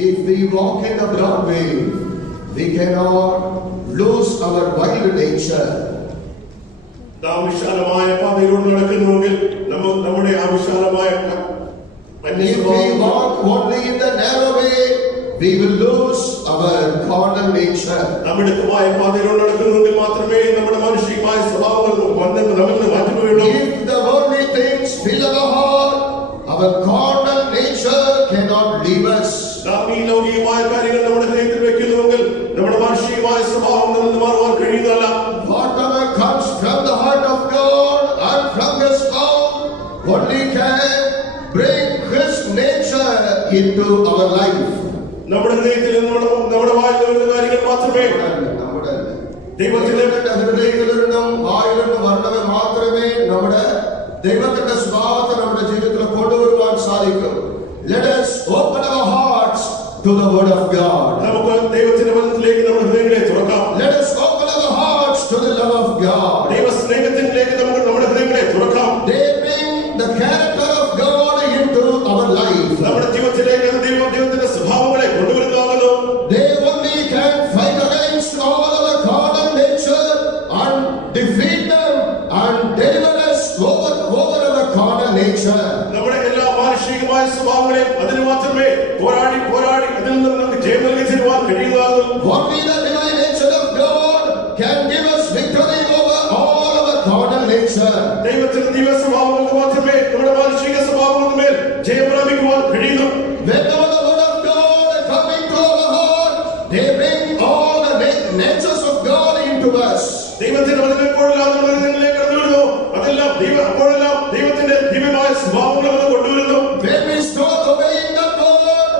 If we walk in the broad way, we cannot lose our wild nature. നാം വിശാലമായ പാതയിലൂടെ നടക്കുന്നുവെങ്കിൽ നമ്മുടെ ആ വിശാലമായ If we walk only in the narrow way, we will lose our carnal nature. നമ്മുടെ പാതയിലൂടെ നടക്കുന്നുവെങ്കിൽ മാത്രമേ നമ്മുടെ മാനുഷികമായ സ്വഭാവങ്ങൾ നമ്മിൽ മാറ്റുകയുള്ളൂ. If the worldly things fill our heart, our carnal nature cannot leave us. നാം ഈ ലൗകികമായ കാര്യങ്ങൾ നമ്മുടെ ഹൃദയത്തിൽ വെക്കുന്നുവെങ്കിൽ നമ്മുടെ മാനുഷികമായ സ്വഭാവം നമ്മിൽ നിന്ന് മാറുവാൻ കഴിയുന്നതല്ല. Whatever comes from the heart of God and from His mouth only can bring His nature into our life. നമ്മുടെ ഹൃദയത്തിൽ നമ്മുടെ വായിൽ വരുന്ന കാര്യങ്ങൾ മാത്രമേ ദൈവത്തിന്റെ ഹൃദയത്തിൽ നിന്നും വായിൽ നിന്ന് വരണവ മാത്രമേ നമ്മുടെ ദൈവത്തിന്റെ സ്വഭാവത്തെ നമ്മുടെ ജീവിതത്തിൽ കൊണ്ടുവരുവാൻ സാധിക്കും. Let us open our hearts to the word of God. നമുക്ക് ദൈവത്തിന്റെ വചനത്തിലേക്ക് നമ്മുടെ ഹൃദയങ്ങളെ തുറക്കാം. Let us open our hearts to the love of God. ദൈവ സ്നേഹത്തിലേക്ക് നമുക്ക് നമ്മുടെ ഹൃദയങ്ങളെ തുറക്കാം. They bring the character of God into our life. നമ്മുടെ ജീവിതത്തിലേക്ക് ദൈവത്തിന്റെ സ്വഭാവങ്ങളെ കൊണ്ടുവരുന്നതാകുന്നു. They only can fight against all our carnal nature and defeat them and deliver us over our carnal nature. നമ്മുടെ എല്ലാ മാനുഷികമായ സ്വഭാവങ്ങളെ അതിന് മാത്രമേ പോരാടി അതിൽ നിന്ന് നമുക്ക് ജയം നൽകി തരുവാൻ കഴിയുന്നതാകുന്നു. Only the divine nature of God can give us victory over all our carnal nature. ദിവ്യ സ്വഭാവങ്ങൾക്ക് മാത്രമേ നമ്മുടെ മാനുഷിക സ്വഭാവങ്ങൾക്ക് മേൽ ജയം പ്രാപിക്കുവാൻ കഴിയുന്നു. Whenever the word of God coming to our heart, they bring all the natures of God into us. ദൈവത്തിന്റെ വചനം എപ്പോഴെല്ലാം നമ്മുടെ ഹൃദയങ്ങളിലേക്ക് കടന്നു വരുന്നു, അതെല്ലാം അപ്പോഴെല്ലാം ദൈവത്തിന്റെ ദിവ്യമായ സ്വഭാവങ്ങൾ നമ്മൾ കൊണ്ടുവരുന്നു. When we start obeying the word,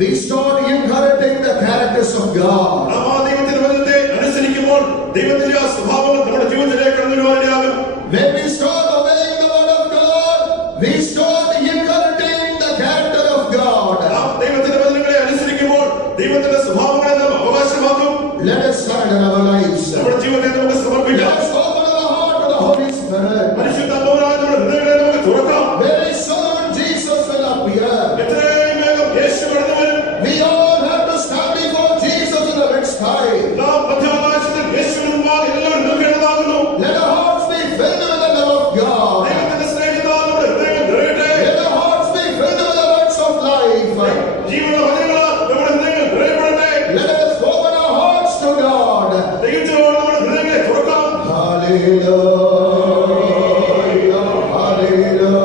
we start inheriting the characters of God. നാം ആ ദൈവത്തിന്റെ വചനത്തെ അനുസരിക്കുമ്പോൾ ദൈവത്തിന്റെ ആ സ്വഭാവങ്ങൾ നമ്മുടെ ജീവിതത്തിലേക്ക് കടന്നു വരുവാനിടയാകും. When we start obeying the word of God, we start inheriting the character of God. നാം ദൈവത്തിന്റെ വചനങ്ങളെ അനുസരിക്കുമ്പോൾ ദൈവത്തിന്റെ സ്വഭാവങ്ങളെ നാം അവകാശമാക്കും. Let us surrender our lives. നമ്മുടെ ജീവിതത്തെ നമുക്ക് സമർപ്പിക്കാം. Let us open our heart to the Holy Spirit. പരിശുദ്ധാത്മാവായ നമ്മുടെ ഹൃദയങ്ങളെ നമുക്ക് തുറക്കാം. Very soon Jesus will appear. എത്രയും വേഗം യേശു കടന്നു വരും. We all have to stand before Jesus in the red sky. നാം മധ്യാകാശത്തിൽ യേശുവിന് മുമ്പാകെ എല്ലാവരും നിൽക്കേണ്ടതാകുന്നു. Let our hearts be filled with the love of God. ദൈവത്തിന്റെ സ്നേഹത്താൽ നമ്മുടെ ഹൃദയങ്ങൾ നിറയട്ടെ. Let our hearts be filled with the words of life. ജീവന വചനങ്ങളാൽ നമ്മുടെ ഹൃദയങ്ങൾ നിറയപ്പെടട്ടെ. Let us open our hearts to God. ദൈവത്തോട് നമ്മുടെ ഹൃദയങ്ങളെ തുറക്കാം. Hallelujah. Hallelujah.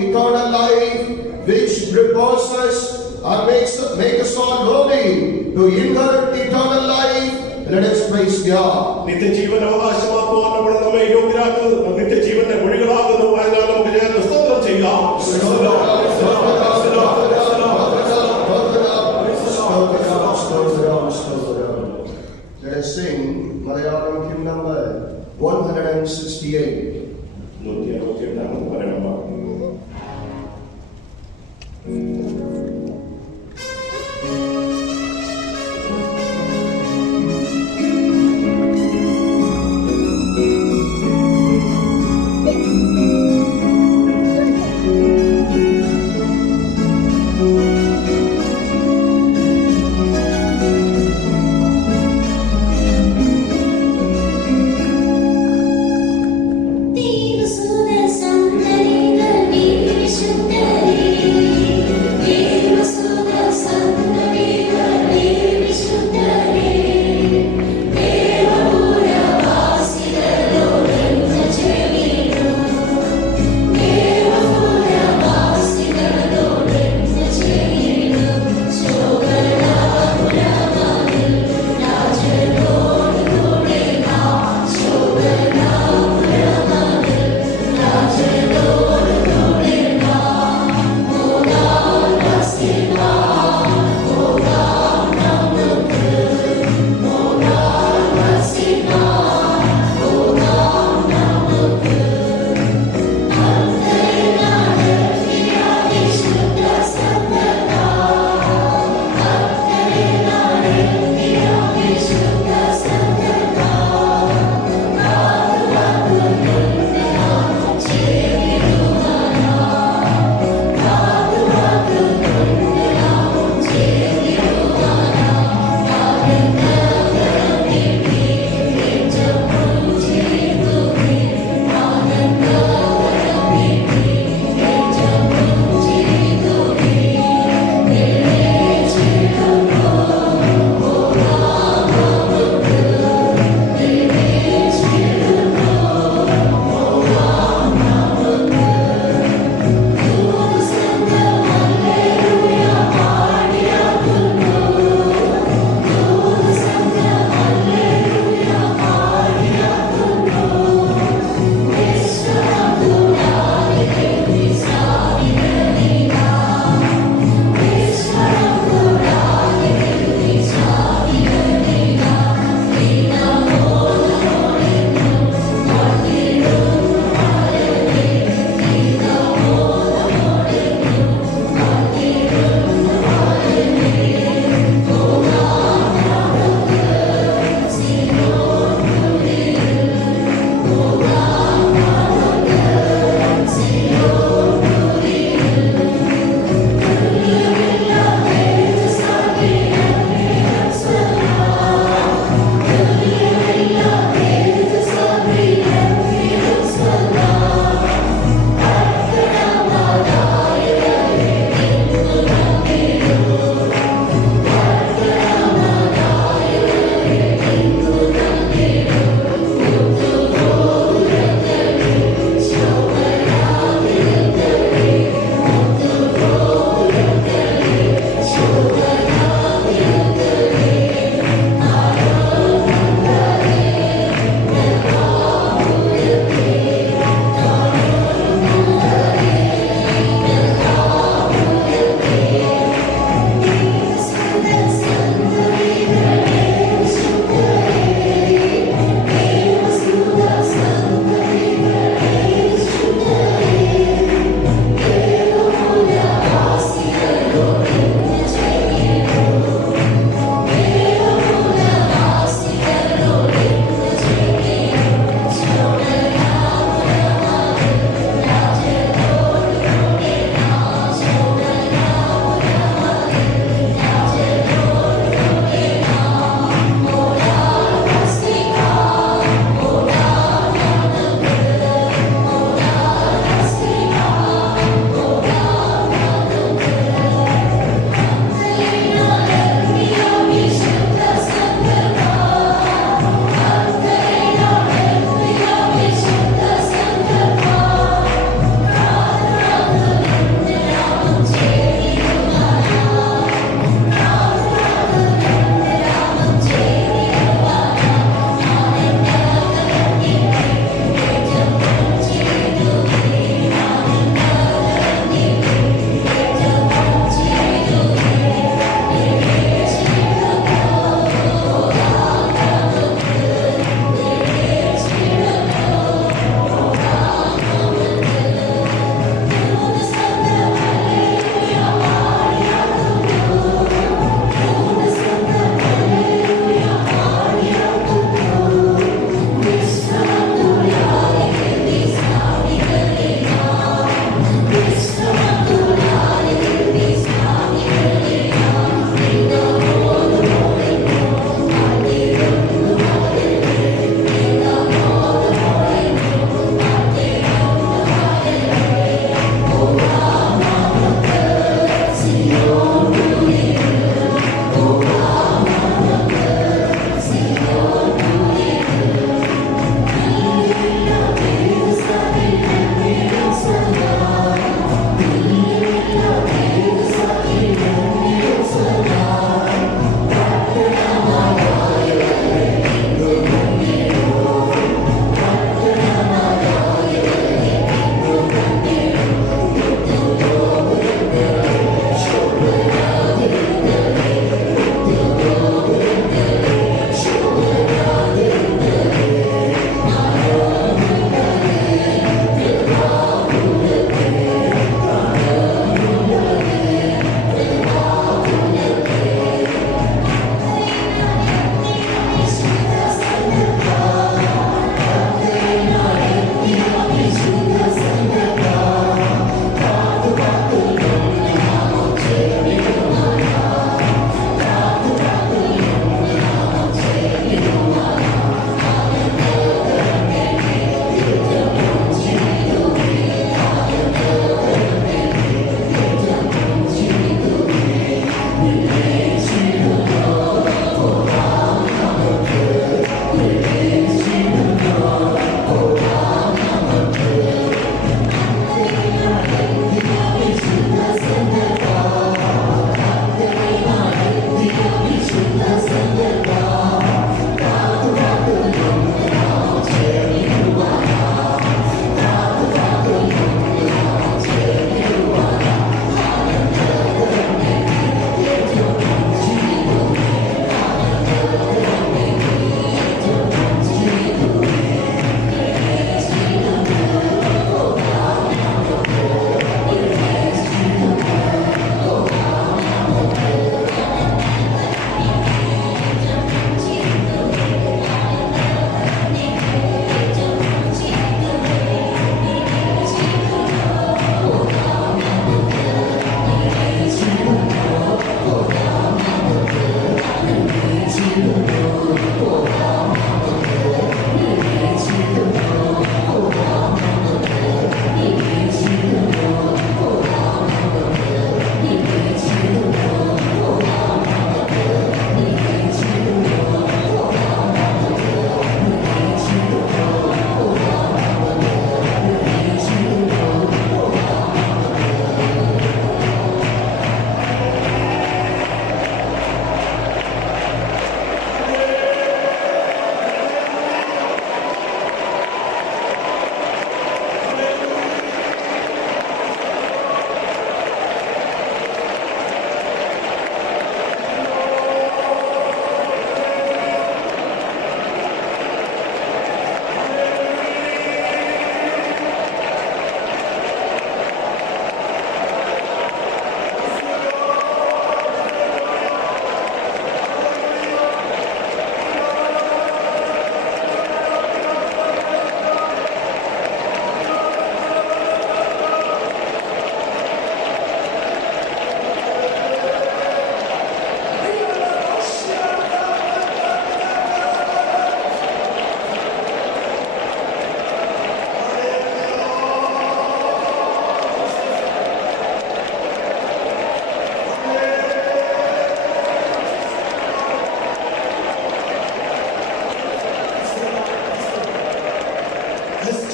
Eternal life which prepares us or make us all worthy to inherit eternal life. Let us praise God. നിത്യജീവൻ അവകാശമാക്കുവാൻ നമ്മെ യോഗ്യരാക്കുന്നത് നിത്യജീവന്റെ വഴികളാകുന്നു. അതിനാൽ നമുക്ക് ചേർന്ന് സ്തോത്രം ചെയ്യാം. Let us sing Malayalam hymn number 168. 168 Malayalam പാട്ട്.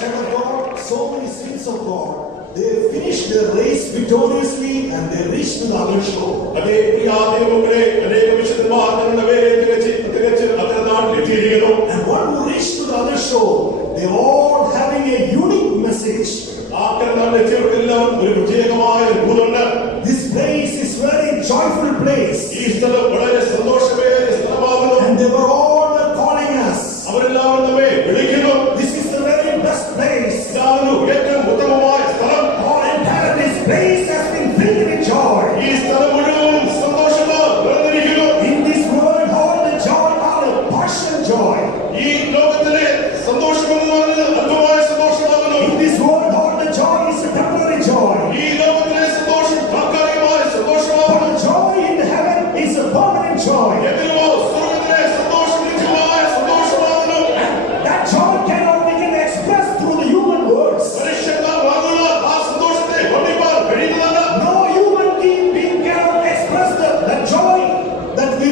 child of God, so many saints of God, they finished their race victoriously and they reached to the other shore. അതേ പ്രിയ ദൈവമക്കളെ, അനേക വിശുദ്ധന്മാർ തങ്ങളുടെ വേലയെ തികച്ച് അകലെ നാട്ടിലെത്തിയിരിക്കുന്നു. And one who reached to the other shore, they all having a unique message. അകലെ നാട്ടിലെത്തിയവർക്കെല്ലാം ഒരു പ്രത്യേകമായ ഒരു ദൂതുണ്ട്. This place is very joyful place. ഈ സ്ഥലം വളരെ സന്തോഷമേറിയ സ്ഥലമാകുന്നു. And they were all calling us. അവരെല്ലാവരും നമ്മെ വിളിക്കുന്നു. This is the very best place. ഇതാകുന്നു ഏറ്റവും ഉത്തമമായ സ്ഥലം. All entire this place has been filled with joy. ഈ സ്ഥലം മുഴുവൻ സന്തോഷത്താൽ നിറഞ്ഞിരിക്കുന്നു. In this world, all the joy are a partial joy. ഈ ലോകത്തിലെ സന്തോഷം എന്ന് പറയുന്നത് അല്പമായ സന്തോഷമാകുന്നു. In this world, all the joy is a temporary joy. ഈ ലോകത്തിലെ സന്തോഷം താൽക്കാലികമായ But സന്തോഷമാകുന്നു. the joy in heaven is a permanent joy. എങ്കിലോ സ്വർഗ്ഗത്തിലെ സന്തോഷം നിത്യമായ സന്തോഷമാകുന്നു. That joy cannot be expressed through the human words. മനുഷ്യന്മാർ വാങ്ങുന്ന ആ സന്തോഷത്തെ വർണ്ണിപ്പാൻ കഴിയുന്നതല്ല. No human being cannot express the joy that we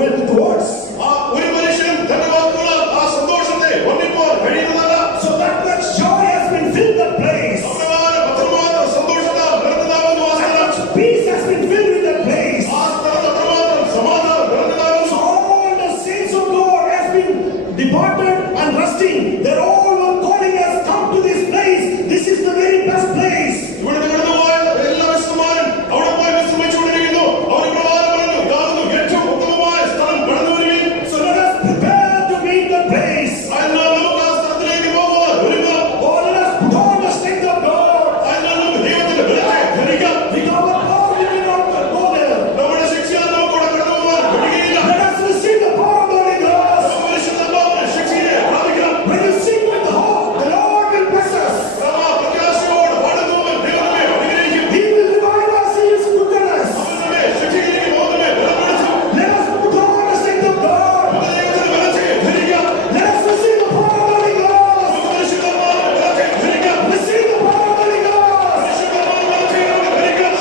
with words. ആ ഒരു മനുഷ്യനും തന്റെ വാക്കുകളാൽ ആ സന്തോഷത്തെ വർണ്ണിപ്പാൻ കഴിയുന്നതല്ല. So that much joy has been filled the place. അപ്രകാരം അത്രമാത്രം സന്തോഷത്താൽ നിറഞ്ഞതാകുന്നു ആ That സ്ഥലം. much peace has been filled with the place. ആ സ്ഥലത്ത് അത്രമാത്രം സമാധാനം നിറഞ്ഞതാകുന്നു. So all the saints of God has been departed and resting. They're all calling us, come to this place. This is the very best place. ഇവിടുന്ന് കടന്നുപോയ എല്ലാ വിശുദ്ധന്മാരും അവിടെ പോയി വിശ്രമിച്ചുകൊണ്ടിരിക്കുന്നു. അവർ ഇപ്രകാരം പറഞ്ഞു, ഇതാകുന്നു ഏറ്റവും ഉത്തമമായ സ്ഥലം, കടന്നു വരുവിൻ. So let us prepare to meet the place. അതിനാൽ നമുക്ക് ആ സ്ഥലത്തിലേക്ക് പോകുവാൻ ഒരുങ്ങാം. Oh, let us put on the strength of God. അതിനാൽ നമുക്ക് ദൈവത്തിന്റെ ബലത്തെ ധരിക്കാം. With our power we will not go there. നമ്മുടെ ശിക്ഷയാൽ നമുക്ക് അവിടെ കടന്നു പോകാൻ കഴിയുകയില്ല. Let us receive the power of the Holy Ghost. നമുക്ക് പരിശുദ്ധാത്മാവിന്റെ ശക്തിയെ പ്രാപിക്കാം. When you sing with the hope, the Lord will bless us. നാം ആ പ്രത്യാശയോടെ പാടുന്നവൻ ദൈവം നമ്മെ അനുഗ്രഹിക്കും. He will revive us in His goodness. അവൻ നമ്മെ ശിക്ഷിക്കുകയും അവൻ നമ്മെ ബലപ്പെടുത്തും. Let us put on the strength of God. നമുക്ക് ദൈവത്തിന്റെ ബലത്തെ ധരിക്കാം. Let us receive the power of the Holy Ghost. നമുക്ക് പരിശുദ്ധാത്മാവിന്റെ ബലത്തെ ധരിക്കാം. Receive the power of the Holy Ghost. പരിശുദ്ധാത്മാവിന്റെ ബലത്തെ നമുക്ക് ധരിക്കാം.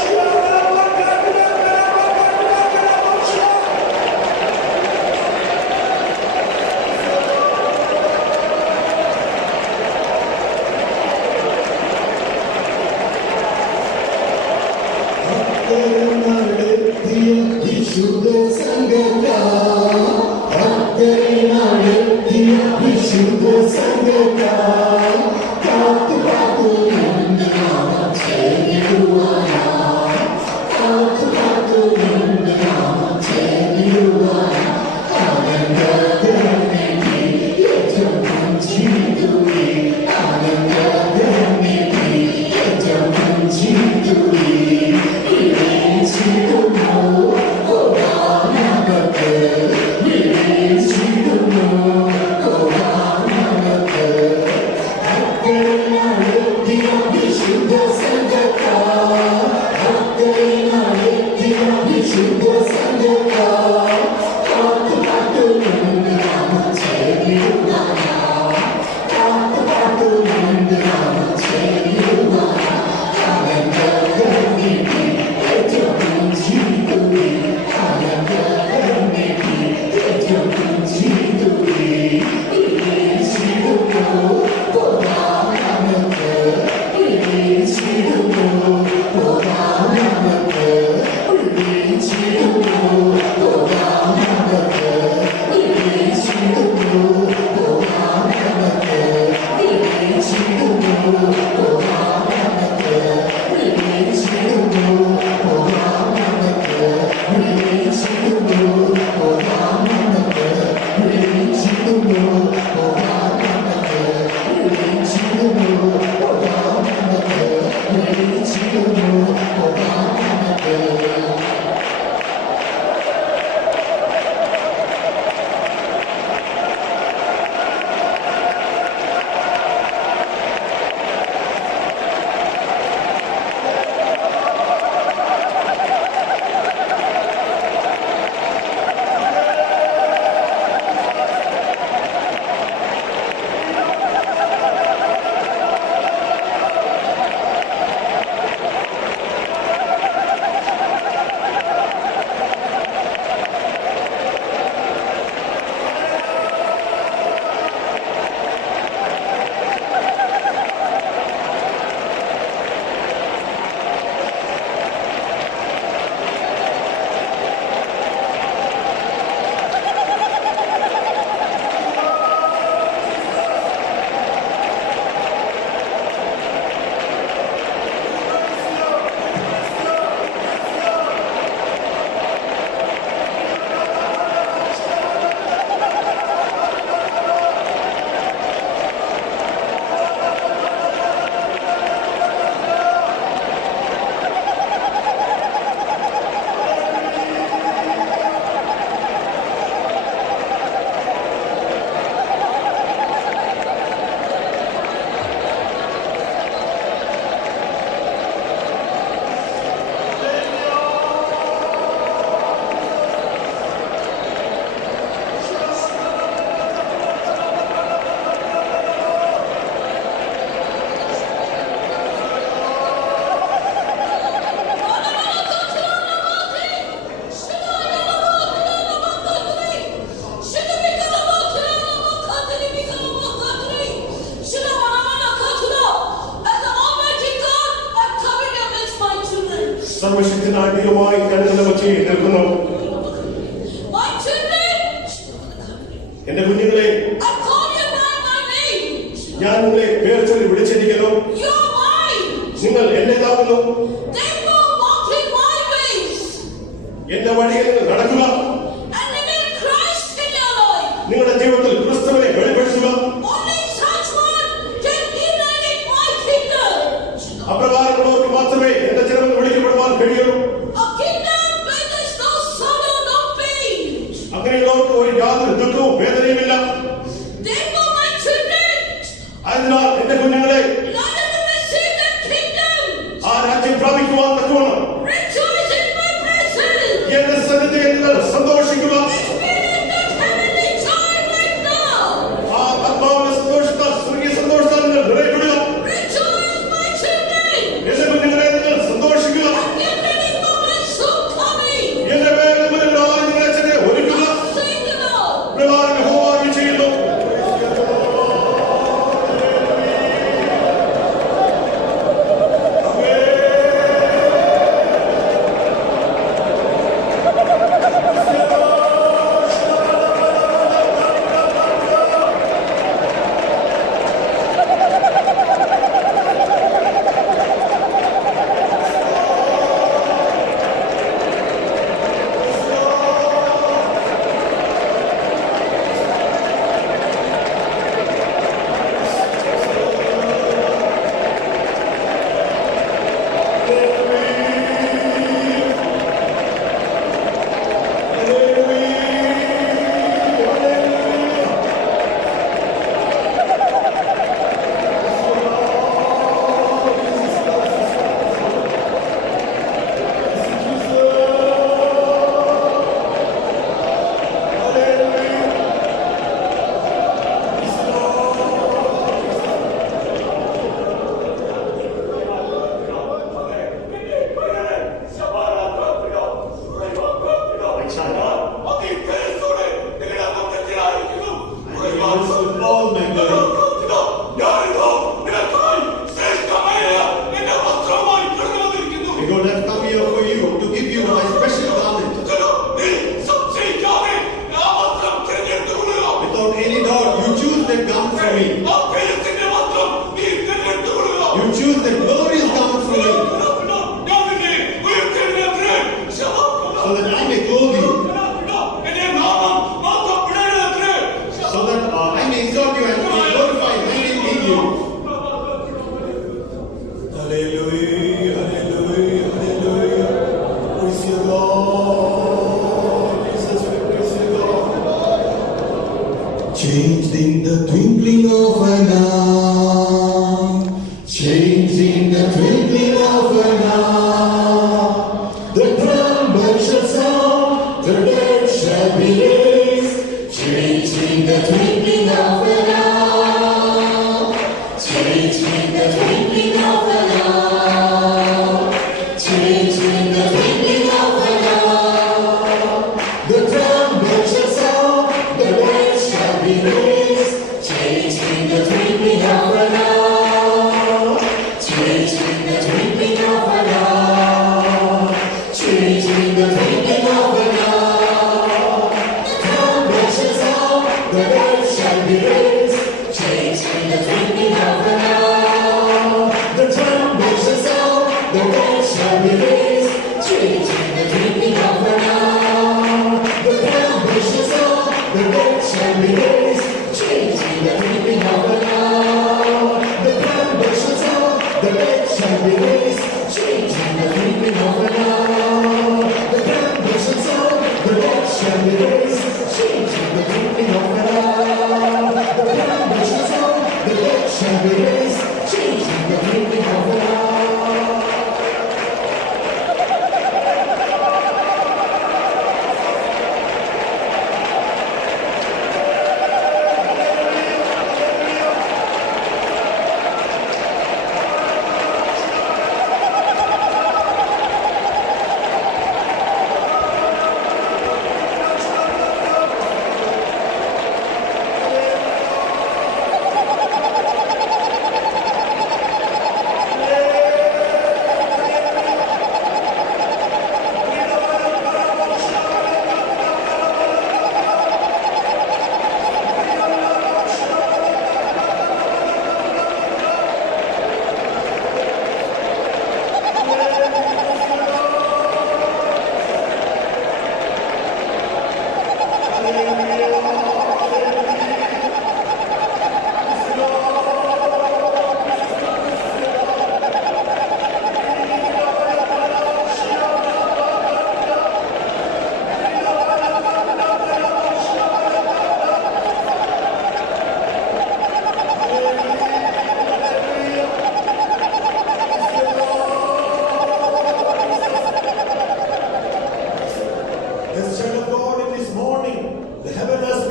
സർവശക്തനായ ദൈവമായി ഞാൻ നിങ്ങളുടെ മധ്യയിൽ നിൽക്കുന്നു. My children, എന്റെ കുഞ്ഞുങ്ങളെ, I call you by my name. ഞാൻ നിങ്ങളെ പേർ ചൊല്ലി വിളിച്ചിരിക്കുന്നു. You are mine. നിങ്ങൾ എന്റേതാകുന്നു. Therefore, walk in my ways. എന്റെ വഴിയിൽ നിങ്ങൾ നടക്കുക. And reveal Christ in your life. നിങ്ങളുടെ ജീവിതത്തിൽ ക്രിസ്തുവിനെ വെളിപ്പെടുത്തുക. Only such one can inherit my kingdom. അപ്രകാരമുള്ളവർക്ക് മാത്രമേ എന്റെ ജനം വിളിക്കപ്പെടുവാൻ കഴിയുള്ളൂ. A kingdom where there is no sorrow, no pain. അങ്ങനെയുള്ളവർക്ക് ഒരു യാതൊരു ദുഃഖവും വേദനയുമില്ല. Therefore, my children, അതിനാൽ എന്റെ കുഞ്ഞുങ്ങളെ, in order to receive that kingdom, ആ രാജ്യം പ്രാപിക്കുവാൻ തക്കവണ്ണം rejoice in my presence. എന്റെ സന്നിധിയിൽ നിങ്ങൾ സന്തോഷിക്കുക. Experience that heavenly joy right now. ആ ആത്മാവിന്റെ സന്തോഷത്താൽ, സ്വർഗീയ സന്തോഷത്താൽ നിങ്ങൾ നിറയപ്പെടുക. Rejoice, my children. എന്റെ കുഞ്ഞുങ്ങളെ, നിങ്ങൾ സന്തോഷിക്കുക. Get ready for my soon coming. എന്റെ വേഗം വരുവാൻ നിങ്ങളെ ചെന്ന് ഒരുക്കുക. Sing the Lord. പ്രകാരം യഹോവ അരുളി ചെയ്യുന്നു. Because I've come here for you to give you my special garment. Without any doubt, you choose that garment for me. You choose the glorious garment for me, so that I may clothe you, so that I may exalt you and be glorified my name in you. Hallelujah, hallelujah, hallelujah. Praise you, God. Jesus, we praise you, God. Changed in the twinkling of an eye. Changed in the twinkling of an eye. The trumpet shall sound, the dead shall be raised. Changed in the twinkling of an eye. Changed in the twinkling of an eye. Changed in the twinkling of an eye. The trumpet shall sound, the dead shall be raised. Changed in the twinkling of an eye. Changed in the twinkling of an eye. Changed in the twinkling of an eye. The trumpet shall sound, the dead shall be raised. Changed in the twinkling of an eye. The trumpet shall sound, the dead shall be raised. Changed in the twinkling of an eye. The trumpet shall sound, the dead shall be raised. Changed in the twinkling of an eye. The trumpet shall sound, the dead shall be raised. Changed in the twinkling of an eye. The trumpet shall sound, the dead shall be raised. Changed in the twinkling of an eye. The trumpet shall sound, the dead shall be raised. Changed in the twinkling of an eye.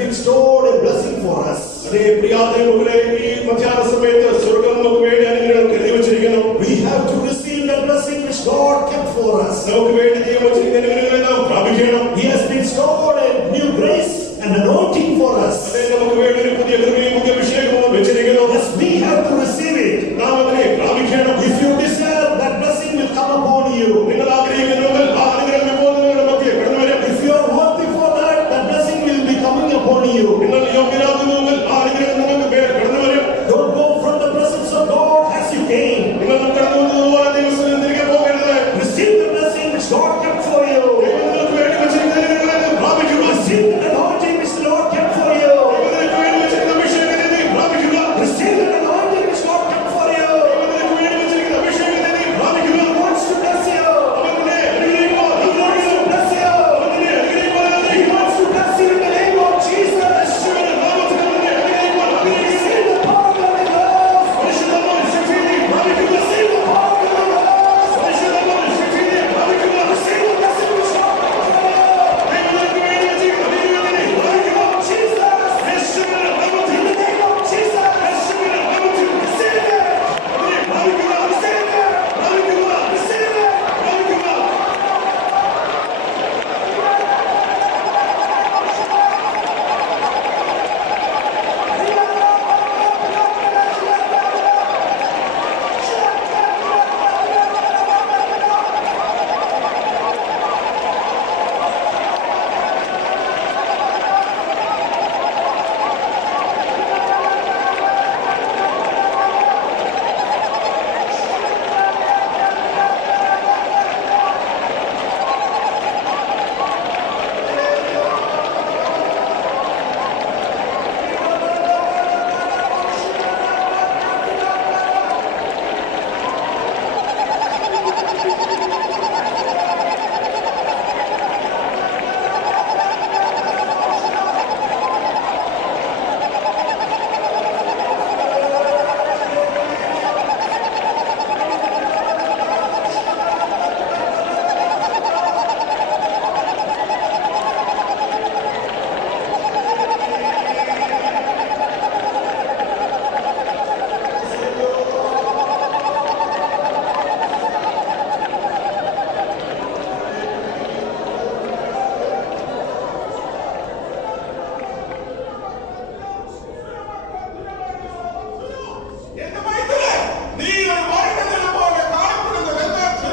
been stored a blessing for us. അതേ പ്രിയാതേ മക്കളെ, ഈ മധ്യാഹ്ന സമയത്ത് സ്വർഗ്ഗം നമുക്ക് വേണ്ടി അനുഗ്രഹം കരുതി വച്ചിരിക്കുന്നു. We have to receive the blessing which God kept for us. നമുക്ക് വേണ്ടി ദൈവം വച്ചിരിക്കുന്ന അനുഗ്രഹങ്ങളെ നാം പ്രാപിക്കണം. He has been stored a new grace and anointing for us. അതേ നമുക്ക് വേണ്ടി ഒരു പുതിയ കൃപയും പുതിയ അഭിഷേകവും വെച്ചിരിക്കുന്നു. Yes, we have to receive it. നാം അതിനെ പ്രാപിക്കണം. If you desire, that blessing will come upon you. നിങ്ങൾ ആഗ്രഹിക്കുന്നുവെങ്കിൽ ആ അനുഗ്രഹം ഇപ്പോൾ നിങ്ങളുടെ മധ്യേ കടന്നു വരും. If you are worthy for that, that blessing will be coming upon you. നിങ്ങൾ യോഗ്യരാകുന്നുവെങ്കിൽ ആ അനുഗ്രഹം നിങ്ങൾക്ക് മേൽ കടന്നു വരും. Don't go from the presence of God as you came. നിങ്ങൾ കടന്നു വന്നതുപോലെ ദൈവസ്ഥലം തിരികെ പോകരുത്. Receive the blessing which God kept for you. ദൈവം നിങ്ങൾക്ക് വേണ്ടി വച്ചിരിക്കുന്ന അനുഗ്രഹങ്ങളെ പ്രാപിക്കുക. Receive the anointing which the Lord kept for you. ദൈവം നിങ്ങൾക്ക് വേണ്ടി വച്ചിരിക്കുന്ന അഭിഷേകത്തെ നീ പ്രാപിക്കുക. Receive the anointing which God kept for you. ദൈവം നിങ്ങൾക്ക് വേണ്ടി വച്ചിരിക്കുന്ന അഭിഷേകത്തെ നീ പ്രാപിക്കുക. He wants to bless you. അവൻ നിന്നെ അനുഗ്രഹിക്കുവാൻ He wants to bless you. അവൻ നിന്നെ അനുഗ്രഹിക്കുവാൻ He wants to bless you in the name of Jesus. യേശുവിന്റെ നാമത്തിൽ അവൻ നിന്നെ അനുഗ്രഹിക്കുവാൻ ആഗ്രഹിക്കുന്നു. Receive the power of the Lord. പരിശുദ്ധമായ ശക്തിയെ നീ പ്രാപിക്കുക. Receive the power of the Lord. പരിശുദ്ധമായ ശക്തിയെ നീ പ്രാപിക്കുക. Receive the blessing which God kept for you. ദൈവം നിങ്ങൾക്ക് വേണ്ടി വച്ചിരിക്കുന്ന അനുഗ്രഹത്തെ നീ പ്രാപിക്കുക. Jesus. യേശുവിന്റെ നാമത്തിൽ In the name of Jesus. യേശുവിന്റെ നാമത്തിൽ Receive it. അതിനെ പ്രാപിക്കുക. Receive it. പ്രാപിക്കുക. Receive it. പ്രാപിക്കുക.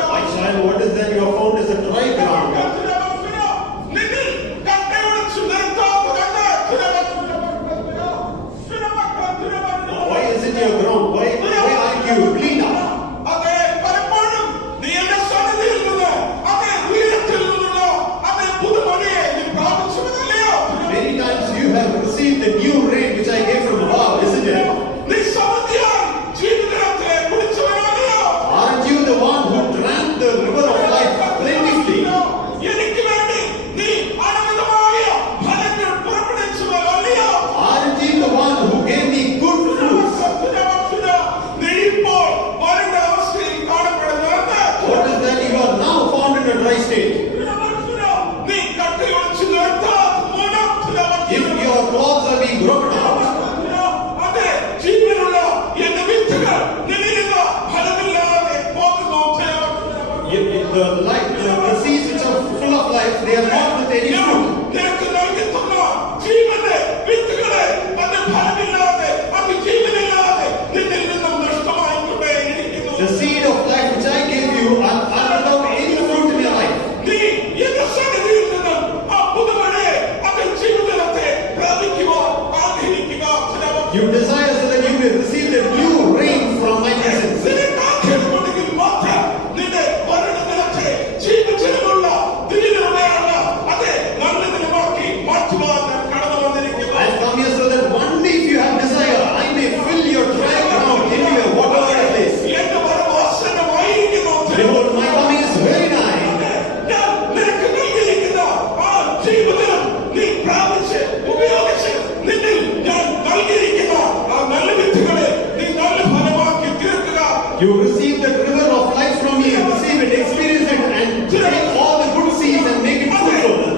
My child, what is that you have found as a dry ground? Why isn't your ground? Why aren't you clean up? Many times you have received the new rain which I gave from above, isn't it? Aren't you the one who drank the river of life plentifully? Aren't you the one who gave me good fruits? What is that you are now found in a dry state? If your clothes are being broken out, the seeds which are full of life, they are not with any fruit. The seed of life which I gave you are without any fruit in your life. You desire so that you may receive the new rain from my presence. I've come here so that one day if you have desire, I may fill your dry ground into a water place. Behold, my coming is very nigh. You receive the river of life from me, receive it, experience it, and take all the good seeds and make it fruitful.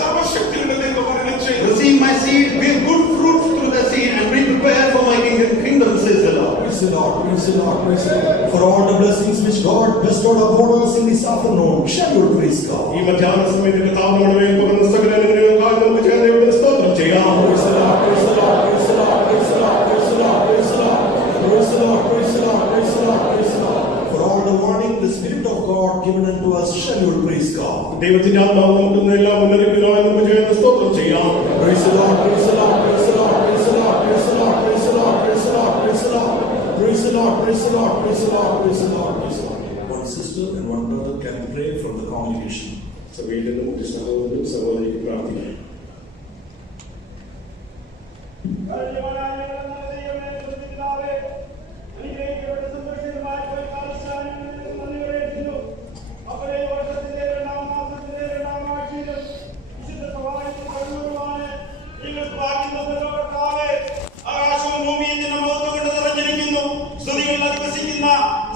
സർവശക്തിയുള്ള ദൈവം വരണം ചെയ്യും. Receive my seed, bear good fruit through the seed, and be prepared for my kingdom, says the Lord. Praise the Lord, praise the Lord, praise the Lord. For all the blessings which God bestowed upon us in this afternoon, shall you praise God? ഈ മധ്യാഹ്ന സമയത്ത് കർത്താവ് നമ്മുടെ മേൽ പകർന്ന സകല അനുഗ്രഹങ്ങൾക്കായി നമുക്ക് ചേർന്ന് ദൈവത്തിന് സ്തോത്രം ചെയ്യാം. Praise the Lord, praise the Lord, praise the Lord, praise the Lord, praise the Lord, praise the Lord, praise the Lord, praise the Lord, praise the Lord, praise the Lord. For all the warning, the Spirit of God given unto us, shall you praise God? ദൈവത്തിന്റെ ആത്മാവ് നമുക്ക് എല്ലാം മുന്നറിയിപ്പിനായി നമുക്ക് ചേർന്ന് സ്തോത്രം ചെയ്യാം. Praise the Lord, praise the Lord, praise the Lord, praise the Lord, praise the Lord, praise the Lord, praise the Lord, praise the Lord, praise the Lord, praise the Lord, praise the Lord, praise the Lord, praise the Lord. One sister and one brother can pray from the congregation. സഭയിൽ നിന്നും ഒരു സഹോദരനും സഹോദരിക്കും പ്രാർത്ഥിക്കാം.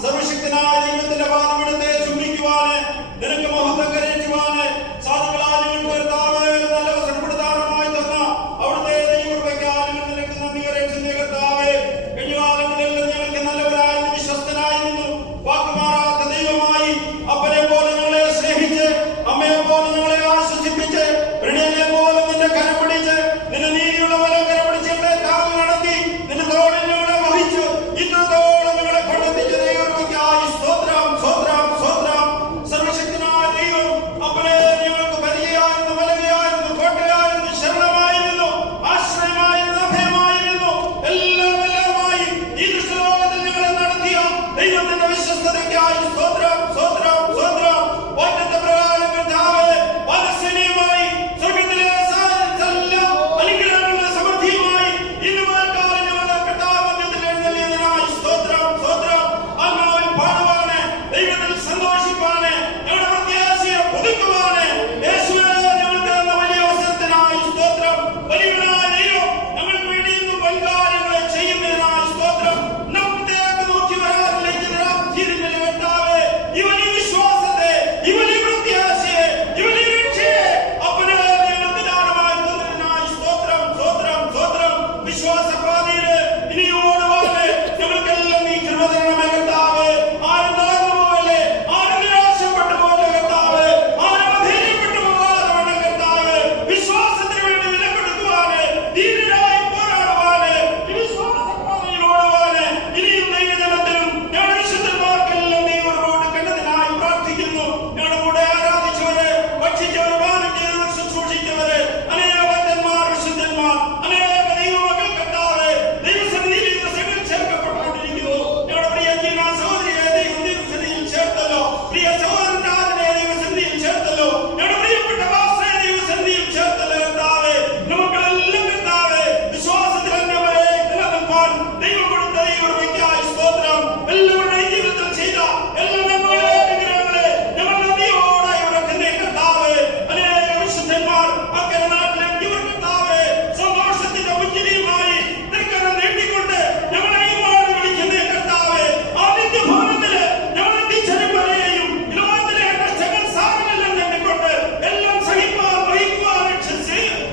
സർവശക്തനായ ദൈവത്തിന്റെ പാദമെടുത്ത് ചുംബിക്കുവാന് നിനക്ക് മഹത്വം കരയറ്റുവാന് സാധുക്കളായ ഞങ്ങൾക്ക് കർത്താവേ നല്ല അവസരപ്പെടുത്താനുമായി തന്ന അവിടുത്തെ ദൈവകൃപയ്ക്കായി ഞങ്ങൾ നിനക്ക് നന്ദി കരയറ്റുന്ന കർത്താവേ. കഴിഞ്ഞ കാലങ്ങളിലെല്ലാം ഞങ്ങൾക്ക് നല്ലവരായിരുന്നു, വിശ്വസ്തനായിരുന്നു, വാക്കുമാറാത്ത ദൈവമായി അപ്പനെ പോലെ ഞങ്ങളെ സ്നേഹിച്ച് അമ്മയെ പോലെ ഞങ്ങളെ ആശ്വസിപ്പിച്ച് പ്രണയെ പോലെ നിന്റെ കരം പിടിച്ച് നിന്റെ നീതിയുള്ള പോലെ കരം പിടിച്ച് ഞങ്ങളെ താങ്ങി നടത്തി നിന്റെ തോളിൽ ഞങ്ങളെ വഹിച്ചു ഇത്രത്തോളം ഞങ്ങളെ കൊണ്ടെത്തിച്ച ദൈവകൃപയ്ക്കായി സ്തോത്രം, സ്തോത്രം, സ്തോത്രം. സർവശക്തനായ ദൈവം അപ്പനെ ഞങ്ങൾക്ക് പരിചയമായിരുന്നു, വലകയായിരുന്നു, കോട്ടയായിരുന്നു, ശരണമായിരുന്നു, ആശ്രയമായിരുന്നു, അഭയമായിരുന്നു, എല്ലാമായി ഈ ദുഷ്ടലോകത്തിൽ ഞങ്ങളെ നടത്തിയ ദൈവത്തിന്റെ വിശ്വസ്തതയ്ക്കായി സ്തോത്രം, സ്തോത്രം, സ്തോത്രം. വാഗ്ദത്ത പ്രകാരം കർത്താവേ വാത്സല്യമായി സ്വർഗ്ഗത്തിലെ സകല അനുഗ്രഹങ്ങളുടെ സമൃദ്ധിയുമായി ഇന്ന് മുതൽക്കാലം ഞങ്ങളുടെ കർത്താവിന്റെ എഴുന്നള്ളിയതിനായി സ്തോത്രം, സ്തോത്രം. ആത്മാവിൽ പാടുവാന്, ദൈവത്തിൽ സന്തോഷിപ്പാന്, ഞങ്ങളുടെ പ്രത്യാശയെ പുതുക്കുവാന് യേശുവേ ഞങ്ങൾക്ക് തന്ന വലിയ അവസരത്തിനായി സ്തോത്രം. വലിയവനായ ദൈവം ഞങ്ങൾക്ക് വേണ്ടി ഇന്നും വൻകാര്യങ്ങളെ ചെയ്യുന്നതിനായി സ്തോത്രം. നമ്മത്തേക്ക് നോക്കി വരാറിലേക്ക് തിരിഞ്ഞ കർത്താവേ, ഈ വലിയ വിശ്വാസത്തെ, ഈ വലിയ പ്രത്യാശയെ, ഈ വലിയ രക്ഷയെ അപ്പനെ ഞങ്ങൾക്ക് ദാനമായി തന്നതിനായി സ്തോത്രം, സ്തോത്രം, സ്തോത്രം. വിശ്വാസപാതയില് ഇനി ഓടുവാന് ഞങ്ങൾക്കെല്ലാം നീ കൃപ തരണമേ കർത്താവേ. ആരും തളർന്നു പോകല്ലേ, ആരും നിരാശപ്പെട്ടു പോകല്ലേ കർത്താവേ, ആരും അധൈര്യപ്പെട്ടു പോകാതെ വേണം കർത്താവേ. വിശ്വാസത്തിന് വേണ്ടി വില കൊടുക്കുവാന്, ധീരരായി പോരാടുവാന്, ഈ വിശ്വാസപാതയിൽ ഓടുവാന് ഇനിയും ദൈവജനത്തിലും ഞങ്ങളുടെ വിശുദ്ധന്മാർക്കെല്ലാം നീ ഒരുപാട് കണ്ടതിനായി പ്രാർത്ഥിക്കുന്നു. ഞങ്ങളുടെ കൂടെ ആരാധിച്ചവരെ, ഭക്ഷിച്ചവരെ, പാനം ചെയ്തവർ, ശുശ്രൂഷിച്ചവരെ, അനേക ഭക്തന്മാർ, വിശുദ്ധന്മാർ, അനേക ദൈവമക്കൾ കർത്താവേ ദൈവസന്നിധിയിൽ ഈ ദിവസങ്ങളിൽ ചേർക്കപ്പെട്ടുകൊണ്ടിരിക്കുന്നു. ഞങ്ങളുടെ പ്രിയ ജീവ സഹോദരിയെ ദൈവസന്നിധിയിൽ ചേർത്തല്ലോ, പ്രിയ സഹോദരന്റെ ആദിനെ ദൈവസന്നിധിയിൽ ചേർത്തല്ലോ, ഞങ്ങളുടെ പ്രിയപ്പെട്ട പാസ്റ്ററെ ദൈവസന്നിധിയിൽ ചേർത്തല്ലോ കർത്താവേ. നമുക്കെല്ലാം കർത്താവേ വിശ്വാസത്തിൽ അന്യമരെ നിലനിൽപ്പാൻ ദൈവം കൊടുത്ത ദൈവകൃപയ്ക്കായി സ്തോത്രം. എല്ലാവരുടെയും ജീവിതത്തിൽ ചെയ്ത എല്ലാ നന്മകളെ, അനുഗ്രഹങ്ങളെ ഞങ്ങൾ നന്ദിയോടെ ഇവരൊക്കെ കർത്താവേ. അനേക വിശുദ്ധന്മാർ അക്കരെ നാട്ടിലേക്ക് ഇവർ കർത്താവേ സന്തോഷത്തിന്റെ പുഞ്ചിരിയുമായി നിൽക്കണം നീട്ടിക്കൊണ്ട് ഞങ്ങളെയും വാഴ വിളിക്കുന്ന കർത്താവേ. ആ നിത്യഭവനത്തില് ഞങ്ങൾ എത്തിച്ചേരും വരെയും ലോകത്തിലെ കഷ്ടങ്ങൾ സാരമെല്ലാം കണ്ടിക്കൊണ്ട് എല്ലാം സഹിപ്പാൻ, വഹിക്കുവാൻ,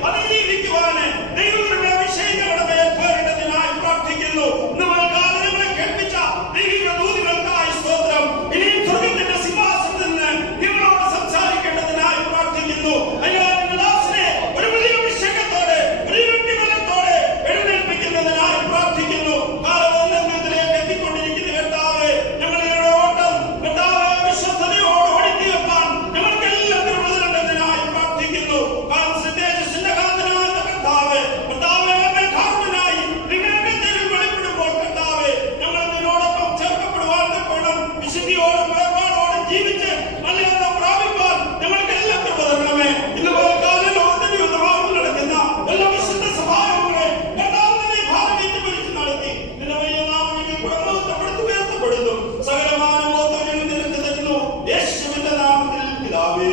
അതിജീവിക്കുവാന് ദൈവങ്ങളുടെ അഭിഷേകം ഞങ്ങളുടെ മേൽ പേരിട്ടതിനായി പ്രാർത്ഥിക്കുന്നു. നമ്മൾ കാലങ്ങളെ കേൾപ്പിച്ച ദൈവിക ദൂതുകൾക്കായി സ്തോത്രം. ഇനിയും സ്വർഗ്ഗത്തിന്റെ സിംഹാസനത്തിൽ നിന്ന് നിങ്ങളോട് സംസാരിക്കേണ്ടതിനായി പ്രാർത്ഥിക്കുന്നു. അതിനാൽ ദാസനെ ഒരു വലിയ അഭിഷേകത്തോടെ, ഒരു ഇരട്ടി ബലത്തോടെ എഴുന്നേൽപ്പിക്കുന്നതിനായി പ്രാർത്ഥിക്കുന്നു. കാലബന്ധത്തിലേക്ക് എത്തിക്കൊണ്ടിരിക്കുന്ന കർത്താവേ, ഞങ്ങളുടെ ഓട്ടം കർത്താവേ വിശ്വസ്തയോട് ഓടിത്തീർക്കാൻ ഞങ്ങൾക്കെല്ലാം കൃപ തരേണ്ടതിനായി പ്രാർത്ഥിക്കുന്നു. തേജസ്സിന്റെ കാന്തനായ കർത്താവേ, കർത്താവേ അങ്ങേ കാരുണ്യനായി വിവേകത്തിൽ വെളിപ്പെടുമ്പോൾ കർത്താവേ ഞങ്ങൾ നിന്നോടൊപ്പം ചേർക്കപ്പെടുവാൻ തക്കോണം വിശുദ്ധിയോടും വേർപാടോടും ജീവിച്ച് നല്ല പ്രാപിപ്പാൻ ഞങ്ങൾക്കെല്ലാം കൃപ തരണമേ. ഇന്ന് പോലക്കാലം ലോകത്തിന്റെ യുദ്ധഭാഗങ്ങൾ നടക്കുന്ന എല്ലാ വിശുദ്ധ സഭാംഗങ്ങളെ കർത്താവിനെ ഭാരമേറ്റ് പിടിച്ച് നടത്തി നിന്റെ വലിയ നാമങ്ങൾ ഗുണമഹത്വപ്പെടുത്തി ഉയർത്തപ്പെടുന്നു. സകലമായ മഹത്വം ഞങ്ങൾ നിനക്ക് തരുന്നു. യേശുവിന്റെ നാമത്തിൽ പിതാവേ.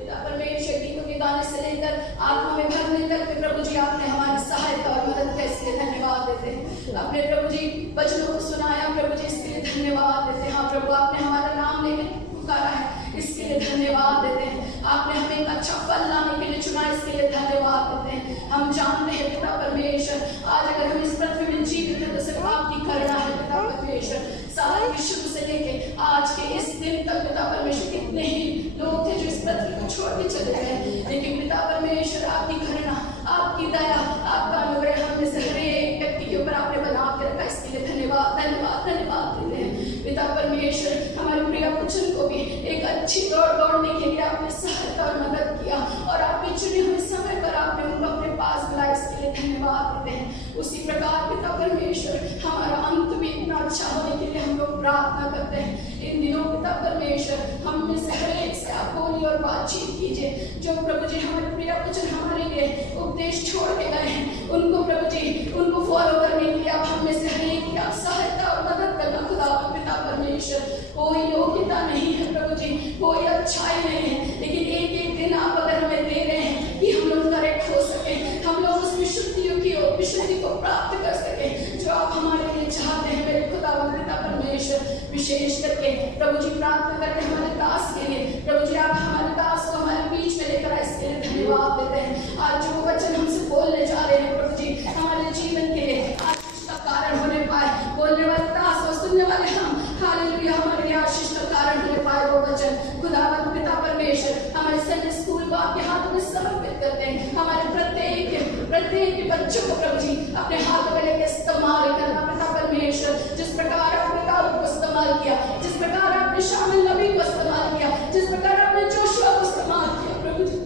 पिता परमेश्वर गीतों के गाने से लेकर आत्मा में भरने तक प्रभु जी आपने हमारी सहायता और मदद के लिए धन्यवाद देते हैं। अपने प्रभु जी वचनों को सुनाया प्रभु जी, इसके लिए धन्यवाद देते हैं। हाँ प्रभु, आपने हमारा नाम लेके पुकारा है, इसके लिए धन्यवाद देते हैं। आपने हमें एक अच्छा फल लाने के लिए चुना, इसके लिए धन्यवाद देते हैं। हम जानते हैं पिता परमेश्वर, आज अगर हम इस पृथ्वी में जीवित हैं तो सिर्फ आपकी करुणा है पिता परमेश्वर। सारे विश्व से लेके आज के इस दिन तक पिता परमेश्वर कितने ही लोग थे जो इस पृथ्वी को छोड़ के चले गए, लेकिन पिता परमेश्वर आपकी करुणा, आपकी दया, आपका अनुग्रह हम में से हर एक व्यक्ति के ऊपर आपने बना के रखा, इसके लिए धन्यवाद धन्यवाद धन्यवाद देते हैं। पिता परमेश्वर, हमारे प्रिय बच्चन को भी एक अच्छी दौड़ने के लिए आपने सहायता और मदद किया, और आपके चुने हुए समय पर आपने उनको अपने पास बुलाया, इसके लिए धन्यवाद देते हैं। उसी प्रकार पिता परमेश्वर, हमारा अंत भी इतना अच्छा होने के लिए हम लोग प्रार्थना करते हैं। इन दिनों पिता परमेश्वर, हम में से हर एक से आप बोली और बातचीत कीजिए। जो प्रभु जी हमारे प्रिय बच्चन हमारे लिए उपदेश छोड़ के गए हैं, उनको प्रभु जी उनको फॉलो करने के लिए आप हम में से हर एक की आप सहायता और मदद करना खुदा पिता परमेश्वर। कोई योग्यता नहीं है प्रभु जी, कोई अच्छाई नहीं है, लेकिन एक एक दिन आप अगर हमें दे रहे हैं कि हम लोग करेक्ट हो सके, हम लोग उस विशुद्धि को प्राप्त कर सके जो आप हमारे लिए चाहते हैं। मेरे खुदा पिता परमेश्वर, विशेष करके प्रभु जी प्रार्थना करके हमारे दास के लिए, प्रभु जी आप हमारे दास को हमारे बीच में लेकर आए, इसके लिए धन्यवाद देते हैं। आज जो वचन हमसे बोलने जा रहे हैं प्रभु जी, हमारे जीवन के लिए आशीष का कारण होने पाए, बोलने वाले दास और सुनने वाले हम, हालेलुया, हमारे लिए आशीष का कारण होने पाए वो वचन। खुदावंद पिता परमेश्वर, हमारे संडे स्कूल को आपके हाथों में समर्पित करते हैं। हमारे प्रत्येक बच्चों को प्रभु जी अपने हाथों में लेकर इस्तेमाल करना पिता परमेश्वर। जिस प्रकार आपने दाऊद को इस्तेमाल किया, जिस प्रकार आपने शामिल नबी को इस्तेमाल किया, जिस प्रकार आपने जोशुआ को इस्तेमाल किया प्रभु जी,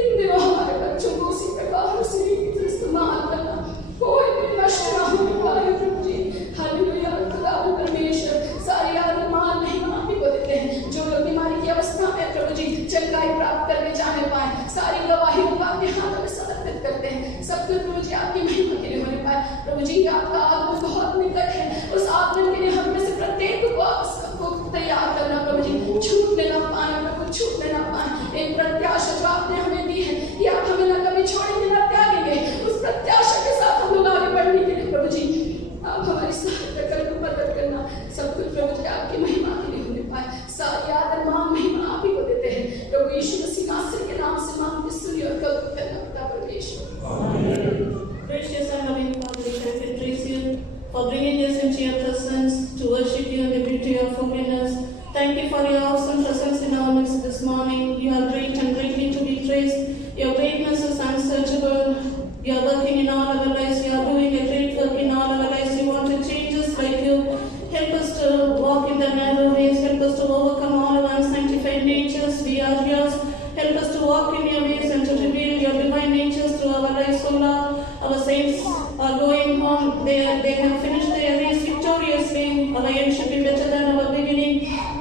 इन दिनों हमारे बच्चों को उसी प्रकार उसी इस्तेमाल करना, कोई भी नष्ट ना होने पाए प्रभु जी। हालेलुया, खुदा परमेश्वर, सारी आदर मान महिमा आप ही को देते हैं। जो लोग बीमारी की अवस्था में प्रभु जी चंगाई प्राप्त करके जाने पाए, सारी गवाही आपके हाथों में समर्पित करते हैं। सब कुछ प्रभु जी आपकी महिमा के लिए होने पाए। प्रभु जी आपका आगमन बहुत निकट है, उस आगमन के लिए हम में से प्रत्येक को तैयार करना प्रभु जी, छूटने ना पाए प्रभु, छूटने ना पाए। एक प्रत्याशा जो आपने हमें दी है कि आप हमें न कभी छोड़ेंगे न त्यागेंगे, उस प्रत्याशा के साथ हम लोग आगे बढ़ने के लिए प्रभु जी आप हमारी सहायता करके मदद करना। सब कुछ प्रभु जी आपकी महिमा के लिए होने पाए। सारी आदर मान महिमा आप ही को देते हैं प्रभु यीशु मसीह नासरी के नाम से मांगते सुनिए और कबूल करना पिता परमेश्वर। Gracious and loving Father, we thank and praise you for bringing us into your presence to worship you in the beauty of holiness. Thank you for your awesome presence in our midst this morning. You are great and greatly to be praised. Your greatness is unsearchable. You are working in all our lives. You are doing a great work in all our lives. You want to change us like you. Help us to walk in the narrow ways. Help us to overcome all our unsanctified natures. We are yours. Help us to walk in your ways and to reveal your divine natures through our lives, O Lord. Our saints are going home. They have finished their race victoriously. Our end should be better than our beginning.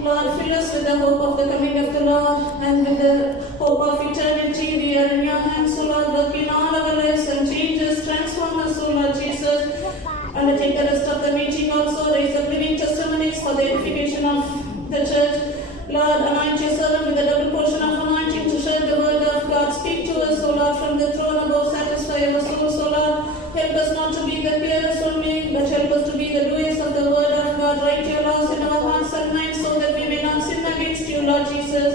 Lord, fill us with the hope of the coming of the Lord and with the hope of eternity. We are in your hands, O Lord. Work in all our lives and change us, transform us, O Lord Jesus. And take the rest of the meeting also. Raise up living testimonies for the edification of the church. Lord, anoint your servant with a double portion of anointing to share the word of God. Speak to us, O Lord, from the throne above. Satisfy our souls, O Lord. Help us not to be the hearers only, but help us to be the doers of the word of God. Write your laws in our hearts and minds so that we may not sin against you, Lord Jesus.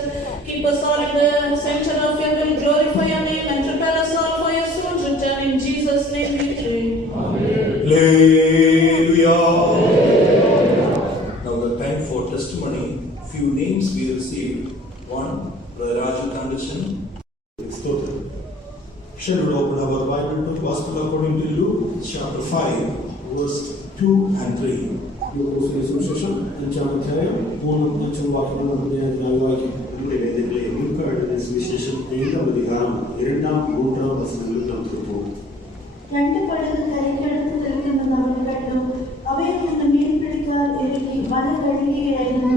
Keep us all in the center of your will. Glorify your name and prepare us all for your soon return. In Jesus' name we pray. Hallelujah. Now the time for testimony. Few names we received. One, Brother Raju Kandashan. Stotram. Shall we open our Bible to Gospel according to Luke, chapter 5, verse 2 and 3. ലൂക്കോസിന്റെ സുവിശേഷം 5-ാം അധ്യായം 3-5 വാക്യങ്ങൾ ഞാൻ വായിക്കും. നമ്മുടെ വേദനകളെ ലൂക്കായുടെ സുവിശേഷം 5-ാം അധ്യായം 2-3 വചനങ്ങളിൽ നാം പോകും. 2 പടകുകൾ കരയ്ക്കടുത്ത് നിൽക്കുന്നത് അവൻ കണ്ടു. അവയിൽ നിന്ന് മീൻപിടിക്കാർ ഇറങ്ങി വല കഴുകുകയായിരുന്നു.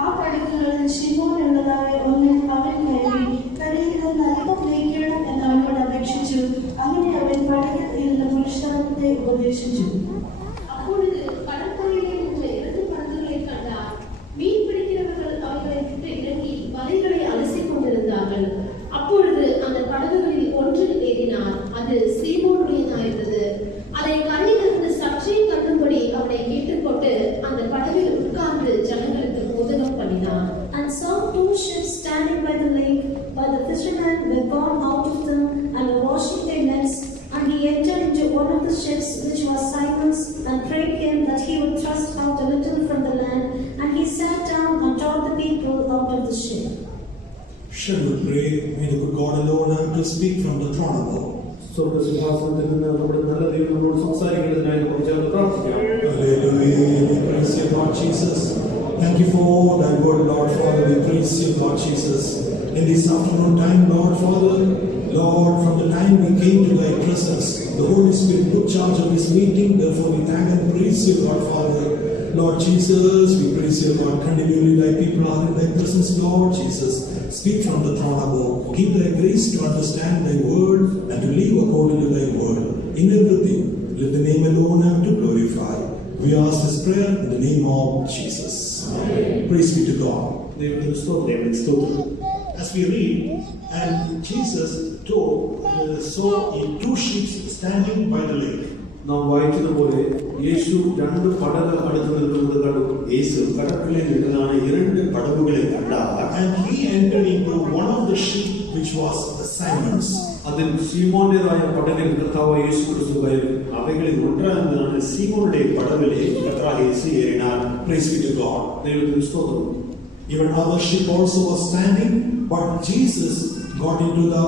ആ പടകുകളിൽ ശിമോൻ ഉള്ളതായ ഒന്നിൽ അവൻ കയറി കരയിൽ നിന്ന് അല്പം നീക്കണം എന്ന് അവനോട് അപേക്ഷിച്ചു. അങ്ങനെ അവൻ പടകിൽ ഇരുന്ന് പുരുഷാരത്തെ ഉപദേശിച്ചു. அப்பொழுது கடற்கரையிலே உள்ள 2 படகுகளை கண்டார். மீன் பிடிக்கிறவர்கள் அவைகளை விட்டு இறங்கி வலைகளை அலசிக் கொண்டிருந்தார்கள். அப்பொழுது அந்த படகுகளில் ஒன்றில் ஏறினார். அது சீமோனுடையதாயிருந்தது. அதை கரையிலிருந்து சற்று But the fishermen were gone out of them and were washing their nets. And he entered into one of the ships, which was Simon's, and prayed him that he would thrust out a little from the land. And he sat down and taught the people out of the ship. Shall we pray? May the good God alone have to speak from the throne above. സ്വർഗ്ഗസിംഹാസനത്തിൽ നിന്ന് നമ്മുടെ നല്ല ദൈവം നമ്മോട് സംസാരിക്കുന്നതിനായി നമുക്ക് ചേർന്ന് പ്രാർത്ഥിക്കാം. Hallelujah. We praise you, Lord Jesus. Thank you for thy word, Lord Father. We praise you, Lord Jesus. In this afternoon time, Lord Father, Lord, from the time we came to thy presence, the Holy Spirit took charge of this meeting. Therefore, we thank and praise you, Lord Father. Lord Jesus, we praise you, Lord. Continually, thy people are in thy presence, Lord Jesus. Speak from the throne above. Give thy grace to understand thy word and to live according to thy word. In everything, let the name alone have to glorify. We ask this prayer in the name of Jesus. Amen. Praise be to God. As we read, and Jesus saw two ships standing by the lake. നാം വായിച്ചതുപോലെ യേശു രണ്ട് പടകൾ അടുത്ത് നിൽക്കുന്നത് കണ്ടു. യേശു കടലിൽ നിന്നാണ് രണ്ട് പടകുകളെ കണ്ടത്. And he entered into one of the ships which was Simon's. അതിൽ ശീമോന്റേതായ പടകിൽ കർത്താവ് യേശു ക്രിസ്തു കയറി. അവകളിൽ ഒന്നാണ് സീമോനുടെ പടകിലെ കർത്താവ് യേശു ഏറിനാർ. Praise be to God. ദൈവത്തിന് സ്തോത്രം. Even other ship also was standing, but Jesus got into the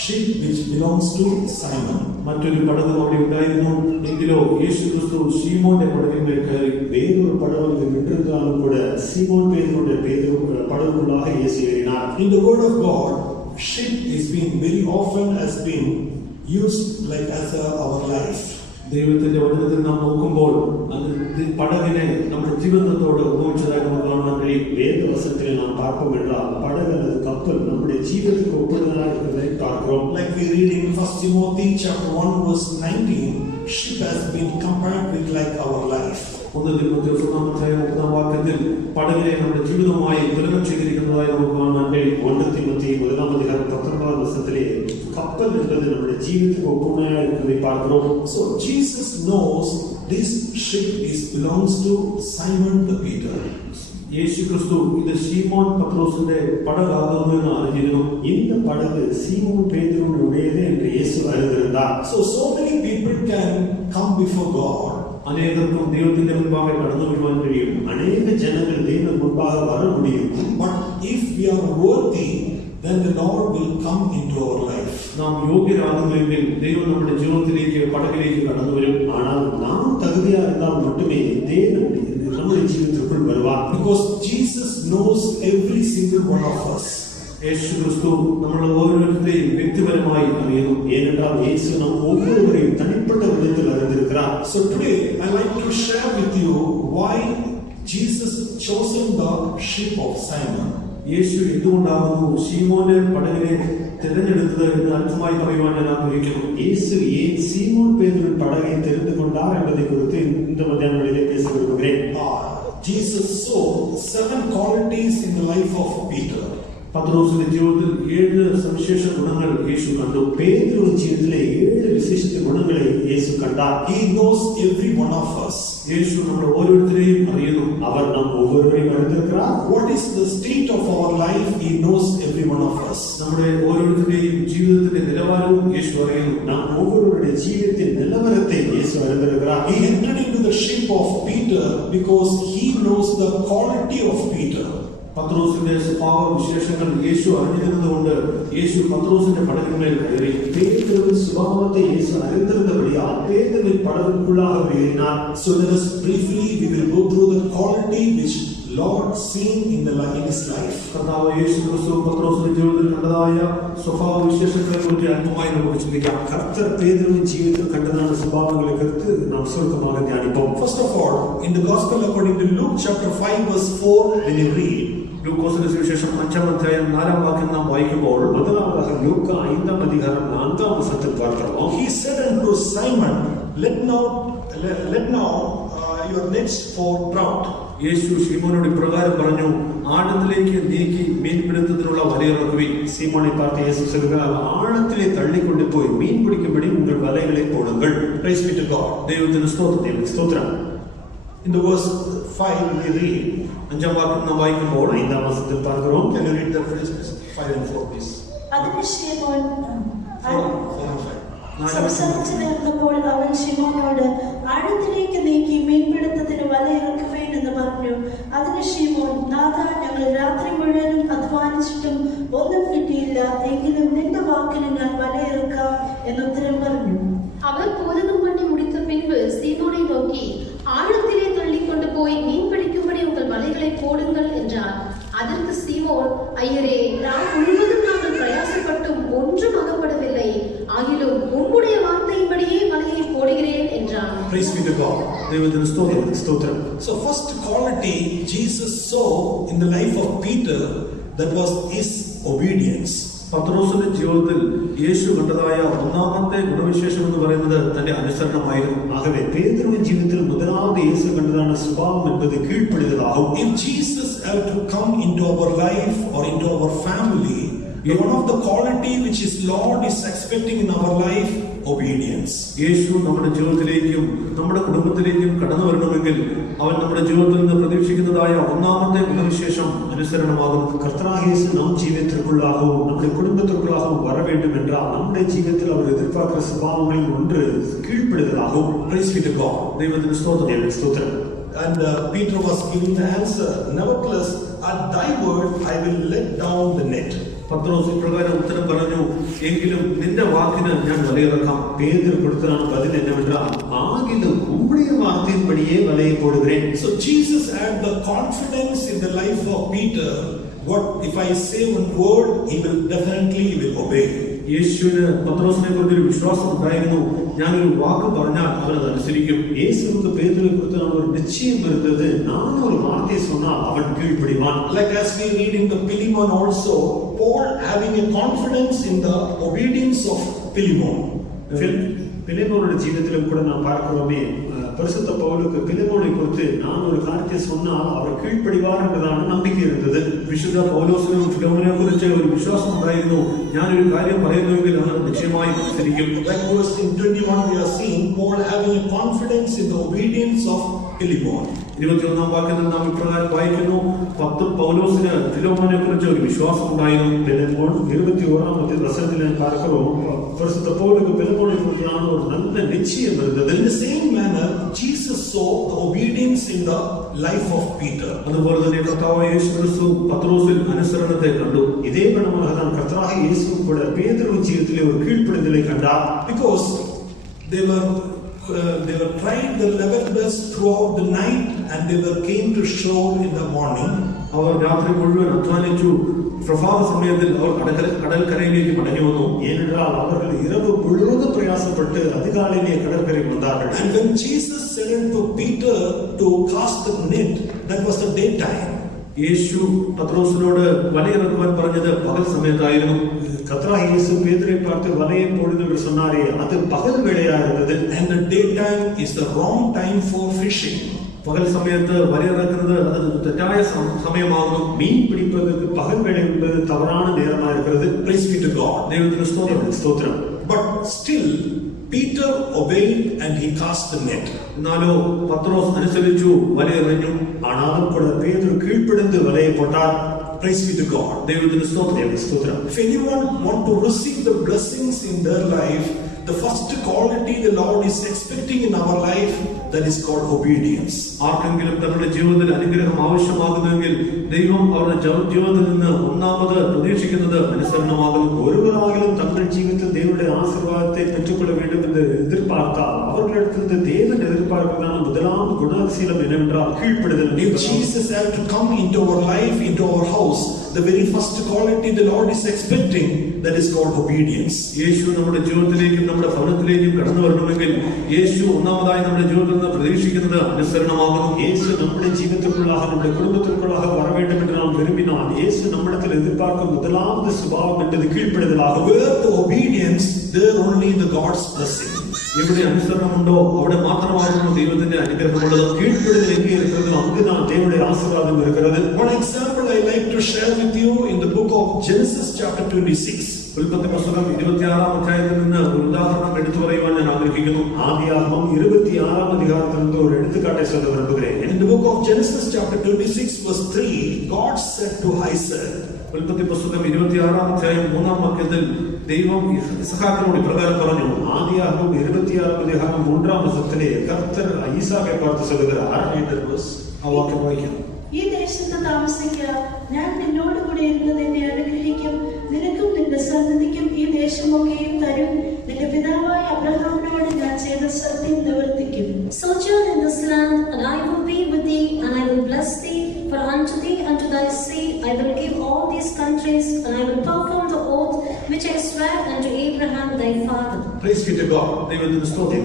ship which belongs to Simon. മറ്റൊരു പടകം അവിടെ ഉണ്ടായിരുന്നു. എങ്കിലോ യേശു ക്രിസ്തു ശീമോന്റെ പടകിന്മേൽ കയറി. വേറൊരു പടകിൽ നിന്നിരുന്നാലും കൂടെ സീമോൻ പേരുകളുടെ പടകുകളാக യേശു ഏറിനാർ. In the word of God, ship is being very often has been used like as our life. ദൈവത്തിന്റെ വചനത്തിൽ നാം നോക്കുമ്പോൾ പടകിനെ നമ്മുടെ ജീവിതത്തോട് ഉപയോഗിച്ചതായി നമുക്ക് കാണാൻ കഴിയും. വേദവസനത്തിൽ നാം പാർക്കുമെന്ന പടക് அல்லது കപ്പൽ നമ്മുടെ ജീവിതത്തിലേക്ക് ഒപ്പിടുന്നതായി இருக்கிறதை பார்க்கிறோம். Like we read in 1 Timothy chapter 1 verse 19, ship has been compared with like our life. 1 തിമോഥെയോസ് 1:30 വാക്യത്തിൽ പടകിനെ നമ്മുടെ ജീവിതവുമായി തുലനം ചെയ്തിരിക്കുന്നതായി നമുക്ക് കാണാൻ കഴിയും. 1 തിമോഥെയോസ് 1:19 കപ്പൽ എന്നത് നമ്മുടെ ജീവിതത്തിലേക്ക് ഒപ്പുന്നതായി இருக்கிறதை பார்க்கிறோம். So Jesus knows this ship belongs to Simon the Peter. യേശു ക്രിസ്തു ഇത് ശീമോൻ പത്രോസിന്റെ പടകാകുന്നു എന്ന് അറിഞ്ഞിരുന്നു. இந்த படகு சீமோன் பேதுருவுடையது என்று இயேசு அறிந்திருந்தார். So many people can come before God. അനേകർക്കും ദൈവത്തിന്റെ മുൻപാകെ കടന്നു വരുവാൻ കഴിയും. അനേക ജനങ്ങൾ ദൈവത്തിന്റെ മുൻപാകെ വര முடியும். But if we are worthy, then the Lord will come into our life. നാം യോഗ്യരാകുന്നുവെങ്കിൽ ദൈവം നമ്മുടെ ജീവിതത്തിലേക്ക് പടകിലേക്ക് കടന്നു വരും. ஆனால் நாம் തകുതിയാ இருந்தால் மட்டுமே தேவன் നമ്മുടെ ജീവിതത്തിലേക്ക് വരുവാൻ. Because Jesus knows every single one of us. യേശു ക്രിസ്തു നമ്മളെ ഓരോരുത്തരെയും വ്യക്തിപരമായി അറിയുന്നു. ஏனென்றால் இயேசு நம் ஒவ்வொருவரையும் தனிப்பட்ட விதத்தில் அறிந்திருக்கிறார். So today I like to share with you why Jesus chosen the ship of Simon. യേശു എന്തുകൊണ്ടാകുന്നു ശീമോന്റെ പടകിനെ തിരഞ്ഞെടുത്തത് എന്ന് അല്പമായി പറയുവാൻ ഞാൻ ആഗ്രഹിക്കുന്നു. യേശു ஏன் சீமோன் பேதுருவின் படகை தெரிந்து கொண்டார் என்பதை குறித்து இந்த மத்தியானத்திலே பேச விரும்புகிறேன். Jesus saw 7 qualities in the life of Peter. പത്രോസിന്റെ ജീവിതത്തിൽ 7 സവിശേഷ ഗുണങ്ങൾ യേശു കണ്ടു. പേതുരുവിന്റെ ജീവിതത്തിലെ 7 വിശേഷ ഗുണങ്ങളെ യേശു കണ്ടാർ. He knows every one of us. യേശു നമ്മൾ ഓരോരുത്തരെയും അറിയുന്നു. അവർ നാം ഓരോരുത്തരെയും അറിഞ്ഞിരിக்கிறார். What is the state of our life? He knows every one of us. നമ്മുടെ ഓരോരുത്തരുടെയും ജീവിതത്തിന്റെ നിലവാരവും യേശു അറിയുന്നു. നാം ഓരോരുത്തരുടെ ജീവിതത്തിന്റെ നിലവാരത്തെ യേശു അറിഞ്ഞിരിக்கிறார். He entered into the ship of Peter because he knows the quality of Peter. പത്രോസിന്റെ സ്വഭാവ വിശേഷങ്ങൾ യേശു അറിഞ്ഞിരുന്നതുകൊണ്ട് യേശു പത്രോസിന്റെ പടകിന്മേൽ കയറി. പേതുരുവിന്റെ സ്വഭാവത്തെ യേശു അറിഞ്ഞിരുന്നபடியால் പേതുരുവിൻ പടകിനുള്ளாக ஏறினார். So let us briefly we will go through the quality which Lord seen in his life. കർത്താവ് യേശു ക്രിസ്തു പത്രോസിന്റെ ജീവിതത്തിൽ കണ്ടതായ സ്വഭാവ വിശേഷങ്ങളെ കുറിച്ച് അല്പമായി നമുക്ക് ചിന്തിക്കാം. കർത്തർ പേതുരുവിൻ ജീവിതത്തിൽ കണ്ടതാണ് സ്വഭാവങ്ങളെ കുറിച്ച് നാം സ്വല്പமாக ധ്യാനിப்போம். First of all, in the Gospel according to Luke chapter 5 verse 4, when you read ലൂക്കോസിന്റെ സുവിശേഷം 5-ാം 4-ാം വാക്യം നാം വായിക്കുമ്പോൾ முதலாவதாக லூக்கா 5-ாம் அதிகாரம் 4-ாம் வசனத்தில் பார்க்கிறோம். He said unto Simon, let now your nets for trout. യേശു ശീമോനോട് ഇപ്രകാരം പറഞ്ഞു, ആഴത്തിലേക്ക് നീക്കി മീൻപിടുത്തത്തിനുള്ള വലയിറക്കുവിൻ. சீமோனை பார்த்து இயேசு சொல்கிறார், ஆழத்திலே தள்ளிக்கொண்டு போய் மீன் பிடிக்கும்படி உங்கள் வலைகளை போடுங்கள். Praise be to God. ദൈവത്തിന് സ്തോത്രം. ஸ்தோத்திரம். In the verse 5 we read, 5-ാം വാക്യം നാം വായിക്കുമ്പോൾ 5-ാം വചനത്തിൽ பார்க்கிறோம். can you read that phrase please? 5 and 4, please. അതിന് ശിമോൻ 4 and 5. സംസാരിച്ചു തീർന്നപ്പോൾ അവൻ ശിമോനോട് ആഴത്തിലേക്ക് നീക്കി മീൻപിടുത്തത്തിന് വല ഇറക്കുവേൻ എന്ന് പറഞ്ഞു. അതിന് ശിമോൻ, നാഥ, ഞങ്ങൾ രാത്രി മുഴുവനും അധ്വാനിച്ചിട്ടും ഒന്നും കിട്ടിയില്ല, എങ്കിലും നിന്റെ വാക്കിന് ഞാൻ വല ഇറക്കാം എന്നുത്തരം പറഞ്ഞു. അവർ போதகம் பண்ணி முடித்த பின்பு சீமோனை நோக்கி, ஆழத்திலே தள்ளிக்கொண்டு போய் மீன் பிடிக்கும்படி உங்கள் வலைகளை போடுங்கள் என்றார். அதற்கு சீமோன், ஐயரே, ராம் முழுவதும் நாங்கள் பிரயாசப்பட்டும் ஒன்றும் அகப்படவில்லை, ஆகிலும் உம்முடைய வார்த்தையின்படியே வலையை போடுகிறேன் என்றார். Praise be to God. So first quality Jesus saw in the life of Peter, that was his obedience. പത്രോസിന്റെ ജീവിതത്തിൽ യേശു കണ്ടതായ ഒന്നാമത്തെ ഗുണവിശേഷം എന്ന് പറയുന്നത് തന്റെ അനുസരണമായിരുന്നു. ஆகவே பேதுருவின் ஜீவிதத்தில் முதலாவது இயேசு கண்டதான சுபாவம் என்பது கீழ்ப்படிதலாகும். If Jesus had to come into our life or into our family, one of the quality which his Lord is expecting in our life, obedience. യേശു നമ്മുടെ ജീവിതത്തിലേക്കും നമ്മുടെ കുടുംബത്തിലേക്കും കടന്നു വരണമെങ്കിൽ അവൻ നമ്മുടെ ജീവിതത്തിൽ നിന്ന് പ്രതീക്ഷിക്കുന്നതായ ഒന്നാമത്തെ ഗുണവിശേഷം അനുസരണമാകുന്നു. கர்த்தராகிய இயேசு நம் ஜீவிதத்திற்குள்ளாகவும் நம்முடைய குடும்பத்திற்குள்ளாகவும் வர வேண்டும் என்றால் நம்முடைய ஜீவிதத்தில் அவர் எதிர்பார்க்கிற சுபாவங்களில் ஒன்று கீழ்ப்படிதலாகும். Praise be to God. ദൈവത്തിന് സ്തോത്രം. And Peter was giving the answer, nevertheless at thy word I will let down the net. പത്രോസ് ഇപ്രകാരം ഉത്തരം പറഞ്ഞു, എങ്കിലും നിന്റെ വാക്കിന് ഞാൻ വലയിറക്കാം. பேதுரு கொடுத்த பதில் என்னவென்றால், ஆகிலும் உம்முடைய வார்த்தையின்படியே வலையை போடுகிறேன். So Jesus had the confidence in the life of Peter, what if I say one word, he will obey. യേശുവിന് പത്രോസിനെ കുറിച്ചൊരു വിശ്വാസം ഉണ്ടായിരുന്നു, ഞാനൊരു വാക്ക് പറഞ്ഞാൽ അവനത് അനുസരിക്കും. இயேசுவுக்கு பேதுருவை குறித்து ஒரு நிச்சயம் இருந்தது, நான் ஒரு வார்த்தை சொன்னால் அவன் கீழ்ப்படிவான். Like as we read in the Philemon also, Paul having a confidence in the obedience of Philemon. பிலேமோனுடைய ஜீவிதத்திலும் கூட நாம் பார்க்கிறோமே, பரிசுத்த பவுலுக்கு பிலேமோனை குறித்து நான் ஒரு காரியத்தை சொன்னால் அவர் கீழ்ப்படிவார் என்பதான நம்பிக்கை இருந்தது. വിശുദ്ധ പൗലോസിനും ഫിലോമിനെ കുറിച്ച് ഒരു വിശ്വാസം ഉണ്ടായിരുന്നു, ഞാനൊരു കാര്യം പറയുന്നുവെങ്കിൽ അവൻ നിശ്ചയമായി അനുസരിക്കും. Like verse in 21 we are seeing Paul having a confidence in the obedience of Philemon. 21-ാം വാക്യത്തിൽ നാം ഇപ്രകാരം വായിക്കുന്നു, പൗലോസിന് ഫിലോമോനെ കുറിച്ച് ഒരു വിശ്വാസം ഉണ്ടായിരുന്നു. பிலேமோன் 21-ாம் வசனத்தில் பார்க்கிறோம், பரிசுத்த பவுலுக்கு பிலேமோனை குறித்தான ஒரு நல்ல நிச்சயம் இருந்தது. In the same manner Jesus saw the obedience in the life of Peter. അതുപോലെ തന്നെ കർത്താവായ യേശു ക്രിസ്തു പത്രോസിൽ അനുസരണത്തെ കണ്ടു. இதே விதமாக தான் கர்த்தராகிய இயேசு கூட பேதுருவின் ஜீவிதத்திலே ஒரு கீழ்ப்படிதலை கண்டார். Because they were trying their level best throughout the night and they came to shore in the morning. അവർ രാത്രി മുഴുവൻ അധ്വാനിച്ചു, പ്രഭാത സമയത്തിൽ അവർ കടൽക്കരയിലേക്ക് മടങ്ങി വന്നു. ஏனென்றால் அவர்கள் இரவு முழுவதும் பிரயாசப்பட்டு அதிகாலையிலே கடற்கரை வந்தார்கள். And when Jesus said to Peter to cast the net, that was the daytime. യേശു പത്രോസിനോട് വലയിറക്കുവാൻ പറഞ്ഞത് പകൽ സമയത്തായിരുന്നു. கர்த்தராகிய இயேசு பேதுருவை பார்த்து வலையை போடுங்கள் என்று சொன்னாரே, அது பகல் வேளையா இருந்தது. And the daytime is the wrong time for fishing. പകൽ സമയത്ത് വലയിറക്കുന്നത് അത് തെറ്റായ സമയമാകുന്നു. மீன் பிடிப்பதற்கு பகல் வேளை என்பது தவறான நேரமா இருக்கிறது. Praise be to God. ദൈവത്തിന് ஸ்தோத்திரம். But still Peter obeyed and he cast the net. എന്നാലോ പത്രോസ് അനുസരിച്ചു, വലയെറിഞ്ഞു. ஆனாலும் கூட பேதுரு கீழ்ப்படிந்து வலையை போட்டார். Praise be to God. ദൈവത്തിന് സ്തോത്രം. If anyone want to receive the blessings in their life, the first quality the Lord is expecting in our life, that is called obedience. ആർക്കെങ്കിലും തങ്ങളുടെ ജീവിതത്തിൽ അനുഗ്രഹം ആവശ്യമാകുന്നുവെങ്കിൽ ദൈവം അവരുടെ ജീവിതത്തിൽ നിന്ന് ഒന്നാമത് പ്രതീക്ഷിക്കുന്നത് അനുസരണമാകുന്നു. ஒருவராகிலும் தங்கள் ஜீவிதத்தில் தேவனுடைய ஆசீர்வாதத்தை பெற்றுக்கொள்ள வேண்டும் என்று எதிர்பார்த்தால் அவர்களிடத்திலிருந்து தேவன் எதிர்பார்ப்பதான முதலாம் குணசீலம் என்னவென்றால் கீழ்ப்படிதல். If Jesus had to come into our life, into our house, the very first quality the Lord is expecting, that is called obedience. യേശു നമ്മുടെ ജീവിതത്തിലേക്കും നമ്മുടെ ഭവനത്തിലേക്കും കടന്നു വരണമെങ്കിൽ യേശു ഒന്നാമതായി നമ്മുടെ ജീവിതത്തിൽ നിന്ന് പ്രതീക്ഷിക്കുന്നത് അനുസരണമാകുന്നു. இயேசு நம்முடைய ஜீவிதத்திற்குள்ளாக நம்முடைய குடும்பத்திற்குள்ளாக வர வேண்டும் என்று நாம் விரும்பினால் இயேசு நம்மிடத்தில் எதிர்பார்க்கும் முதலாவது சுபாவம் என்பது கீழ்ப்படிதலாகும். Where the obedience, there only the God's blessing. എവിടെ അനുസരണമുണ്ടോ അവിടെ മാത്രമാകുന്നു ദൈവത്തിന്റെ അനുഗ്രഹമുള്ളത്. கீழ்ப்படிதல் எங்கே இருக்கிறதோ அங்குதான் தேவனுடைய ஆசீர்வாதம் இருக்கிறது. One example I like to share with you in the book of Genesis chapter 26. ഉൽപ്പത്തി പുസ്തകം 26-ാം അധ്യായത്തിൽ നിന്ന് ഒരു ഉദാഹരണം എടുത്തു പറയുവാൻ ഞാൻ ആഗ്രഹിക്കുന്നു. ஆதியாகமம் 26-ாம் அதிகாரத்திலிருந்து ஒரு எடுத்துக்காட்டை சொல்ல விரும்புகிறேன். In the book of Genesis chapter 26 verse 3, God said to Isaac, ഉൽപ്പത്തി പുസ്തകം 26-ാം അധ്യായം 3-ാം വാക്യത്തിൽ ദൈവം ഇസ്ഹാക്കിനോട് ഇപ്രകാരം പറഞ്ഞു. ആദിയാകമം 26-ാം വസനത്തിലെ കർത്തർ ஈசாக்கை பார்த்து சொல்லுகிறார். ആ വാക്യം വായിക്കാം. ഈ ദേശത്ത് താമസിക്കുക, ഞാൻ നിന്നോട് കൂടെ ഇരുന്ന് നിന്നെ അനുഗ്രഹിക്കും, നിനക്കും നിന്റെ സന്തതിക്കും ഈ ദേശമൊക്കെയും തരും, നിന്റെ പിതാവായ അബ്രഹാമിനോട് ഞാൻ ചെയ്ത സത്യം നിവർത്തിക്കും. Sojourn in this land, and I will be with thee, and I will bless thee. For unto thee and to thy seed I will give all these countries, and I will perform the oath which I sware unto Abraham thy father. Praise be to God. ദൈവത്തിന് സ്തോത്രം.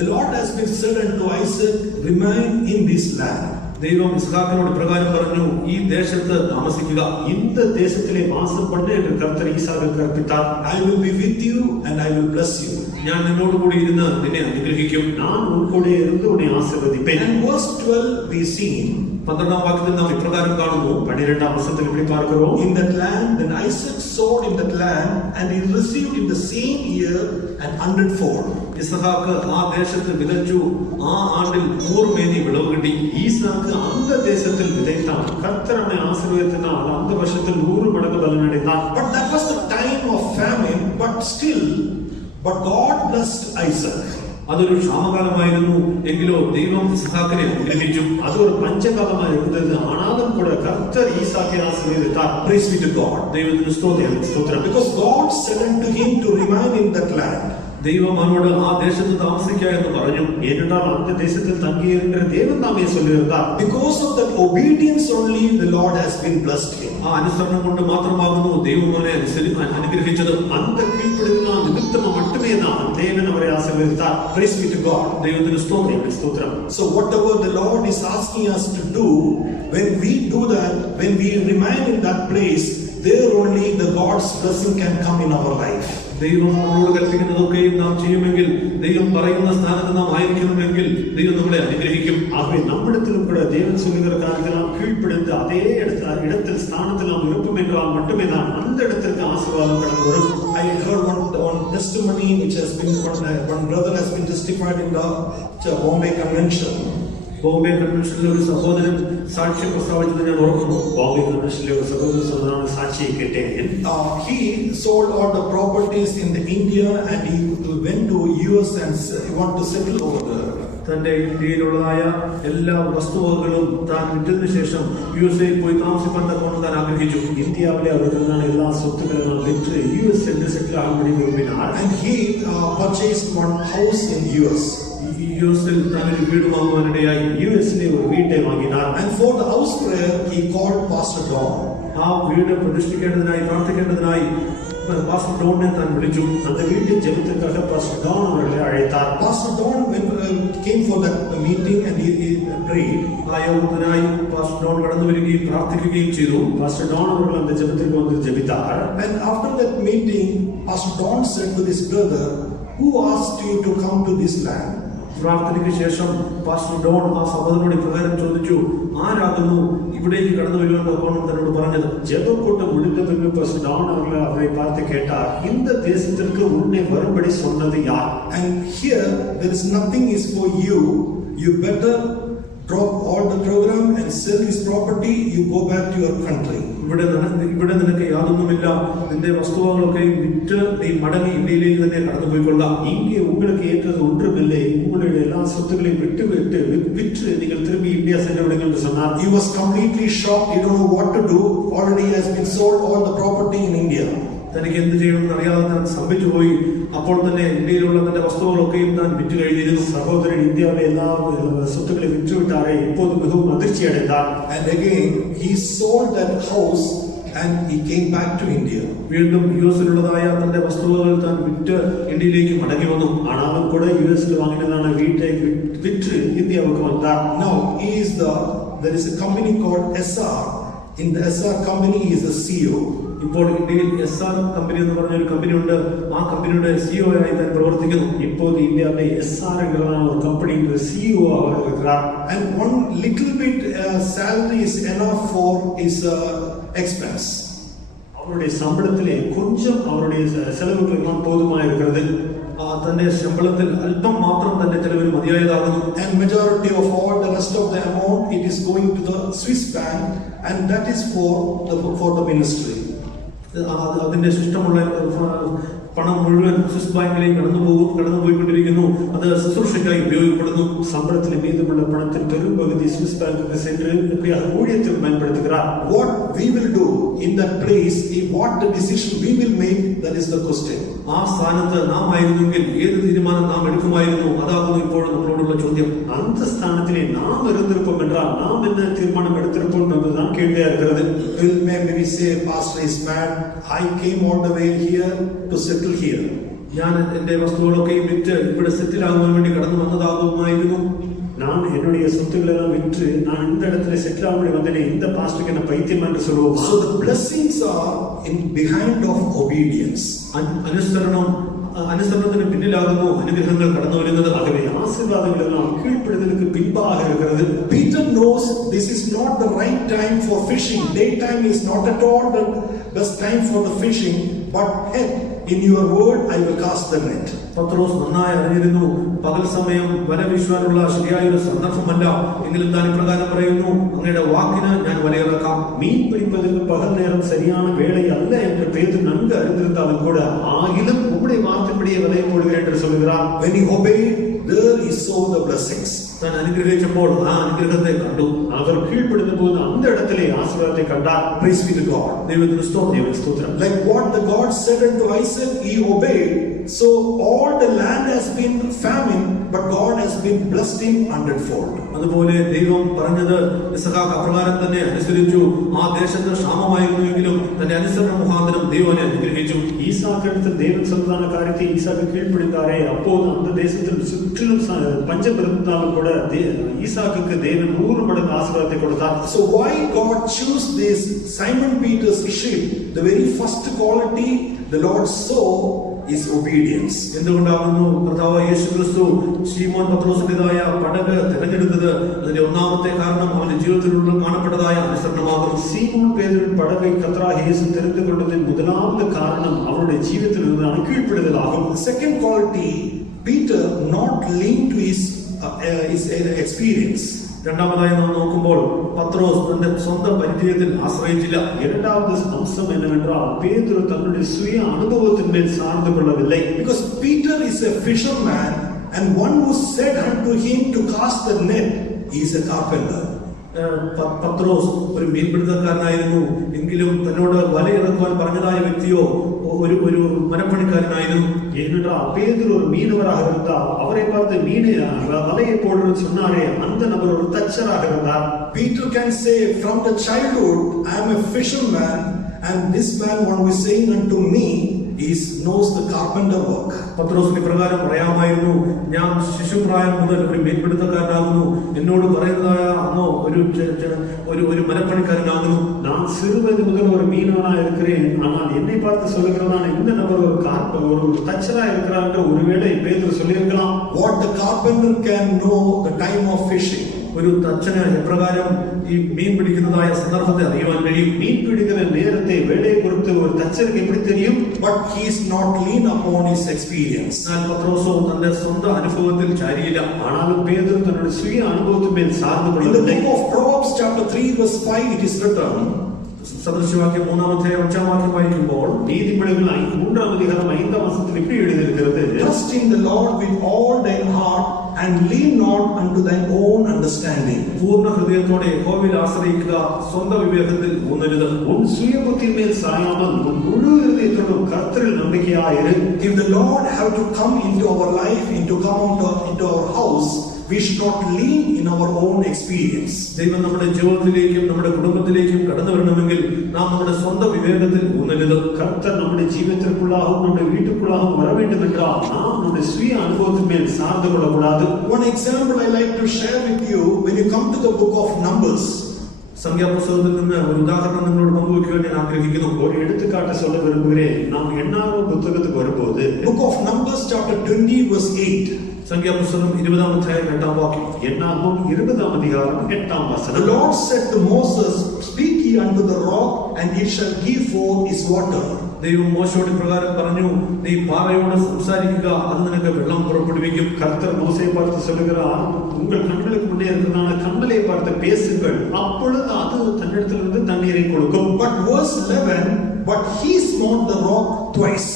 The Lord has been said unto Isaac, remain in this land. ദൈവം ഇസ്ഹാക്കിനോട് പ്രകാരം പറഞ്ഞു, ഈ ദേശത്ത് താമസിക്കുക, இந்த தேசத்திலே வாசம் பண்ணு என்று கர்த்தர் ஈசாக்கு கற்பித்தார். I will be with you and I will bless you. ഞാൻ നിന്നോട് കൂടി ഇരുന്ന് നിന്നെ അനുഗ്രഹിക്കും, ഞാൻ ഉൻ കൂടെ ഇருந்து ഉന്നെ ആശീർവദിப்பேன். And verse 12 we see 12-ാം വാക്യത്തിൽ നാം ഇപ്രകാരം കാണുന്നു. 12-ാം വസനത്തിൽ இப்படி பார்க்கிறோம். In that land, then Isaac sowed in that land, and he received in the same year an 100-fold. Ishaq ആ ദേശത്ത് വിതച്ചു, ആ ആണ്ടിൽ 100 മേനി വിളവ് കിട്ടി. ഈസാക്ക് அந்த தேசத்தில் விதைத்தான், கர்த்தர் அவனை ஆசீர்வதித்தார், அந்த வருஷத்தில் 100 மடங்கு பலனடைந்தான். But that was the time of famine, but God blessed Isaac. അതൊരു ക്ഷാമകാലമായിരുന്നു, എങ്കിലോ ദൈവം ഇസ്ഹാക്കിനെ അനുഗ്രഹിച്ചു. അതൊരു പഞ്ചകാലമായിരുന്നത്, ആനാലും കൂടെ കർത്തർ ഈസാക്കിനെ ആശീർവദിത്താർ. Praise be to God. ദൈവത്തിന് സ്തോത്രം. Because God said unto him to remain in that land. ദൈവം അവനോട് ആ ദേശത്ത് താമസിക്കുക എന്ന് പറഞ്ഞു. ஏனென்றால் அந்த தேசத்தில் தங்கியிருக்கிற தேவன் தாமே சொல்லியிருந்தார். Because of that obedience only the Lord has been blessed him. ആ അനുസരണം കൊണ്ട് മാത്രമാകുന്നു ദൈവം അവനെ അനുഗ്രഹിച്ചത്. அந்த கீழ்ப்படிதலின் நிமித்தம் மட்டுமே தான் தேவன் அவரை ஆசீர்வதித்தார். Praise be to God. ദൈവത്തിന് സ്തോത്രം. So whatever the Lord is asking us to do, when we do that, when we remain in that place, there only the God's blessing can come in our life. ദൈവം നമ്മളോട് കൽപ്പിക്കുന്നതൊക്കെയും നാം ചെയ്യുമെങ്കിൽ, ദൈവം പറയുന്ന സ്ഥാനത്ത് നാം ആയിരിക്കണമെങ്കിൽ ദൈവം നമ്മളെ അനുഗ്രഹിക്കും. ஆகவே நம்மிடத்திலும் கூட தேவன் சொல்லுகிற காரியத்தை நாம் கீழ்ப்படிந்து அதே இடத்தில் ஸ்தானத்தில் நாம் இருப்போம் என்றால் மட்டுமே தான் அந்த இடத்திற்கு ஆசீர்வாதம் கடந்து வரும். I heard one testimony which has been one brother has been testified in the Bombay Convention. Bombay കൺവെൻഷനിലെ ഒരു സഹോദരൻ സാക്ഷ്യം പ്രസ്താവിച്ചത് ഞാൻ ഓർക്കുന്നു. ബോംബെ കൺവെൻഷനിലെ ഒരു സഹോദരൻ സാക്ഷിയെ കേട്ടേൻ. He sold all the properties in the India and he went to US and he want to settle over there. തന്റെ ഇന്ത്യയിലുള്ളതായ എല്ലാ വസ്തുവകകളും താൻ വിറ്റതിനു ശേഷം USA പോയി താമസിക്കാൻ തക്കവണ്ണം താൻ ആഗ്രഹിച്ചു. ഇന്ത്യയിലെ അവരുടെ എല്ലാ സ്വത്തുക്കളും വിറ്റ് US സെറ്റിൽ ആകാൻ വേണ്ടി വിരുമ്പിനാർ. And he purchased one house in US. യുഎസിൽ താൻ ഒരു വീട് വാങ്ങുവാനിടയായി. യുഎസിലെ ഒരു വീട്ടെ വാങ്ങിനാർ. And for the house prayer he called Pastor Don. ആ വീട് പ്രതിഷ്ഠിക്കേണ്ടതിനായി പ്രാർത്ഥിക്കേണ്ടതിനായി പാസ്റ്റർ ഡോണിനെ താൻ വിളിച്ചു. அந்த വീട്ടിൽ ജപത്തിற்காக പാസ്റ്റർ ഡോൺ അവരെ അழைத்தார். Pastor Don came for that meeting and he prayed. ആ യോഗത്തിനായി പാസ്റ്റർ ഡോൺ കടന്നു വരികയും പ്രാർത്ഥിക്കുകയും ചെയ്തു. പാസ്റ്റർ ഡോൺ അവർ அந்த ജപത്തിற்கு வந்து ജപിத்தார். And after that meeting Pastor Don said to this brother, who asked you to come to this land? പ്രാർത്ഥനയ്ക്ക് ശേഷം pastor Don ആ സഹോദരനോട് ഇപ്രകാരം ചോദിച്ചു, ആരാകുന്നു ഇവിടേക്ക് കടന്നു വരുവാൻ തക്കവണ്ണം തന്നോട് പറഞ്ഞത്? ജപക്കൂട്ടം முடிந்த பின்பு பாஸ்டர் டான் அவரை பார்த்து கேட்டார், இந்த தேசத்திற்கு உன்னை வரும்படி சொன்னது யார்? And here there is nothing is for you. You better drop all the program and sell this property. You go back to your country. ഇവിടെ നിനക്ക് യാതൊന്നുമില്ല, നിന്റെ വസ്തുവകളൊക്കെ വിറ്റ് നീ മടങ്ങി ഇന്ത്യയിലേക്ക് തന്നെ കടന്നു പോയിക്കൊള്ളാം. இங்கே உங்களுக்கு ஏற்றது ஒன்றுமில்லை, உங்களுடைய எல்லா சொத்துக்களையும் விற்று நீங்கள் திரும்பி இந்தியா சென்று விடுங்கள் என்று சொன்னார். He was completely shocked. He don't know what to do. Already has been sold all the property in India. തനിക്ക് എന്ത് ചെയ്യണമെന്ന് അറിയാതെ താൻ സ്തംഭിച്ചു പോയി. അപ്പോൾ തന്നെ ഇന്ത്യയിലുള്ള തന്റെ വസ്തുവകളൊക്കെയും താൻ വിറ്റ് കഴിഞ്ഞിരുന്നു. സഹോദരൻ ഇന്ത്യയിലെ എല്ലാ സ്വത്തുക്കളെയും വിറ്റുവിട്ടാറേ இப்போது மிகவும் அதிர்ச்சி அடைந்தார். And again he sold that house and he came back to India. വീണ്ടും യുഎസിലുള്ളതായ തന്റെ വസ്തുവകൾ താൻ വിറ്റ് ഇന്ത്യയിലേക്ക് മടങ്ങി വന്നു. ആണാലും കൂടെ യുഎസിൽ വാങ്ങിയതാണ് വീട്ടെ വിറ്റ് ഇന്ത്യക്ക് വന്നാർ. Now there is a company called SR. In the SR company he is the CEO. ഇപ്പോൾ ഇന്ത്യയിൽ SR കമ്പനി എന്ന് പറഞ്ഞ ഒരു കമ്പനി ഉണ്ട്. ആ കമ്പനിയുടെ CEO ആയി താൻ പ്രവർത്തിക്കുന്നു. ഇപ്പോൾ ഇന്ത്യയിലെ SR എന്ന ഒരു കമ്പനിയുടെ CEO ആവാൻ இருக்கிறார். And one little bit salary is enough for his expense. அவருடைய சம்பளத்திலே கொஞ்சம் அவருடைய செலவுகள் எல்லாம் போதுமா இருக்கிறது. തന്റെ ശമ്പളത്തിൽ അല്പം മാത്രം തന്റെ ചെലവിന് മതിയായതാകുന്നു. And majority of all the rest of the amount, it is going to the Swiss bank, and that is for the ministry. അതിന്റെ ശിഷ്ടമുള്ള പണം മുഴുവൻ സ്വിസ് ബാങ്കിലേക്ക് കടന്നുപോയിക്കൊണ്ടിരിക്കുന്നു. അത് ശുശ്രൂഷയ്ക്കായി ഉപയോഗപ്പെടുന്നു. சம்பளத்தில் மீதமுள்ள பணத்தின் பெரும்பகுதி சுவிஸ் பேங்குக்கு சென்று ஊழியத்துக்கு பயன்படுத்துகிறார். What we will do in that place, what the decision we will make, that is the question. ആ സ്ഥാനത്ത് നാം ആയിരുന്നെങ്കിൽ ഏത് തീരുമാനം നാം എടുക്കുമായിരുന്നു? അതാകുന്നു ഇപ്പോൾ നമ്മളോടുള്ള ചോദ്യം. அந்த ஸ்தானத்திலே நாம் இருந்திருப்போம் என்றால் நாம் என்ன தீர்மானம் எடுத்திருப்போம் என்பதுதான் கேள்வியா இருக்கிறது. Will maybe we say, Pastor is mad, I came all the way here to settle here. ഞാൻ എന്റെ വസ്തുക്കളൊക്കെ വിറ്റ് ഇവിടെ സെറ്റിൽ ആകുവാൻ വേണ്ടി കടന്നു വന്നതാകുമായിരുന്നു. நான் என்னுடைய சொத்துக்களை எல்லாம் விற்று நான் இந்த இடத்துல செட்டில் ஆக வந்தேனே, இந்த பாஸ்டருக்கு என்ன பைத்தியம் என்று சொல்லுவோம். So the blessings are in behind of obedience. അനുസരണത്തിന് പിന്നിലാകുന്നു അനുഗ്രഹങ്ങൾ കടന്നു വരുന്നത്. ஆகவே ஆசீர்வாதங்கள் எல்லாம் கீழ்ப்படிதலுக்கு பின்பாக இருக்கிறது. Peter knows this is not the right time for fishing. Daytime is not at all the best time for the fishing, but in your word I will cast the net. പത്രോസ് നന്നായി അറിഞ്ഞിരുന്നു പകൽ സമയം വല വീശുവാനുള്ള ശരിയായ ഒരു സന്ദർഭമല്ല. എങ്കിലും താൻ ഇപ്രകാരം പറയുന്നു, അങ്ങയുടെ വാക്കിന് ഞാൻ വലയിറക്കാം. மீன் பிடிப்பதற்கு பகல் நேரம் சரியான வேலை அல்ல என்று பேதுரு நன்கு அறிந்திருந்தாலும் கூட ஆகிலும் உம்முடைய வார்த்தைப்படியே வலையை போடுகிறேன் என்று சொல்கிறார். When he obeyed, there he saw the blessings. താൻ അനുഗ്രഹിച്ചപ്പോൾ ആ അനുഗ്രഹത്തെ കണ്ടു. அவர் கீழ்ப்படிந்த போது அந்த இடத்திலே ஆசீர்வாதத்தை கண்டார். Praise be to God. ദൈവത്തിന് സ്തോത്രം. Like what the God said unto Isaac, he obeyed. So all the land has been famine, but God has been blessed him 100-fold. അതുപോലെ ദൈവം പറഞ്ഞത് ഇസഹാക്ക് അപ്രകാരം തന്നെ അനുസരിച്ചു. ആ ദേശത്ത് ക്ഷാമമായിരുന്നുവെങ്കിലും തന്റെ അനുസരണ മുഖാന്തരം ദൈവനെ അനുഗ്രഹിച്ചു. ஈசாக்கிடத்தில் தேவன் சொன்னதான காரியத்தை ஈசாக்கு கீழ்ப்படிந்தாரே, அப்போது அந்த தேசத்தில் சுற்றிலும் பஞ்சம் இருந்தாலும் கூட ஈசாக்குக்கு தேவன் 100 மடங்கு ஆசீர்வாதத்தை கொடுத்தார். So why God choose this Simon Peter's sheep? The very first quality the Lord saw is obedience. എന്തുകൊണ്ടാകുന്നു കർത്താവ് യേശുക്രിസ്തു ശീമോൻ പത്രോസിന്റേതായ പടക് തിരഞ്ഞെടുത്തത്? അതിന്റെ ഒന്നാമത്തെ കാരണം അവന്റെ ജീവിതത്തിലുള്ള കാണപ്പെട്ടതായ അനുസരണമാകുന്നു. சீமோன் பேதுருவின் படகை கர்த்தராகிய இயேசு தெரிந்து கொண்டதின் முதலாவது காரணம் அவருடைய ஜீவிதத்தில் இருந்த கீழ்ப்படிதல் ஆகும். Second quality, Peter not linked to his experience. രണ്ടാമതായി നാം നോക്കുമ്പോൾ പത്രോസ് തന്റെ സ്വന്തം പരിചയത്തിൽ ആശ്രയിച്ചില്ല. இரண்டாவது அம்சம் என்னவென்றால் பேதுரு தன்னுடைய சுய அனுபவத்தின் மேல் சார்ந்து கொள்ளவில்லை. Because Peter is a fisherman, and one who said unto him to cast the net is a carpenter. പത്രോസ് ഒരു മീൻപിടുത്തക്കാരനായിരുന്നു. എങ്കിലും തന്നോട് വലയിറക്കുവാൻ പറഞ്ഞതായ വ്യക്തിയോ ഒരു മരപ്പണിക്കാരനായിരുന്നു. ஏனென்றால் பேதுரு ஒரு மீனவராக இருந்தார். அவரை பார்த்து மீனை வலையை போடுன்னு சொன்னாரே, அந்த நபர் ஒரு தச்சராக இருந்தார். Peter can say, from the childhood I am a fisherman, and this man one who is saying unto me knows the carpenter work. പത്രോസിന് പ്രകാരം പറയാമായിരുന്നു, ഞാൻ ശിശുപ്രായം മുതൽ ഒരു മീൻപിടുത്തക്കാരനാകുന്നു. എന്നോട് പറയുന്നതായ അന്നോ ഒരു മരപ്പണിക്കാരനാകുന്നു. நான் சிறுவயது முதல் ஒரு மீனவனா இருக்கிறேன். ஆனால் என்னை பார்த்து சொல்லுகிறதான இந்த நபர் ஒரு தச்சரா இருக்கிறார் என்று ஒருவேளை பேதுரு சொல்லியிருக்கலாம். What the carpenter can know the time of fishing. ഒരു തച്ചന് എപ്രകാരം ഈ മീൻ പിടിക്കുന്നതായ സന്ദർഭത്തെ അറിയുവാൻ കഴിയും? മീൻ പിടിക്കുന്ന നേരത്തെ വേളയെ കുറിച്ച് ഒരു തച്ചർക്ക് എപ്പടി தெரியும்? But he is not lean upon his experience. എന്നാൽ പത്രോസോ തന്റെ സ്വന്തം അനുഭവത്തിൽ ചാരിയില്ല. ആனாலும் പേതുരു തന്റെ സ്വയ അനുഭവത്തിൽ മേൽ സാർന്നു കൊള്ളുന്നില്ല. In the book of Proverbs chapter 3 verse 5 it is written, സദൃശവാക്യം 3-ാം വാക്യം വായിക്കുമ്പോൾ നീതിമൊഴികൾ 3-ാം അധികാരം 5-ാം വചനത്തിൽ இப்படி எழுதியிருக்கிறது, trust in the Lord with all thine heart and lean not unto thine own understanding. പൂർണ്ണ ഹൃദയത്തോടെ യഹോവയിൽ ആശ്രയിക്കുക, സ്വന്തം വിവേകത്തിൽ ഊന്നരുത്. உன் சுய புத்தியின் மேல் சாயாமல் உன் முழு இதயத்தோடும் கர்த்தரில் நம்பிக்கையாயிரு. If the Lord have to come into our life, into our house, we should not lean in our own experience. ദൈവം നമ്മുടെ ജീവിതത്തിലേക്കും നമ്മുടെ കുടുംബത്തിലേക്കും കടന്നു വരണമെങ്കിൽ നാം നമ്മുടെ സ്വന്തം വിവേകത്തിൽ ഊന്നരുത്. கர்த்தர் நம்முடைய ஜீவிதத்திற்குள்ளாகவும் நம்முடைய வீட்டுக்குள்ளாகவும் வர வேண்டும் என்றால் நாம் நம்முடைய சுய அனுபவத்தின் மேல் சார்ந்து கொள்ளக்கூடாது. One example I like to share with you, when you come to the book of Numbers, സംഖ്യാപുസ്തകത്തിൽ നിന്ന് ഒരു ഉദാഹരണം നിങ്ങളോട് പങ്കുവെക്കുവാൻ ഞാൻ ആഗ്രഹിക്കുന്നു. ഒരു എടുത്തുകാട്ട് சொல்ல விரும்புகிறேன். நாம் எண்ணாகம புத்தகத்துக்கு வரும்போது book of Numbers chapter 20 verse 8, സംഖ്യാപുസ്തകം 20-ാം അധ്യായം 8-ാം വാക്യം. எண்ணாகமம் 20-ാം അധികാരം 8-ാം വചനം. The Lord said to Moses, speak ye unto the rock, and it shall give forth its water. ദൈവം മോശയോട് പ്രകാരം പറഞ്ഞു, നീ പാറയോട് സംസാരിക്കുക, അത് നിനക്ക് വെള്ളം പുറപ്പെടുവിക്കും. கர்த்தர் மோசேயை பார்த்து சொல்லுகிறார், உங்கள் கண்களுக்கு முன்னே இருக்கிறதான கண்மலை பார்த்து பேசுங்கள், அப்பொழுது அது தன்னிடத்திலிருந்து தண்ணீரை கொடுக்கும். But verse 11, but he smote the rock twice.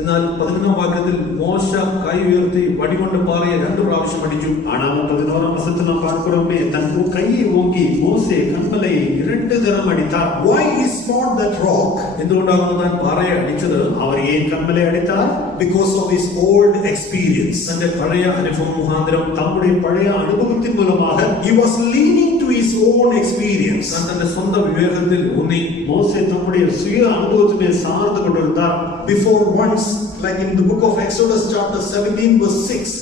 എന്നാൽ 11ാം വാക്യത്തിൽ മോശ കൈ ഉയർത്തി വടികൊണ്ട് പാറയെ 2 പ്രാവശ്യം അടിച്ചു. ஆனால் 11ஆம் வசனத்தில் நாம் பார்க்கிறோமே, தன் கையை ஓங்கி மோசே கண்மலையை 2 தரம் அடித்தார். Why he smote that rock? എന്തുകൊണ്ടാകുന്നു താൻ പാറയെ അടിച്ചത്? அவர் ஏன் கண்மலை அடித்தார்? Because of his old experience. തന്റെ പഴയ അനുഭവം മുഖാന്തരം, தம்முடைய பழைய அனுபவத்தின் மூலமாக He was leaning to his own experience. താൻ തന്റെ സ്വന്തം വിവേകത്തിൽ ഊന്നി மோசே தம்முடைய சுய அனுபவத்திலே சார்ந்து கொண்டிருந்தார். Before once, like in the book of Exodus chapter 17 verse 6,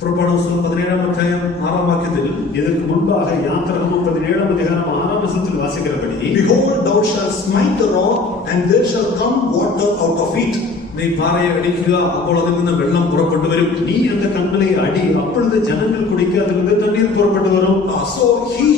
പുറപ്പാട് പുസ്തകം 17ാം അധ്യായം 6ാം വാക്യത്തിൽ, இதற்கு முன்பாக யாத்திராகமம் 17ஆம் அதிகாரம் 6ஆம் வசனத்தில் வாசிக்கிறபடி, behold, thou shalt smite the rock, and there shall come water out of it. നീ പാറയെ അടിക്കുക, അപ്പോൾ അതിൽ നിന്ന് വെള്ളം പുറപ്പെട്ടു വരും. நீ அந்த கண்மலை அடி, அப்பொழுது ஜனங்கள் குடிக்க அதிலிருந்து தண்ணீர் புறப்பட்டு வரும். So he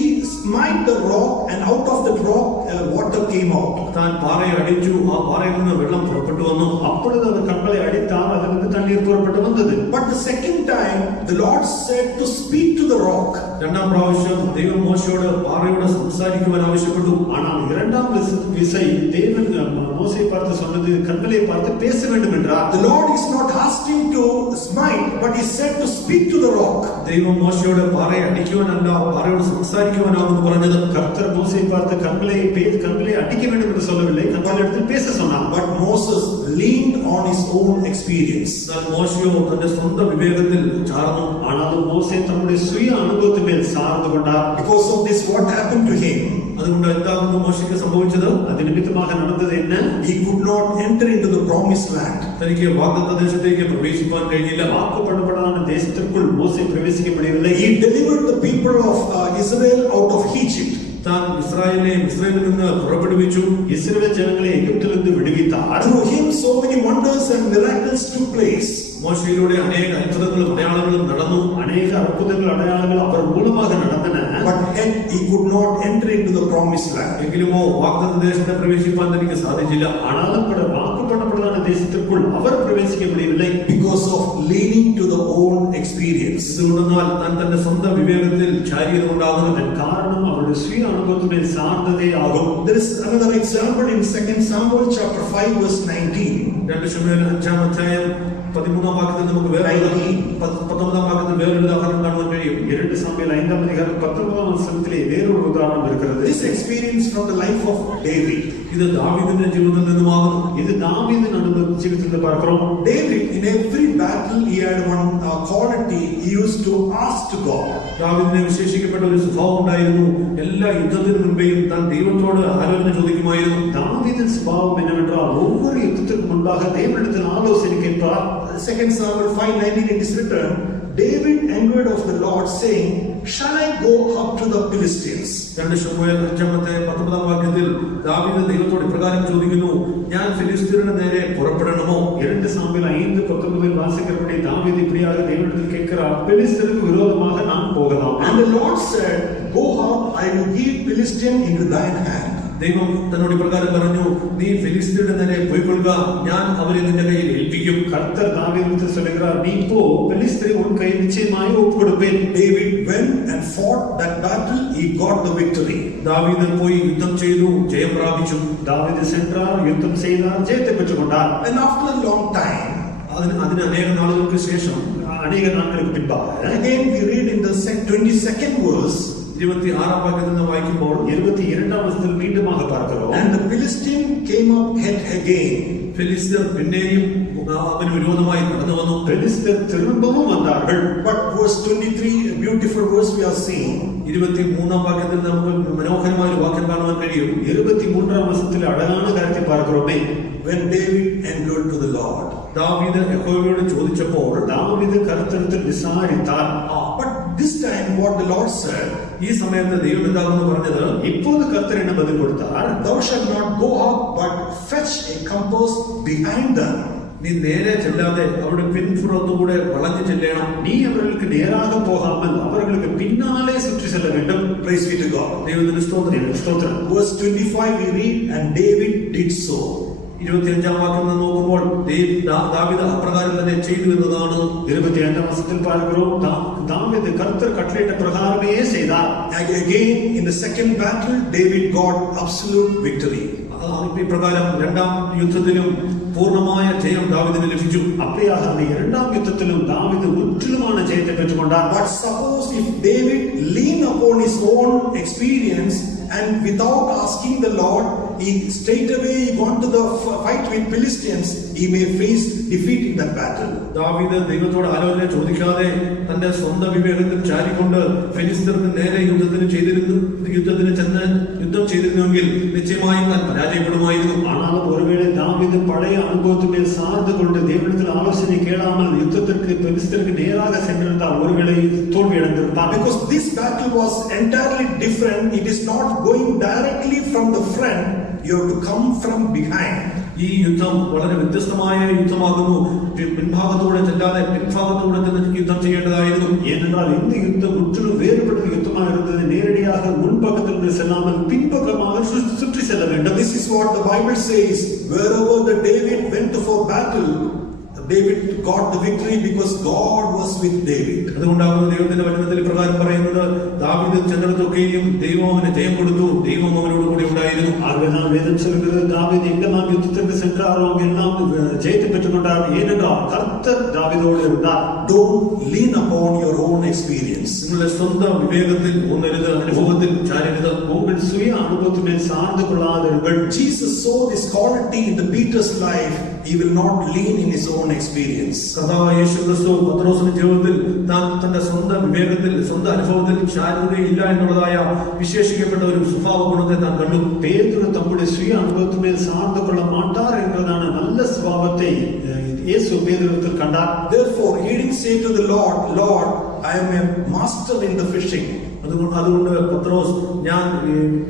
smite the rock, and out of the rock water came out. താൻ പാറയെ അടിച്ചു, ആ പാറയിൽ നിന്ന് വെള്ളം പുറപ്പെട്ടു വന്നു. அப்பொழுது அந்த கண்மலை அடித்தால் அதிலிருந்து தண்ணீர் புறப்பட்டு வந்தது. But the second time, the Lord said to speak to the rock. 2ാം പ്രാവശ്യം ദൈവം മോശയോട് പാറയോട് സംസാരിക്കുവാൻ ആവശ്യപ്പെട്ടു. ஆனால் 2ஆம் விசை தேவன் மோசேயை பார்த்து சொன்னது, கண்மலையை பார்த்து பேச வேண்டும் என்றார். The Lord is not asking to smite, but he said to speak to the rock. ദൈവം മോശയോട് പാറയെ അടിക്കുവാനല്ല, പാറയോട് സംസാരിക്കുവാനാണെന്ന് പറഞ്ഞത്. கர்த்தர் மோசேயை பார்த்து கண்மலையை அடிக்க வேண்டும் என்று சொல்லவில்லை, கண்மலையிடத்தில் பேச சொன்னார். But Moses leaned on his own experience. എന്നാൽ മോശയോ തന്റെ സ്വന്തം വിവേകത്തിൽ ചാർന്നു. ஆனாலும் மோசே தம்முடைய சுய அனுபவத்தின் மேல் சார்ந்து கொண்டார். Because of this, what happened to him? അതുകൊണ്ട് എന്താകുന്നു മോശയ്ക്ക് സംഭവിച്ചത്? அது நிமித்தமாக நடந்தது என்ன? He could not enter into the promised land. തനിക്ക് വാഗ്ദത്ത ദേശത്തേക്ക് പ്രവേശിപ്പാൻ കഴിഞ്ഞില്ല. வாக்குப்படப்படாத தேசத்திற்குள் மோசே பிரவேசிக்க முடியவில்லை. He delivered the people of Israel out of Egypt. താൻ ഇസ്രായേലിൽ നിന്ന് പുറപ്പെടുവിച്ചു. இஸ்ரவேல் ஜனங்களை எகிப்திலிருந்து விடுவித்தார். Through him, so many wonders and miracles took place. മോശയിലൂടെ അനേക അത്ഭുതങ്ങളും അടയാളങ്ങളും നടന്നു. அநேக அற்புதங்கள் அடையாளங்கள் அவர் மூலமாக நடந்தன. But yet he could not enter into the promised land. എങ്കിലുമോ വാഗ്ദത്ത ദേശത്തെ പ്രവേശിപ്പാൻ തനിക്ക് സാധിച്ചില്ല. ஆனாலும் கூட வாக்குப்படப்படாத தேசத்திற்குள் அவர் பிரவேசிக்க முடியவில்லை. Because of leaning to the own experience. ഇതുകൊണ്ടെന്നാൽ താൻ തന്റെ സ്വന്തം വിവേകത്തിൽ ചാരിയത് കൊണ്ടാകുന്നത്. காரணம் அவருடைய சுய அனுபவத்திலே சார்ந்ததே ஆகும். There is another example in 2 Samuel chapter 5 verse 19. 2 ശമൂവേൽ 5-ാം അധ്യായം 13-ാം വാക്യത്തിൽ നമുക്ക് 19-ാം വാക്യത്തിൽ വേറൊരു ഉദാഹരണം കാണുവാൻ കഴിയും. 2 சாமுவேல் 5ஆம் அதிகாரம் 19ஆம் வசனத்திலே வேறொரு உதாரணம் இருக்கிறது. This experience from the life of David. ഇത് ദാവീദിന്റെ ജീവിതത്തിൽ നിന്നുമാകുന്നു. இது தாவீதின் அனுபவ ஜீவிதத்தில் பார்க்கிறோம். David, in every battle, he had one quality he used to ask to God. ദാവീദിനെ വിശേഷിക്കപ്പെട്ട ഒരു സ്വഭാവം ഉണ്ടായിരുന്നു. എല്ലാ യുദ്ധത്തിനു മുൻപേയും താൻ ദൈവത്തോട് ആലോചന ചോദിക്കുമായിരുന്നു. தாவீதின் சுபாவம் என்னவென்றால், ஒவ்வொரு யுத்தத்திற்கு முன்பாக தேவனிடத்தில் ஆலோசனை கேட்பார். 2 Samuel 5:19 it is written, David inquired of the Lord, saying, shall I go up to the Philistines? 2 ശമൂവേൽ 5-19 വാക്യത്തിൽ ദാവീദ് ദൈവത്തോട് ഇപ്രകാരം ചോദിക്കുന്നു, ഞാൻ ഫിലിസ്തീനയുടെ നേരെ പുറപ്പെടണമോ? 2 சாமுவேல் 5:19 வாசிக்கிறபடி தாவீது இப்படியாக தேவனிடத்தில் கேட்கிறார், பெலிஸ்தருக்கு விரோதமாக நான் போகலாம். And the Lord said, go up, I will give Philistine into thine hand. ദൈവം തന്നോട് ഇപ്രകാരം പറഞ്ഞു, നീ ഫിലിസ്തീനയുടെ നേരെ പോയിക്കൊള്ളുക, ഞാൻ അവരെ നിന്റെ കയ്യിൽ ഏൽപ്പിക്കും. கர்த்தர் தாவீதுக்கு சொல்கிறார், நீ போ, பெலிஸ்தரை உன் கையில் நிச்சயமாய் ஒப்புக்கொடுப்பேன். David went and fought that battle, he got the victory. ദാവീദ് പോയി യുദ്ധം ചെയ്തു, ജയം പ്രാപിച്ചു. தாவீது சென்றார், யுத்தம் செய்தார், ஜெயத்தை பெற்றுக்கொண்டார். And after a long time, അതിന് അനേക നാളുകൾക്ക് ശേഷം, அநேக நாட்களுக்கு பின்பாக, again we read in the 22nd verse, 26-ാം വാക്യത്തിൽ നിന്ന് വായിക്കുമ്പോൾ 22ஆம் വചനത്തിൽ വീണ്ടുமாக பார்க்கிறோம். and the Philistine came up yet again. ഫിലിസ്തീർ പിന്നെയും അവന് വിരോധമായി കടന്നു വന്നു. பெலிஸ்தர் திரும்பவும் வந்தார்கள். But verse 23, a beautiful verse we are seeing. 23-ാം വാക്യത്തിൽ നമുക്ക് മനോഹരമായ ഒരു വാക്യം കാണുവാൻ കഴിയും. 23ஆம் വചനത്തിൽ അഴകാன കാര്യത്തെ பார்க்கிறோமே. When David entered to the Lord. ദാവീദ് യഹോവയോട് ചോദിച്ചപ്പോൾ ദാവീദ് കർത്തൃത്തിൽ വിസാരിത്താർ. But this time what the Lord said, ഈ സമയത്ത് ദൈവം എന്താണെന്ന് പറഞ്ഞത്, இப்போது கர்த்தர் என்ன பதில் கொடுத்தார்? thou shalt not go up, but fetch a compass behind them. നീ നേരെ ചെല്ലാതെ അവരുടെ പിൻപുറത്തുകൂടെ വളഞ്ഞു ചെല്ലണം. நீ அவர்களுக்கு நேராக போகாமல் அவர்களுக்கு பின்னாலே சுற்றி செல்ல வேண்டும். Praise be to God. ദൈവത്തിന് സ്തോത്രം. ஸ்தோத்திரம். Verse 25 we read, and David did so. 25-ാം വാക്യം നിന്ന് നോക്കുമ്പോൾ ദാവീദ് അപ്രകാരം തന്നെ ചെയ്തു എന്നതാണ്. 25-ാം വചനത്തിൽ பார்க்கிறோம் தாவீது கர்த்தர் கட்டளையிட்ட பிரகாரமே செய்தார். Again, in the second battle, David got absolute victory. ഇപ്രകാരം രണ്ടാം യുദ്ധത്തിലും പൂർണ്ണമായ ജയം ദാവീദിന് ലഭിച്ചു. அப்படியாக அந்த இரண்டாம் யுத்தத்திலும் தாவீது முற்றிலுமான ஜெயத்தை பெற்றுக்கொண்டார். But suppose if David leaned upon his own experience and without asking the Lord, he straight away went to the fight with Philistines, he may face defeat in that battle. ദാവീദ് ദൈവത്തോട് ആലോചന ചോദിക്കാതെ തന്റെ സ്വന്തം വിവേകത്തിൽ ചാരിക്കൊണ്ട് ഫിലിസ്തീർക്ക് നേരെ യുദ്ധത്തിന് ചെന്ന് യുദ്ധം ചെയ്തിരുന്നുവെങ്കിൽ നിശ്ചയമായും താൻ പരാജയപ്പെടുമായിരുന്നു. ஆனாலும் ஒருவேளை தாவீது பழைய அனுபவத்துமே சார்ந்து கொண்டு தேவனிடத்தில் ஆலோசனை கேளாமல் யுத்தத்திற்கு பெலிஸ்தருக்கு நேராக சென்றிருந்தால் ஒருவேளை தோல்வி அடைந்திருப்பார். Because this battle was entirely different. It is not going directly from the front, you have to come from behind. ഈ യുദ്ധം വളരെ വ്യത്യസ്തമായ യുദ്ധമാകുന്നു. പിൻഭാഗത്തൂടെ ചെല്ലാതെ പിൻഭാഗത്തൂടെ ചെന്ന് യുദ്ധം ചെയ്യേണ്ടതായിരുന്നു. ஏனென்றால் இந்த யுத்தம் முற்றிலும் வேறுபட்ட யுத்தமாக இருந்தது. நேரடியாக முன்பக்கத்திலிருந்து செல்லாமல் பின்பக்கமாக சுற்றி செல்ல வேண்டும். This is what the Bible says. Wherever the David went for battle, David got the victory because God was with David. അതുകൊണ്ടാണ് ദൈവത്തിന്റെ വചനത്തിൽ പ്രകാരം പറയുന്നത്, ദാവീദ് ചെന്നിടത്തൊക്കെയും ദൈവം അവന് ജയം കൊടുത്തു, ദൈവം അവനോട് കൂടി ഉണ്ടായിരുന്നു. ஆகவேதான் வேதம் சொல்கிறது, தாவீது எங்கெல்லாம் யுத்தத்திற்கு சென்றாரோ அங்கெல்லாம் ஜெயத்தை பெற்றுக்கொண்டார். ஏனென்றால் கர்த்தர் தாவீதோடு இருந்தார். Don't lean upon your own experience. നിങ്ങളുടെ സ്വന്തം വിവേകത്തിൽ ഊന്നരുത്, അനുഭവത്തിൽ ചാരരുത്. உங்கள் சுய அனுபவத்தினை சார்ந்து கொள்ளாதீர்கள். Jesus saw this quality in the Peter's life. He will not lean in his own experience. കർത്താവായ യേശു ക്രിസ്തു പത്രോസിന്റെ ജീവിതത്തിൽ താൻ തന്റെ സ്വന്തം വിവേകത്തിൽ സ്വന്തം അനുഭവത്തിൽ ചാരുകയില്ല എന്നുള്ളതായ വിശേഷിക്കപ്പെട്ട ഒരു സ്വഭാവ ഗുണത്തെ താൻ കണ്ടു. பேதுரு தம்முடைய சுய அனுபவத்தினை சார்ந்து கொள்ள மாட்டார் என்பதான நல்ல சுபாவத்தை இயேசு பேதுருவில் கண்டார். Therefore he didn't say to the Lord, Lord, I am a master in the fishing. അതുകൊണ്ട് പത്രോസ് ഞാൻ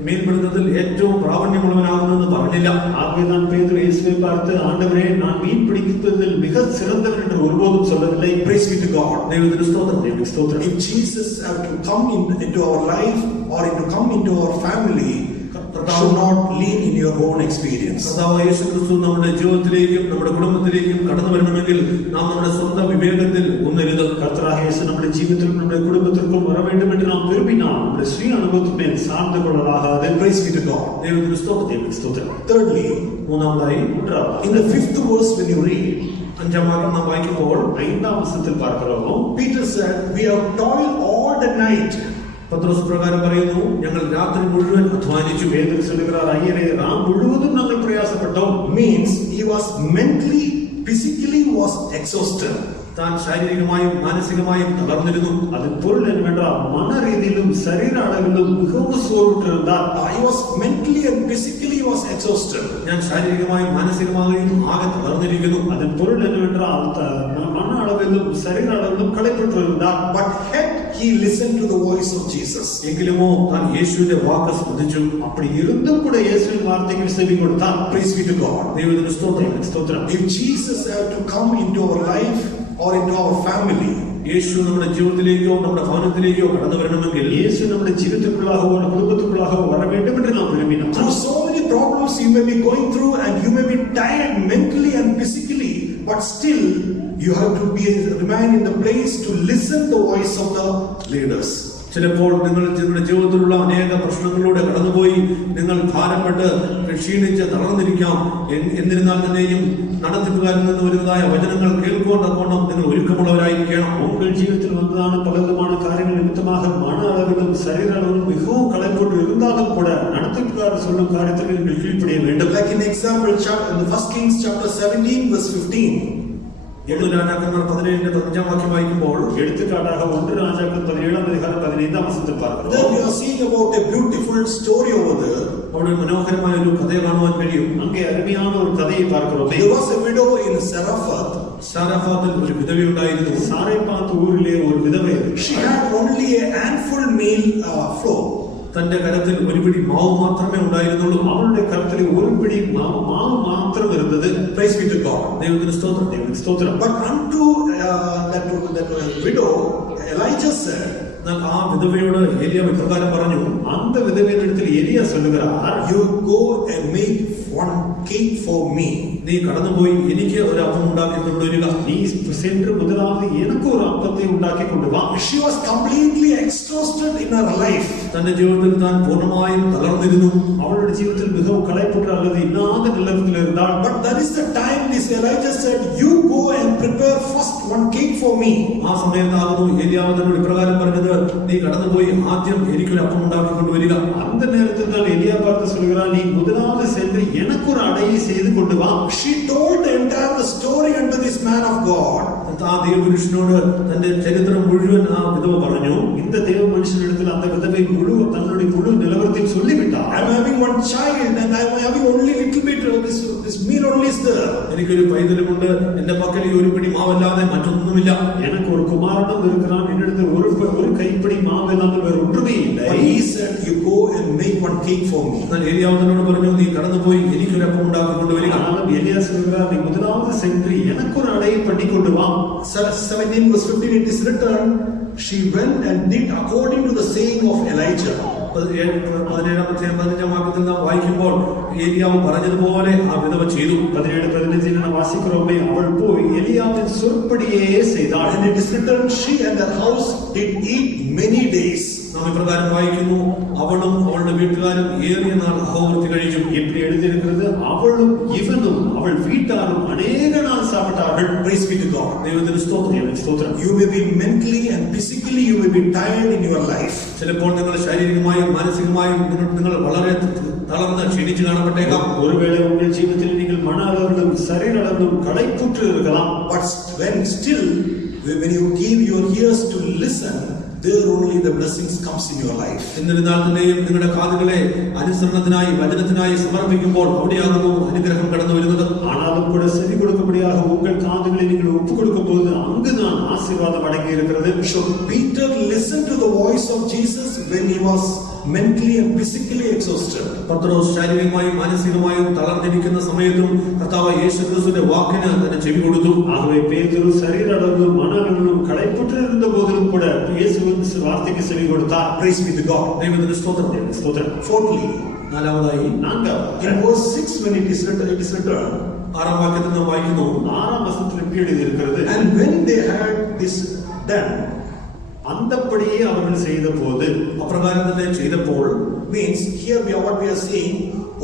മീൻപിടുത്തത്തിൽ ഏറ്റവും പ്രാവണ്യമുള്ളവനാകുന്നു പറഞ്ഞില്ല. ஆகவேதான் பேதுரு இயேசுவை பார்த்து, ஆண்டவரே, நான் மீன் பிடிப்பதில் மிக சிறந்தவன் என்று ஒருபோதும் சொல்லவில்லை. Praise be to God. ദൈവത്തിന് സ്തോത്രം. If Jesus have to come into our life or to come into our family, should not lean in your own experience. കർത്താവായ യേശു ക്രിസ്തു നമ്മുടെ ജീവിതത്തിലേക്കും നമ്മുടെ കുടുംബത്തിലേക്കും കടന്നു വരണമെങ്കിൽ നാം നമ്മുടെ സ്വന്തം വിവേകത്തിൽ ഊന്നരുത്. கர்த்தராக இயேசு நம்முடைய ஜீவிதத்திற்கும் நம்முடைய குடும்பத்திற்கும் வர வேண்டும் என்று நாம் விரும்பினால் நம்முடைய சுய அனுபவத்தினை சார்ந்து கொள்ளலாகாது. Praise be to God. ദൈവത്തിന് സ്തോത്രം. Thirdly, മൂന്നാമതായി in the 5th verse when you read, 5-ാം വാക്യം നാം വായിക്കുമ്പോൾ 5-ാം വചനത്തിൽ பார்க்கிறோம், Peter said, we have toiled all the night. പത്രോസ് പ്രകാരം പറയുന്നു, ഞങ്ങൾ രാത്രി മുഴുവൻ അധ്വാനിച്ചു. பேதுரு சொல்கிறார், ஐயரே, ராம் முழுவதும் நாங்கள் பிரயாசப்பட்டோம். Means he was mentally, physically was exhausted. താൻ ശാരീരികമായും മാനസികമായും തളർന്നിരുന്നു. அதன் பொருள் என்னவென்றால் மன ரீதியிலும் சரீர அளவிலும் மிகவும் சோர்வுற்றிருந்தார். He was mentally and physically was exhausted. ഞാൻ ശാരീരികമായും മാനസികമായും ആകെ തളർന്നിരിക്കുന്നു. அதன் பொருள் என்னவென்றால் மன அளவிலும் சரீர அளவிலும் களைப்பற்றிருந்தார். But yet he listened to the voice of Jesus. എങ്കിലുമോ താൻ യേശുവിന്റെ വാക്ക് ശ്രദ്ധിച്ചു. அப்படி இருந்தும் கூட இயேசுவின் வார்த்தைக்கு செவி கொடுத்தார். Praise be to God. ദൈവത്തിന് സ്തോത്രം. If Jesus have to come into our life or into our family, യേശു നമ്മുടെ ജീവിതത്തിലേക്കോ നമ്മുടെ ഭവനത്തിലേക്കോ കടന്നു വരണമെങ്കിൽ இயேசு நம்முடைய ஜீவிதத்துக்குள்ளாகவோ குடும்பத்துக்குள்ளாகவோ வர வேண்டும் என்று நாம் விரும்பினோம். through so many problems you may be going through and you may be tired mentally and physically, but still you have to remain in the place to listen the voice of the leaders. ചിലപ്പോൾ നിങ്ങളുടെ ജീവിതത്തിലുള്ള അനേക പ്രശ്നങ്ങളിലൂടെ കടന്നുപോയി നിങ്ങൾ ഭാരപ്പെട്ട് ക്ഷീണിച്ച് തളർന്നിരിക്കാം. എന്നിരുന്നാൽ തന്നെയും നടത്തിപ്പുകാരിൽ നിന്ന് വരുന്നതായ വചനങ്ങൾ കേൾക്കൊണ്ടോണം നിങ്ങൾ ഒരുക്കമുള്ളവരായിരിക്കണം. உங்கள் ஜீவிதத்தில் வந்ததான பலவிதமான காரியங்கள் நிமித்தமாக மன அளவிலும் சரீர அளவிலும் மிகவும் களைப்பட்டு இருந்தாலும் கூட நடத்திப்புகாரர் சொல்லும் காரியத்திற்கு நீங்கள் கீழ்ப்படிய வேண்டும். Like in example, in the 1 Kings chapter 17 verse 15. 1 രാജാക്കന്മാർ 17-15 വാക്യം വായിക്കുമ്പോൾ, எடுத்துக்காட்டாக 1 ராஜாக்கள் 17-ാம் அதிகாரம் 15-ാം വചനത്തിൽ பார்க்கிறோம். Then we are seeing about a beautiful story over there. അവിടെ മനോഹരമായ ഒരു കഥയെ കാണുവാൻ കഴിയും. அங்கே அருமையான ஒரு கதையை பார்க்கிறோம். There was a widow in Zarephath. സാരഫാത്തിൽ ഒരു വിധവയുണ്ടായിരുന്നു. சாரேபாத் ஊரிலே ஒரு விதவை. She had only a handful meal flour. തന്റെ കരത്തിൽ ഒരു പിടി മാവ് മാത്രമേ ഉണ്ടായിരുന്നുള്ളൂ. அவளுடைய கரத்தில் ஒரு பிடி மாவு மாத்திரம் இருந்தது. Praise be to God. ദൈവത്തിന് സ്തോത്രം. But unto that widow, Elijah said, ആ വിധവയോട് ഏലിയ ഇപ്രകാരം പറഞ്ഞു, அந்த விதவையினிடத்தில் எலியா சொல்லுகிறார், you go and make one cake for me. നീ കടന്നുപോയി എനിക്ക് ഒരു അപ്പം ഉണ്ടാക്കി കൊണ്ടുവരിക. നീ സെன்று முதலாவது எனக்கு ஒரு அப்பத்தை ഉണ്ടാക്കി കൊണ്ടുവാ. She was completely exhausted in her life. തന്റെ ജീവിതത്തിൽ താൻ പൂർണ്ണമായും തളർന്നിരുന്നു. അവളുടെ ജീവിതത്തിൽ മിகவும் കளைப்புற்ற அல்லது இல்லாத நிலவரத்தில் இருந்தாள். But that is the time this Elijah said, you go and prepare first one cake for me. ആ സമയത്താകുന്നു ഏലിയാവ് തന്നോട് ഇപ്രകാരം പറഞ്ഞത്, നീ കടന്നുപോയി ആദ്യം എനിക്കൊരു അപ്പം ഉണ്ടാക്കി കൊണ്ടുവരിക. அந்த நேரத்தில் தான் எலியா பார்த்து சொல்கிறான், நீ முதலாவது சென்று எனக்கு ஒரு அடையை செய்து கொண்டு வா. She told the entire story unto this man of God. ആ ദൈവപുരുഷനോട് തന്റെ ചരിത്രം മുഴുവൻ ആ വിധവ പറഞ്ഞു. இந்த தேவ மனுஷனிடத்தில் அந்த விதவை தன்னுடைய முழு நிலவரத்தை சொல்லிவிட்டார். I am having one child and I am having only little bit of this meal only is there. എനിക്കൊരു പൈതലുമുണ്ട്, എന്റെ പക്കൽ ഒരു പിടി മാവല്ലാതെ മറ്റൊന്നുമില്ല. எனக்கு ஒரு குமாரனும் இருக்கிறான், என்னிடத்தில் ஒரு கைப்பிடி மாவு இல்லாமல் வேறு ஒன்றுமே இல்லை. But he said, you go and make one cake for me. நான் ஏலியாவினோடு പറഞ്ഞു, நீ கடந்துപോയി എനിക്കൊരു അപ്പം ഉണ്ടാക്കി കൊണ്ടുവരിക. ஆனால் எலியா சொல்கிறார், நீ முதலாவது சென்று எனக்கு ஒரு அடையை பண்ணி கொண்டு வா. 17:15 it is written, she went and did according to the saying of Elijah. 17-15 വാക്യത്തിൽ നാം വായിക്കുമ്പോൾ ഏലിയാവ് പറഞ്ഞതുപോലെ ആ വിധവ ചെയ്തു. 17-15 നാം വാസിக்கிறோமே, അവൾ പോയി എലിയാവിൻ சொற்படியே செய்தாள். And it is written, she and her house did eat many days. നാം ഇപ്രകാരം വായിക്കുന്നു, അവളും അവളുടെ വീട്ടുകാരും ഏറിയ നാൾ അഹോവൃത്തി കഴിച്ചു. இப்படி எழுதியிருக்கிறது, அவளும் இவனும் அவள் வீட்டாரும் அநேக நாள் சாப்பிட்டார்கள். Praise be to God. ദൈവത്തിന് സ്തോത്രം. You may be mentally and physically you may be tired in your life. ചിലപ്പോൾ നിങ്ങൾ ശാരീരികമായും മാനസികമായും നിങ്ങൾ വളരെ തളർന്ന് ക്ഷീണിച്ചു കാണപ്പെട്ടേക്കാം. ஒருவேளை உங்கள் ജീവിതത്തിൽ നിങ്ങൾ മന அளவிലും ശരീര அளவிലും களைப்புற்று இருக்கலாம். But when you give your ears to listen, there only the blessings comes in your life. എന്നിരുന്നാൽ തന്നെയും നിങ്ങളുടെ കാതുകളെ അനുസരണത്തിനായി വചനത്തിനായി സമർപ്പിക്കുമ്പോൾ അവിടെയാകുന്നു അനുഗ്രഹം കടന്നു വരുന്നത്. ஆனாலும் கூட செவி கொடுக்கும்படியாக உங்கள் காதுகளை நீங்கள் ஒப்புக் கொடுக்கும் போது அங்குதான் ஆசீர்வாதம் அடங்கி இருக்கிறது. So Peter listened to the voice of Jesus when he was mentally and physically exhausted. പത്രോസ് ശാരീരികമായും മാനസികമായും തളർന്നിരിക്കുന്ന സമയത്തും കർത്താവ് യേശുക്രിസ്തുവിന്റെ വാക്കിന് തന്നെ ചെവി കൊടുത്തു. ஆகவே பேதுரு சரீர அளவிலும் மன அளவிலும் களைப்புற்று இருந்த போதிலும் கூட இயேசுவின் வார்த்தைக்கு செவி கொடுத்தார். Praise be to God. ദൈവത്തിന് സ്തോത്രം. Fourthly, നാലാമതായി in verse 6 when it is written, ആറാം വാക്യത്തിൽ നാം വായിക്കുന്നു, 6-ാം വചനത്തിൽ இப்படி எழுதியிருக்கிறது, and when they had this done, அந்தப்படியே அவர்கள் செய்த போது, അപ്രകാരം തന്നെ ചെയ്തപ്പോൾ, means here what we are seeing,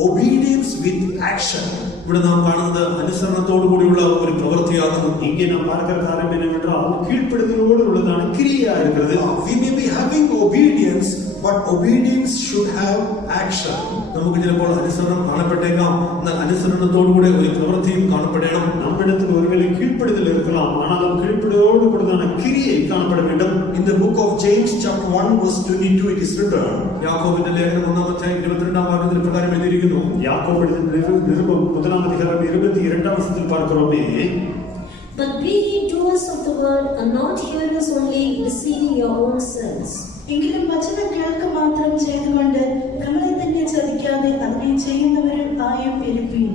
obedience with action. ഇവിടെ നാം കാണുന്നത് അനുസരണത്തോടു കൂടിയുള്ള ഒരു പ്രവൃത്തിയാകുന്നു. இங்கே நாம் பார்க்கிற காரியம் என்னவென்றால் கீழ்ப்படிதலோடு உள்ளதான கிரியா இருக்கிறது. We may be having obedience, but obedience should have action. നമുക്ക് ചിലപ്പോൾ അനുസരണം കാണപ്പെട്ടേക്കാം, എന്നാൽ അനുസരണത്തോടുകൂടെ ഒരു പ്രവൃത്തിയും കാണപ്പെടണം. நம்மிடத்தில் ஒருவேளை கீழ்ப்படிதல் இருக்கலாம், ஆனாலும் கீழ்ப்படிதலோடு கூடதான கிரியை காணப்பட வேண்டும். In the book of James chapter 1 verse 22 it is written, യാക്കോബിന്റെ ലേഖനം 1-22 വാക്യത്തിൽ പ്രകാരം എഴുതിയിരിക്കുന്നു, யாக்கோபு நிருபம் 1-22 வசனத்தில் பார்க்கிறோமே, but be ye doers of the word and not hearers only, deceiving your own selves. എങ്കിലും വചനം കേൾക്ക മാത്രം ചെയ്തുകൊണ്ട് നമ്മളെ തന്നെ ചതിക്കാതെ അതിനെ ചെയ്യുന്നവരിൽ ആയും ഇരിപ്പീൻ.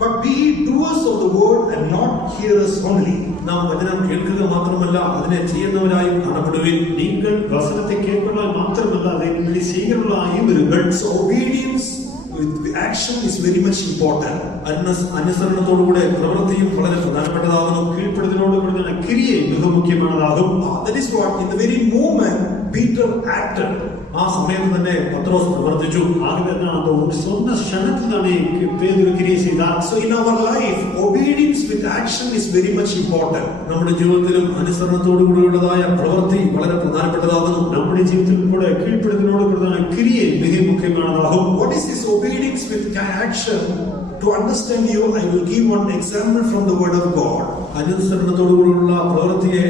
but be ye doers of the word and not hearers only. നാം വചനം കേൾക്കുക മാത്രമല്ല അതിനെ ചെയ്യുന്നവരായും കാണപ്പെടുവിൻ. நீங்கள் வசனத்தை கேட்கிறவர்களாய் മാത്രമല്ല அதை நீங்கள் செய்கிறவர்களாயும் இருங்கள். So obedience with action is very much important. അനുസരണത്തോടുകൂടെ പ്രവൃത്തിയും വളരെ പ്രധാനപ്പെട്ടതാകുന്നു. கீழ்ப்படிதலோடு கூடிய கிரியை மிக முக்கியமானதாகும். That is what in the very moment Peter acted. ആ സമയത്ത് തന്നെ പത്രോസ് പ്രവർത്തിച്ചു. ஆகவே அந்த ஒரு சொன்ன க்ஷணத்தில் தானே பேதுரு கிரியை செய்தார். So in our life obedience with action is very much important. നമ്മുടെ ജീവിതത്തിലും അനുസരണത്തോടുകൂടിയുള്ളതായ പ്രവൃത്തി വളരെ പ്രധാനപ്പെട്ടതാകുന്നു. നമ്മുടെ ജീവിതത്തിൽ കൂടെ കീഴ്പ്പെടുതലോട് കൂടിയ ക്രിയ മിക മുഖ്യമാനതാകും. What is this obedience with action? To understand you, I will give one example from the word of God. അനുസരണത്തോടുകൂടിയുള്ള പ്രവൃത്തിയെ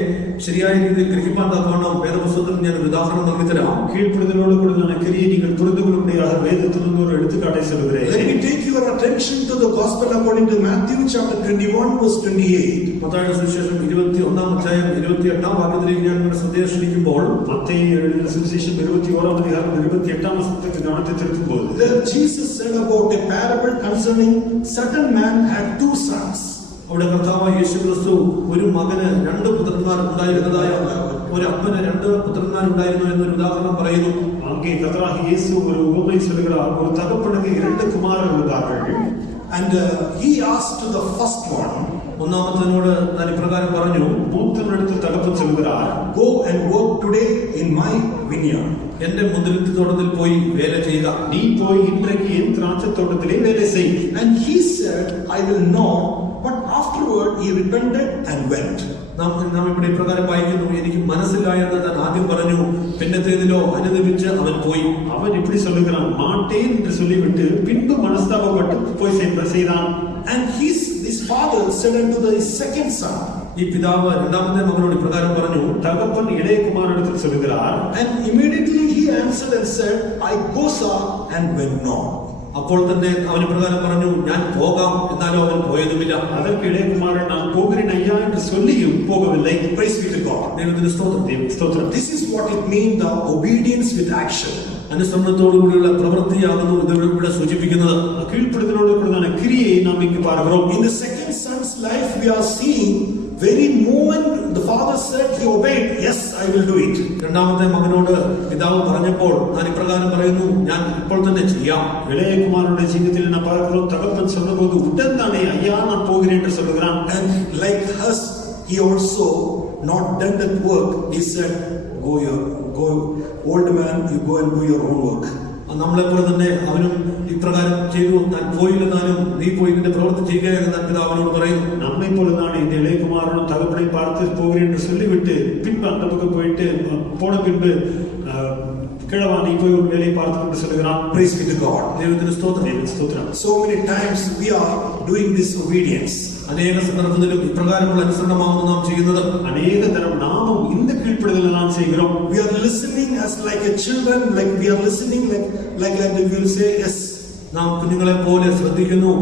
ശരിയായ രീതിയിൽ ഗ്രഹിക്കാൻ തക്കവണ്ണം വേദപുസ്തകത്തിൽ ഞാൻ ഒരു ഉദാഹരണം നൽകി തരാം. കീഴ്പ്പെടുതലോട് കൂടിയ ക്രിയ നിങ്ങൾ പുரிந்து கொள்ளும்படியாக வேதத்தில் இருந்து ஒரு எடுத்துக்காட்டை சொல்கிறேன். Let me take your attention to the gospel according to Matthew chapter 21 verse 28. മത്തായിയുടെ സുവിശേഷം 21-ാം അധ്യായം 28-ാം വാക്യത്തിലേക്ക് ഞാൻ നിങ്ങളുടെ ശ്രദ്ധയെ ക്ഷണിക്കുമ്പോൾ, മത്തായി എഴുതിയ സുവിശേഷം 21-ാം അധ്യായം 28-ാം വചനത്തിൽ ഗവനത്തെ തിരുത്തുമ്പോൾ, there Jesus said about a parable concerning certain man had two sons. അവിടെ കർത്താവായ യേശുക്രിസ്തു ഒരു മകന് രണ്ട് പുത്രന്മാർ ഉണ്ടായിരുന്നതായ ഒരു അപ്പന് 2 പുത്രന്മാരുണ്ടായിരുന്നു എന്നൊരു ഉദാഹരണം പറയുന്നു. அங்கே கர்த்தராகிய இயேசு ஒரு உவமை சொல்கிறார். ஒரு தகப்பனுக்கு 2 குமாரர்கள் இருந்தார்கள். And he asked to the first one, ഒന്നാമത്തനോട് ഞാൻ ഇപ്രകാരം പറഞ്ഞു, மூத்தவனிடத்து தகப்பன் சொல்கிறார், go and work today in my vineyard. എന്റെ മുന്തിരിത്തോട്ടത്തിൽ പോയി വേല ചെയ്യുക. நீ போய் இன்றைக்கு என் திராட்சை தோட்டத்திலே வேலை செய். And he said, I will not. But afterward he repented and went. നാം ഇവിടെ ഇപ്രകാരം വായിക്കുന്നു, എനിക്ക് മനസ്സില്ല എന്ന് താൻ ആദ്യം പറഞ്ഞു, പിന്നത്തേതിലോ അനുദപിച്ച് അവൻ പോയി. அவன் இப்படி சொல்லுகிறான், மாட்டேன் என்று சொல்லிவிட்டு பின்பு மனஸ்தாபப்பட்டு போய் செய்தான். And his father said unto the second son, ഈ പിതാവ് രണ്ടാമത്തെ മകനോട് ഇപ്രകാരം പറഞ്ഞു. தகப்பன் இளைய குமாரனிடத்தில் சொல்கிறார், and immediately he answered and said, I go, sir, and went not. അപ്പോൾ തന്നെ അവൻ ഇപ്രകാരം പറഞ്ഞു, ഞാൻ പോകാം, എന്നാലും അവൻ പോയതുമില്ല. அதற்கு இளைய குமாரன், நான் போகிறேன் ஐயா என்று சொல்லியும் போகவில்லை. Praise be to God. ദൈവത്തിന് സ്തോത്രം. ஸ்தோத்திரம். This is what it means, the obedience with action. അനുസരണത്തോടുകൂടിയുള്ള പ്രവൃത്തിയാകുന്നു ഇത് ഇവിടെ സൂചിപ്പിക്കുന്നത്. கீழ்ப்படுதலோடு கூடதான கிரியை நாம் இங்கு பார்க்கிறோம். In the second son's life we are seeing very moment the father said he obeyed, yes, I will do it. രണ്ടാമത്തെ മകനോട് പിതാവ് പറഞ്ഞപ്പോൾ ഞാൻ ഇപ്രകാരം പറയുന്നു, ഞാൻ ഇപ്പോൾ തന്നെ ചെയ്യാം. இளைய குமாரனுடைய ஜீவிதத்தில் நாம் பார்க்கிறோம், தகப்பன் சொன்னபோது உடன் தானே ஐயா நான் போகிறேன் என்று சொல்கிறான். And like us, he also not done that work. He said, go old man, you go and do your own work. നമ്മളെപ്പോലെ തന്നെ അവനും ഇപ്രകാരം ചെയ്തു, താൻ പോയില്ലെന്നാലും നീ പോയി ഇതിന്റെ പ്രവൃത്തി ചെയ്യുക എന്ന് താൻ പിതാവിനോട് പറയുന്നു. நம்மை போலதான் இந்த இளைய குமாரனும் தகப்பனை பார்த்து போகிறேன் என்று சொல்லிவிட்டு பின்பு அந்த பக்கம் போயிட்டு போன பின்பு கிழவா நீ போய் ஒரு வேலையை பார்த்து கொண்டு சொல்லுகிறான். Praise be to God. ദൈവത്തിന് സ്തോത്രം. ஸ்தோத்திரம். So many times we are doing this obedience. അനേക സന്ദർഭത്തിലും ഇപ്രകാരമുള്ള അനുസരണമാകുന്നു നാം ചെയ്യുന്നത്. அநேக தரம் நாமும் இந்த கீழ்ப்படுதலை நாம் செய்கிறோம். We are listening as like a children, like we are listening like and we will say yes. നാം കുഞ്ഞുങ്ങളെ പോലെ ശ്രദ്ധിക്കുന്നു,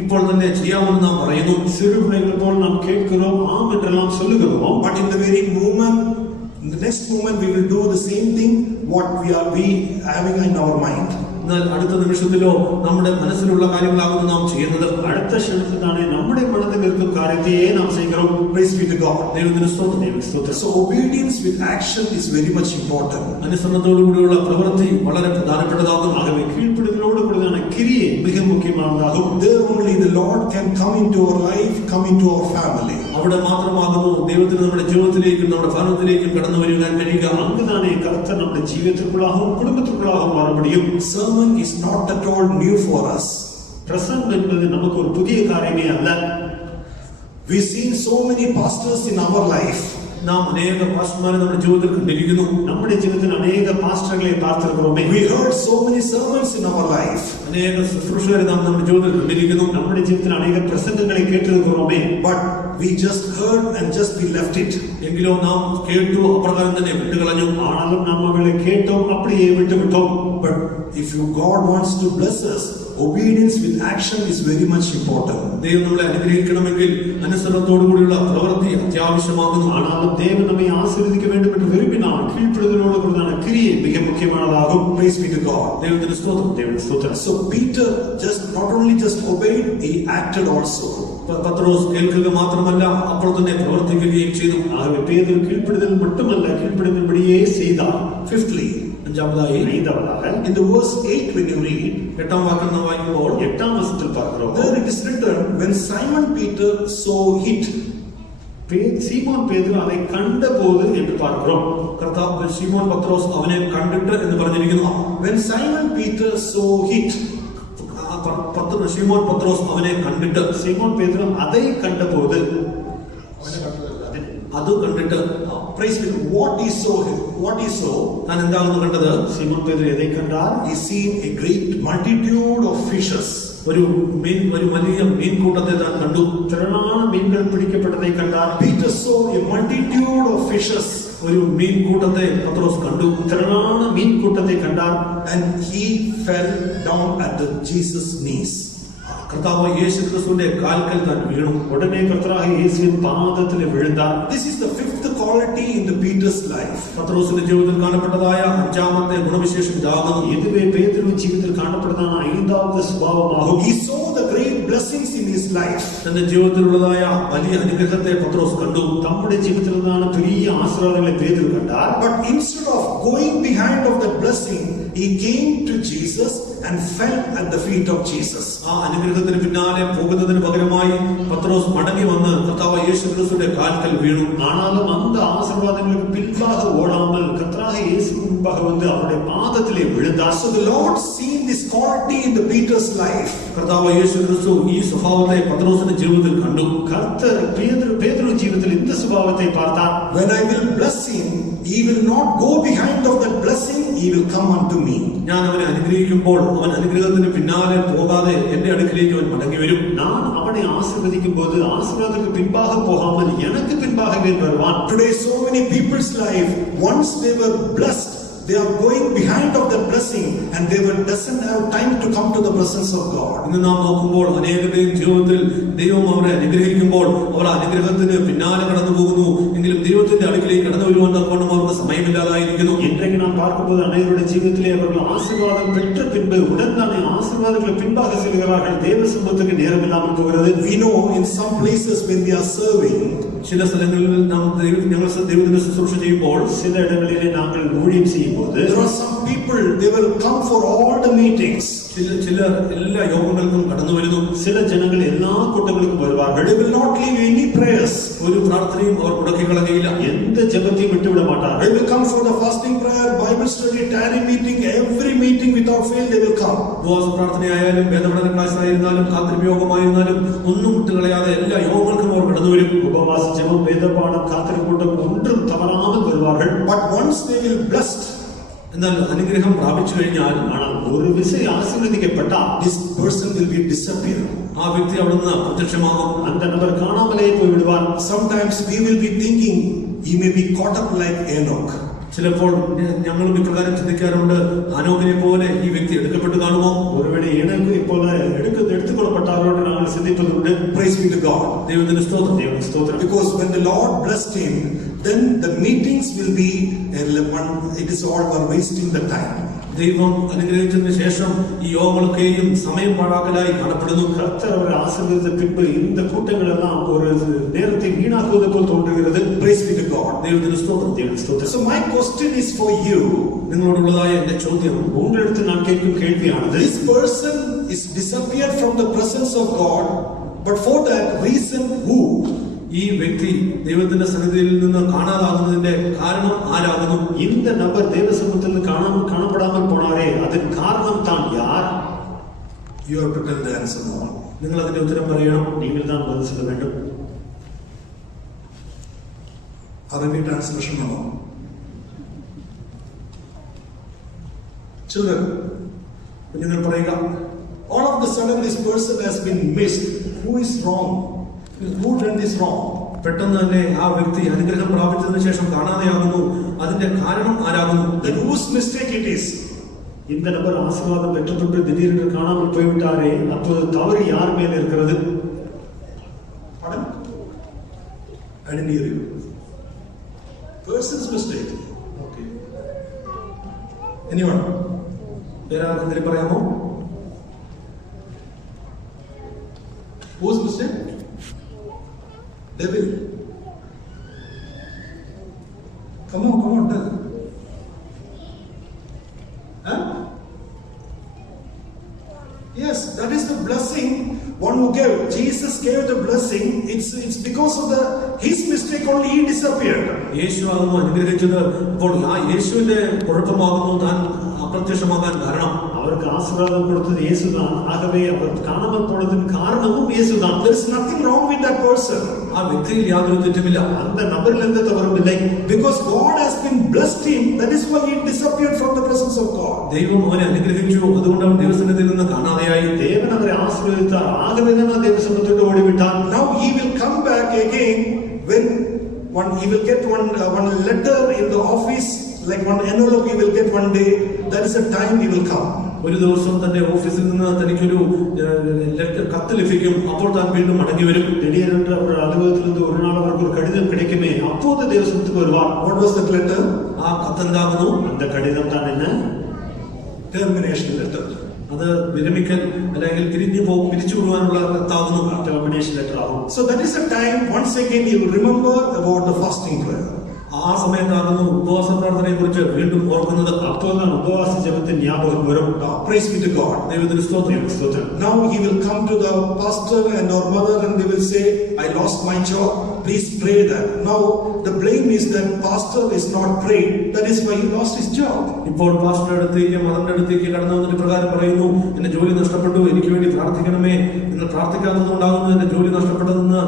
ഇപ്പോൾ തന്നെ ചെയ്യാമെന്ന് നാം പറയുന്നു. சிறு பிள்ளைகள் போல் நாம் கேட்கிறோம், ஆம் என்றெல்லாம் சொல்லுகிறோம். But in the very moment, in the next moment we will do the same thing what we having in our mind. എന്നാൽ അടുത്ത നിമിഷത്തിലോ നമ്മുടെ മനസ്സിലുള്ള കാര്യങ്ങളാകുന്നു നാം ചെയ്യുന്നത്. അടുത്ത ക്ഷണത്തിൽ തന്നെ നമ്മുടെ മനസ്സിൽ നിൽക്കുന്ന കാര്യത്തെയേ നാം ചെയ്യുகிறோம். Praise be to God. ദൈവത്തിന് സ്തോത്രം. So obedience with action is very much important. അനുസരണത്തോടുകൂടിയുള്ള പ്രവൃത്തി വളരെ പ്രധാനപ്പെട്ടതാകുന്നു. ஆகவே கீழ்ப்படுதலோடு கூடியதான கிரியை மிக முக்கியமானதாகும். There only the Lord can come into our life, come into our family. അവിടെ മാത്രമാകുന്നു ദൈവത്തിന് നമ്മുടെ ജീവിതത്തിലേക്കും നമ്മുടെ ഭവനത്തിലേക്കും കടന്നു വരുവാൻ കഴിയുക. அங்குதானே கர்த்தர் நம்முடைய ஜீவியத்திற்குள்ளாகவும் குடும்பத்திற்குள்ளாகவும் வர முடியும். Sermon is not at all new for us. பிரசங்கம் என்பது நமக்கு ஒரு புதிய காரியமே அல்ல. We've seen so many pastors in our life. നാം അനേക പാസ്റ്റർമാരെ നമ്മുടെ ജീവിതത്തിൽ കണ്ടിരിക്കുന്നു. നമ്മുടെ ജീവിതത്തിൽ അനേക പാസ്റ്റർകളെ പാർത്തിരിக்கிறோமே. We heard so many sermons in our life. അനേക ശുശ്രൂഷകരെ നാം നമ്മുടെ ജീവിതത്തിൽ കണ്ടിരിക്കുന്നു. നമ്മുടെ ജീവിതത്തിൽ അനേക പ്രസംഗങ്ങളെ കേട്ടിരിக்கிறோமே. But we just heard and just we left it. എങ്കിലോ നാം കേട്ടു അപ്രകാരം തന്നെ വിട്ടുകളഞ്ഞു. ആണെങ്കിലും നാം അവളെ കേട്ടോം அப்படியே വിട്ടുവിട്ടോം. But if God wants to bless us, obedience with action is very much important. ദൈവം നമ്മളെ അനുഗ്രഹിക്കണമെങ്കിൽ അനുസരണത്തോടുകൂടിയുള്ള പ്രവൃത്തി അത്യാവശ്യമാകുന്നു. ആണെങ്കിലും ദൈവം നമ്മെ ആശീർവദിക്ക வேண்டும் என்று விரும்பினால் கீழ்ப்படுதலோடு கூடியதான கிரியை மிக முக்கியமானதாகும். Praise be to God. ദൈവത്തിന് സ്തോത്രം. So Peter not only just obeyed, he acted also. പത്രോസ് കേൾക്കുക മാത്രമല്ല അപ്പോൾ തന്നെ പ്രവർത്തിക്കുകയും ചെയ്തു. ஆகவே பேதுரு கீழ்ப்படுதல் மட்டுமல்ல, கீழ்ப்படுதல்படியே செய்தார். Fifthly, അഞ്ചാമതായി in the verse 8 when you read, 8ാം വാക്യം നാം വായിക്കുമ്പോൾ 8ാം വചനത്തിൽ பார்க்கிறோம். there it is written, when Simon Peter saw it, சீமோன் பேதுரு அதை கண்டபோது என்று பார்க்கிறோம். കർത്താവ് ശിമോൻ പത്രോസ് അവനെ കണ്ടിട്ട് എന്ന് പറഞ്ഞിരിക്കുന്നു. when Simon Peter saw it, ശിമോൻ പത്രോസ് അവനെ കണ്ടിട്ട്, சீமோன் பேதுரு அதை கண்டபோது, അത് കണ്ടിട്ട്, praise be to God. What he saw, താൻ എന്താകുന്നു കണ്ടത്? சீமோன் பேதுரு எதை கண்டார்? he seen a great multitude of fishes. ഒരു വലിയ മീൻകൂട്ടത്തെ താൻ കണ്ടു. திரளான மீன்கள் பிடிக்கப்பட்டதை கண்டார். Peter saw a multitude of fishes. ഒരു മീൻകൂട്ടത്തെ പത്രോസ് കണ്ടു. திரளான மீன் கூட்டத்தை கண்டார். And he fell down at Jesus' knees. കർത്താവ് യേശു ക്രിസ്തുവിന്റെ കാൽക്കൽ താൻ വീണു. ഉടനെ കർത്താവ് യേശുവിൻ പാദത്തിൽ വീഴുന്താൻ. This is the fifth quality in the Peter's life. പത്രോസിന്റെ ജീവിതത്തിൽ കാണപ്പെട്ടതായ അഞ്ചാമത്തെ ഗുണവിശേഷം ഇതാകുന്നു. ഇതുവേ പേതുരുവിന്റെ ജീവിതത്തിൽ കാണപ്പെടുന്ന ഐന്താമത്തെ സ്വഭാവമാകും. He saw the great blessings in his life. തന്റെ ജീവിതത്തിലുള്ളതായ വലിയ അനുഗ്രഹത്തെ പത്രോസ് കണ്ടു. നമ്മുടെ ജീവിതത്തിൽ നിന്നാണ് വലിയ ആശീർവാദങ്ങളെ പേതുരു കണ്ടാൽ. But instead of going behind of that blessing, he came to Jesus and fell at the feet of Jesus. ആ അനുഗ്രഹത്തിന് പിന്നാലെ പോകുന്നതിന് പകരമായി പത്രോസ് മടങ്ങി വന്ന് കർത്താവ് യേശു ക്രിസ്തുവിന്റെ കാൽക്കൽ വീണു. ആനാലും അന്ത ആശീർവാദങ്ങൾക്ക് പിൻഭാഗ ഓടാமல் കർത്താവ് യേശു മുൻപാக வந்து അവരുടെ പാദത്തിലെ വീഴുന്താൻ. So the Lord seen this quality in the Peter's life. കർത്താവ് യേശു ക്രിസ്തു ഈ സ്വഭാവത്തെ പത്രോസിന്റെ ജീവിതത്തിൽ കണ്ടു. കർത്തർ പേതുരു ജീവിതത്തിൽ இந்த സ്വഭാവത്തെ பார்த்தார். When I will bless him, he will not go behind of that blessing, he will come unto me. ഞാൻ അവനെ അനുഗ്രഹിക്കുമ്പോൾ അവൻ അനുഗ്രഹത്തിന് പിന്നാലെ പോകാതെ എന്റെ അടുക്കിലേക്ക് അവൻ മടങ്ങി വരും. நான் அவனை ஆசீர்வதிக்கும்போது ஆசீர்வாதத்துக்கு பின்பாக போகாமல் எனக்கு பின்பாகவே வருவான். Today so many people's life, once they were blessed, they are going behind of that blessing and they doesn't have time to come to the presence of God. ഇന്ന് നാം നോക്കുമ്പോൾ അനേകരുടെയും ജീവിതത്തിൽ ദൈവം അവരെ അനുഗ്രഹിക്കുമ്പോൾ അവർ അനുഗ്രഹത്തിന് പിന്നാലെ കടന്നു പോകുന്നു. എങ്കിലും ദൈവത്തിന്റെ അടുക്കിലേക്ക് കടന്നു വരുവാൻ തക്കവണ്ണം അവർക്ക് സമയമില്ലാതായിരിക്കുന്നു. இன்றைக்கு நாம் பார்க்கும்போது அனைவருடைய ஜீவிதத்திலே அவர்கள் ஆசீர்வாதம் பெற்ற பின்பு உடன்தானே ஆசீர்வாதங்களை பின்பாக செல்கிறார்கள். தேவ சமூகத்துக்கு நேரம் இல்லாமல் போகிறது. We know in some places when we are serving, ചില സ്ഥലങ്ങളിൽ നാം ഞങ്ങൾ ദൈവത്തിന്റെ ശുശ്രൂഷ ചെയ്യുമ്പോൾ, ചില ഇടങ്ങളിലെ നാങ്ങൾ ഊഴിയം ചെയ്യുമ്പോൾ, there are some people, they will come for all the meetings. ചിലർ എല്ലാ യോഗങ്ങൾക്കും കടന്നു വരുന്നു. ചില ജനങ്ങൾ എല്ലാ കൂട്ടങ്ങൾക്കും വരുവാர்கள். They will not leave any prayers. ഒരു പ്രാർത്ഥനയും അവർ മുടക്കി കളയുകയില്ല. എന്ത് ജപത്തെയും വിട്ടുവിട മാട്ടാர்கள். They will come for the fasting prayer, Bible study, tarry meeting, every meeting without fail they will come. ഉപവാസ പ്രാർത്ഥനയായാലും വേദപഠന ക്ലാസ് ആയിരുന്നാലും കാത്തിരിപ്പ് യോഗമായിരുന്നാലും ഒന്നും വിട്ടുകളയാതെ എല്ലാ യോഗങ്ങൾക്കും അവർ കടന്നു വരും. ഉപവാസ ജപം, വേദപാഠം, കാത്തിരിപ്പൂട്ടം ഒന്നും തവറാതെ വരുവാர்கள். But once they will blessed, എന്നാൽ അനുഗ്രഹം പ്രാപിച്ചു കഴിഞ്ഞാൽ ഒരു വിഷയ ആശീർവദിക്കപ്പെട്ട this person will be disappear. ആ വ്യക്തി അവിടുന്ന് പ്രത്യക്ഷമാകും. அந்த நபர் காணாமலே போய் விடுவார். Sometimes we will be thinking he may be caught up like Enoch. ചിലപ്പോൾ ഞങ്ങളും ഇപ്രകാരം ചിന്തിക്കാറുണ്ട്, അനോകിനെ പോലെ ഈ വ്യക്തി എടുക്കപ്പെട്ടു കാണുമോ? ഒരുവേള ഏനോക്ക് ഇപ്പോൾ എടുത്തുകൊള്ളപ്പെട്ടാരോട് ഞങ്ങൾ ചിന്തിക്കുന്നുണ്ട്. Praise be to God. ദൈവത്തിന് സ്തോത്രം. ദൈവത്തിന് സ്തോത്രം. Because when the Lord blessed him, then the meetings will be it is all for wasting the time. ദൈവം അനുഗ്രഹിച്ചതിന് ശേഷം ഈ യോഗങ്ങളൊക്കെയും സമയം പാഴാക്കലായി കാണപ്പെടുന്നു. കർത്തർ അവരെ ആശീർവദിച്ച പിൻപ് இந்த കൂട്ടങ്ങളെല്ലാം ഒരു നേരത്തെ വീണാക്കുവത് പോൽ തോന്നുகிறது. Praise be to God. ദൈവത്തിന് സ്തോത്രം. ദൈവത്തിന് സ്തോത്രം. So my question is for you. നിങ്ങളോടുള്ളതായ എന്റെ ചോദ്യം, ഉങ്ങളടുത്ത് ഞാൻ കേൾക്കും കേൾവിയാണത്. This person is disappeared from the presence of God, but for that reason who? ഈ വ്യക്തി ദൈവത്തിന്റെ സന്നിധിയിൽ നിന്ന് കാണാതാകുന്നതിന്റെ കാരണം ആരാകുന്നു? இந்த நபர் தேவ சமூகத்தில் காணப்படாமல் போனாரே அதன் காரணம் தான் யார்? You have to tell the answer now. നിങ്ങൾ അതിന്റെ ഉത്തരം പറയണം. நீங்கள் தான் பதில் சொல்ல வேண்டும். Arabic translation no. Children, കുഞ്ഞുങ്ങൾ പറയുക, all of the sudden this person has been missed. Who is wrong? Who done this wrong? പെട്ടെന്ന് തന്നെ ആ വ്യക്തി അനുഗ്രഹം പ്രാപിച്ചതിന് ശേഷം കാണാതെയാകുന്നു. അതിന്റെ കാരണം ആരാകുന്നു? Then whose mistake it is? இந்த நபர் ஆசீர்வாதம் பெற்றுவிட்டு திடீரென்று காணாமல் போய்விட்டாரே, அப்போது தவறு யார் மேல் இருக்கிறது? Pardon? I didn't hear you. Person's mistake. Okay. Anyone? വേറെ ആർക്കെങ്കിലും പറയാമോ? Whose mistake? Devil. Come on, tell. Huh? Yes, that is the blessing. One who gave, Jesus gave the blessing. It's because of his mistake only he disappeared. യേശു ആകുന്നു അനുഗ്രഹിച്ചത്. അപ്പോൾ ആ യേശുവിന്റെ കുഴപ്പമാകുന്നു താൻ അപ്രത്യക്ഷമാകാൻ കാരണം. അവർക്ക് ആശീർവാദം കൊടുത്തത് യേശുദാൻ. ആകവേ അവർ കാണാமல் പോണതിന് കാരണവും യേശുദാൻ. There is nothing wrong with that person. ആ വ്യക്തിയിൽ യാതൊരു തെറ്റുമില്ല. அந்த நபரில் எந்த தவறும் இல்லை. Because God has been blessed him, that is why he disappeared from the presence of God. ദൈവം അവനെ അനുഗ്രഹിച്ചു, അതുകൊണ്ട് അവൻ ദൈവസന്നിധിയിൽ നിന്ന് കാണാതെയായി. ദേവൻ അവരെ ആശീർവദിച്ചാർ. ആകവേ തന്നെ ദൈവസന്നിധിയോട് ഓടിവിട്ടാൻ. Now he will come back again when he will get one letter in the office, like one envelope he will get one day. That is the time he will come. ഒരു ദിവസം തന്റെ ഓഫീസിൽ നിന്ന് തനിക്കൊരു കത്ത് ലഭിക്കും. അപ്പോൾ താൻ വീണ്ടും മടങ്ങി വരും. திடீரென்று அவர் அலுவலகத்திலிருந்து ஒரு நாள் அவருக்கு ஒரு கடிதம் கிடைக்குமே, அப்போது தேவசத்துக்கு வருவார். What was that letter? ആ കത്തെന്താകുന്നു? அந்த கடிதம் தான் என்ன? Termination letter. അത് വിരമിക്കൽ അല്ലെങ്കിൽ പിരിച്ചു വിടുവാനുള്ള കത്താകുന്നു. Termination letter ആകും. So that is the time once again you will remember about the fasting prayer. ആ സമയത്താകുന്നു ഉപവാസ പ്രാർത്ഥനയെ കുറിച്ച് വീണ്ടും ഓർക്കുന്നത്. അപ്പോഴാണ് ഉപവാസ ജപത്തിന് ജ്ഞാപകം വരും. Praise be to God. ദൈവത്തിന് സ്തോത്രം. Now he will come to the pastor and our mother and they will say, I lost my job. Please pray that. Now the blame is that pastor is not prayed. That is why he lost his job. ഇപ്പോൾ പാസ്റ്ററുടെ അടുത്തേക്ക് മദറിന്റെ അടുത്തേക്ക് കടന്നു വന്നിട്ട് പ്രകാരം പറയുന്നു, എന്റെ ജോലി നഷ്ടപ്പെട്ടു, എനിക്ക് വേണ്ടി പ്രാർത്ഥിക്കണമേ, നിങ്ങൾ പ്രാർത്ഥിക്കാത്തതുകൊണ്ടാകുന്നു എന്റെ ജോലി നഷ്ടപ്പെട്ടതെന്ന്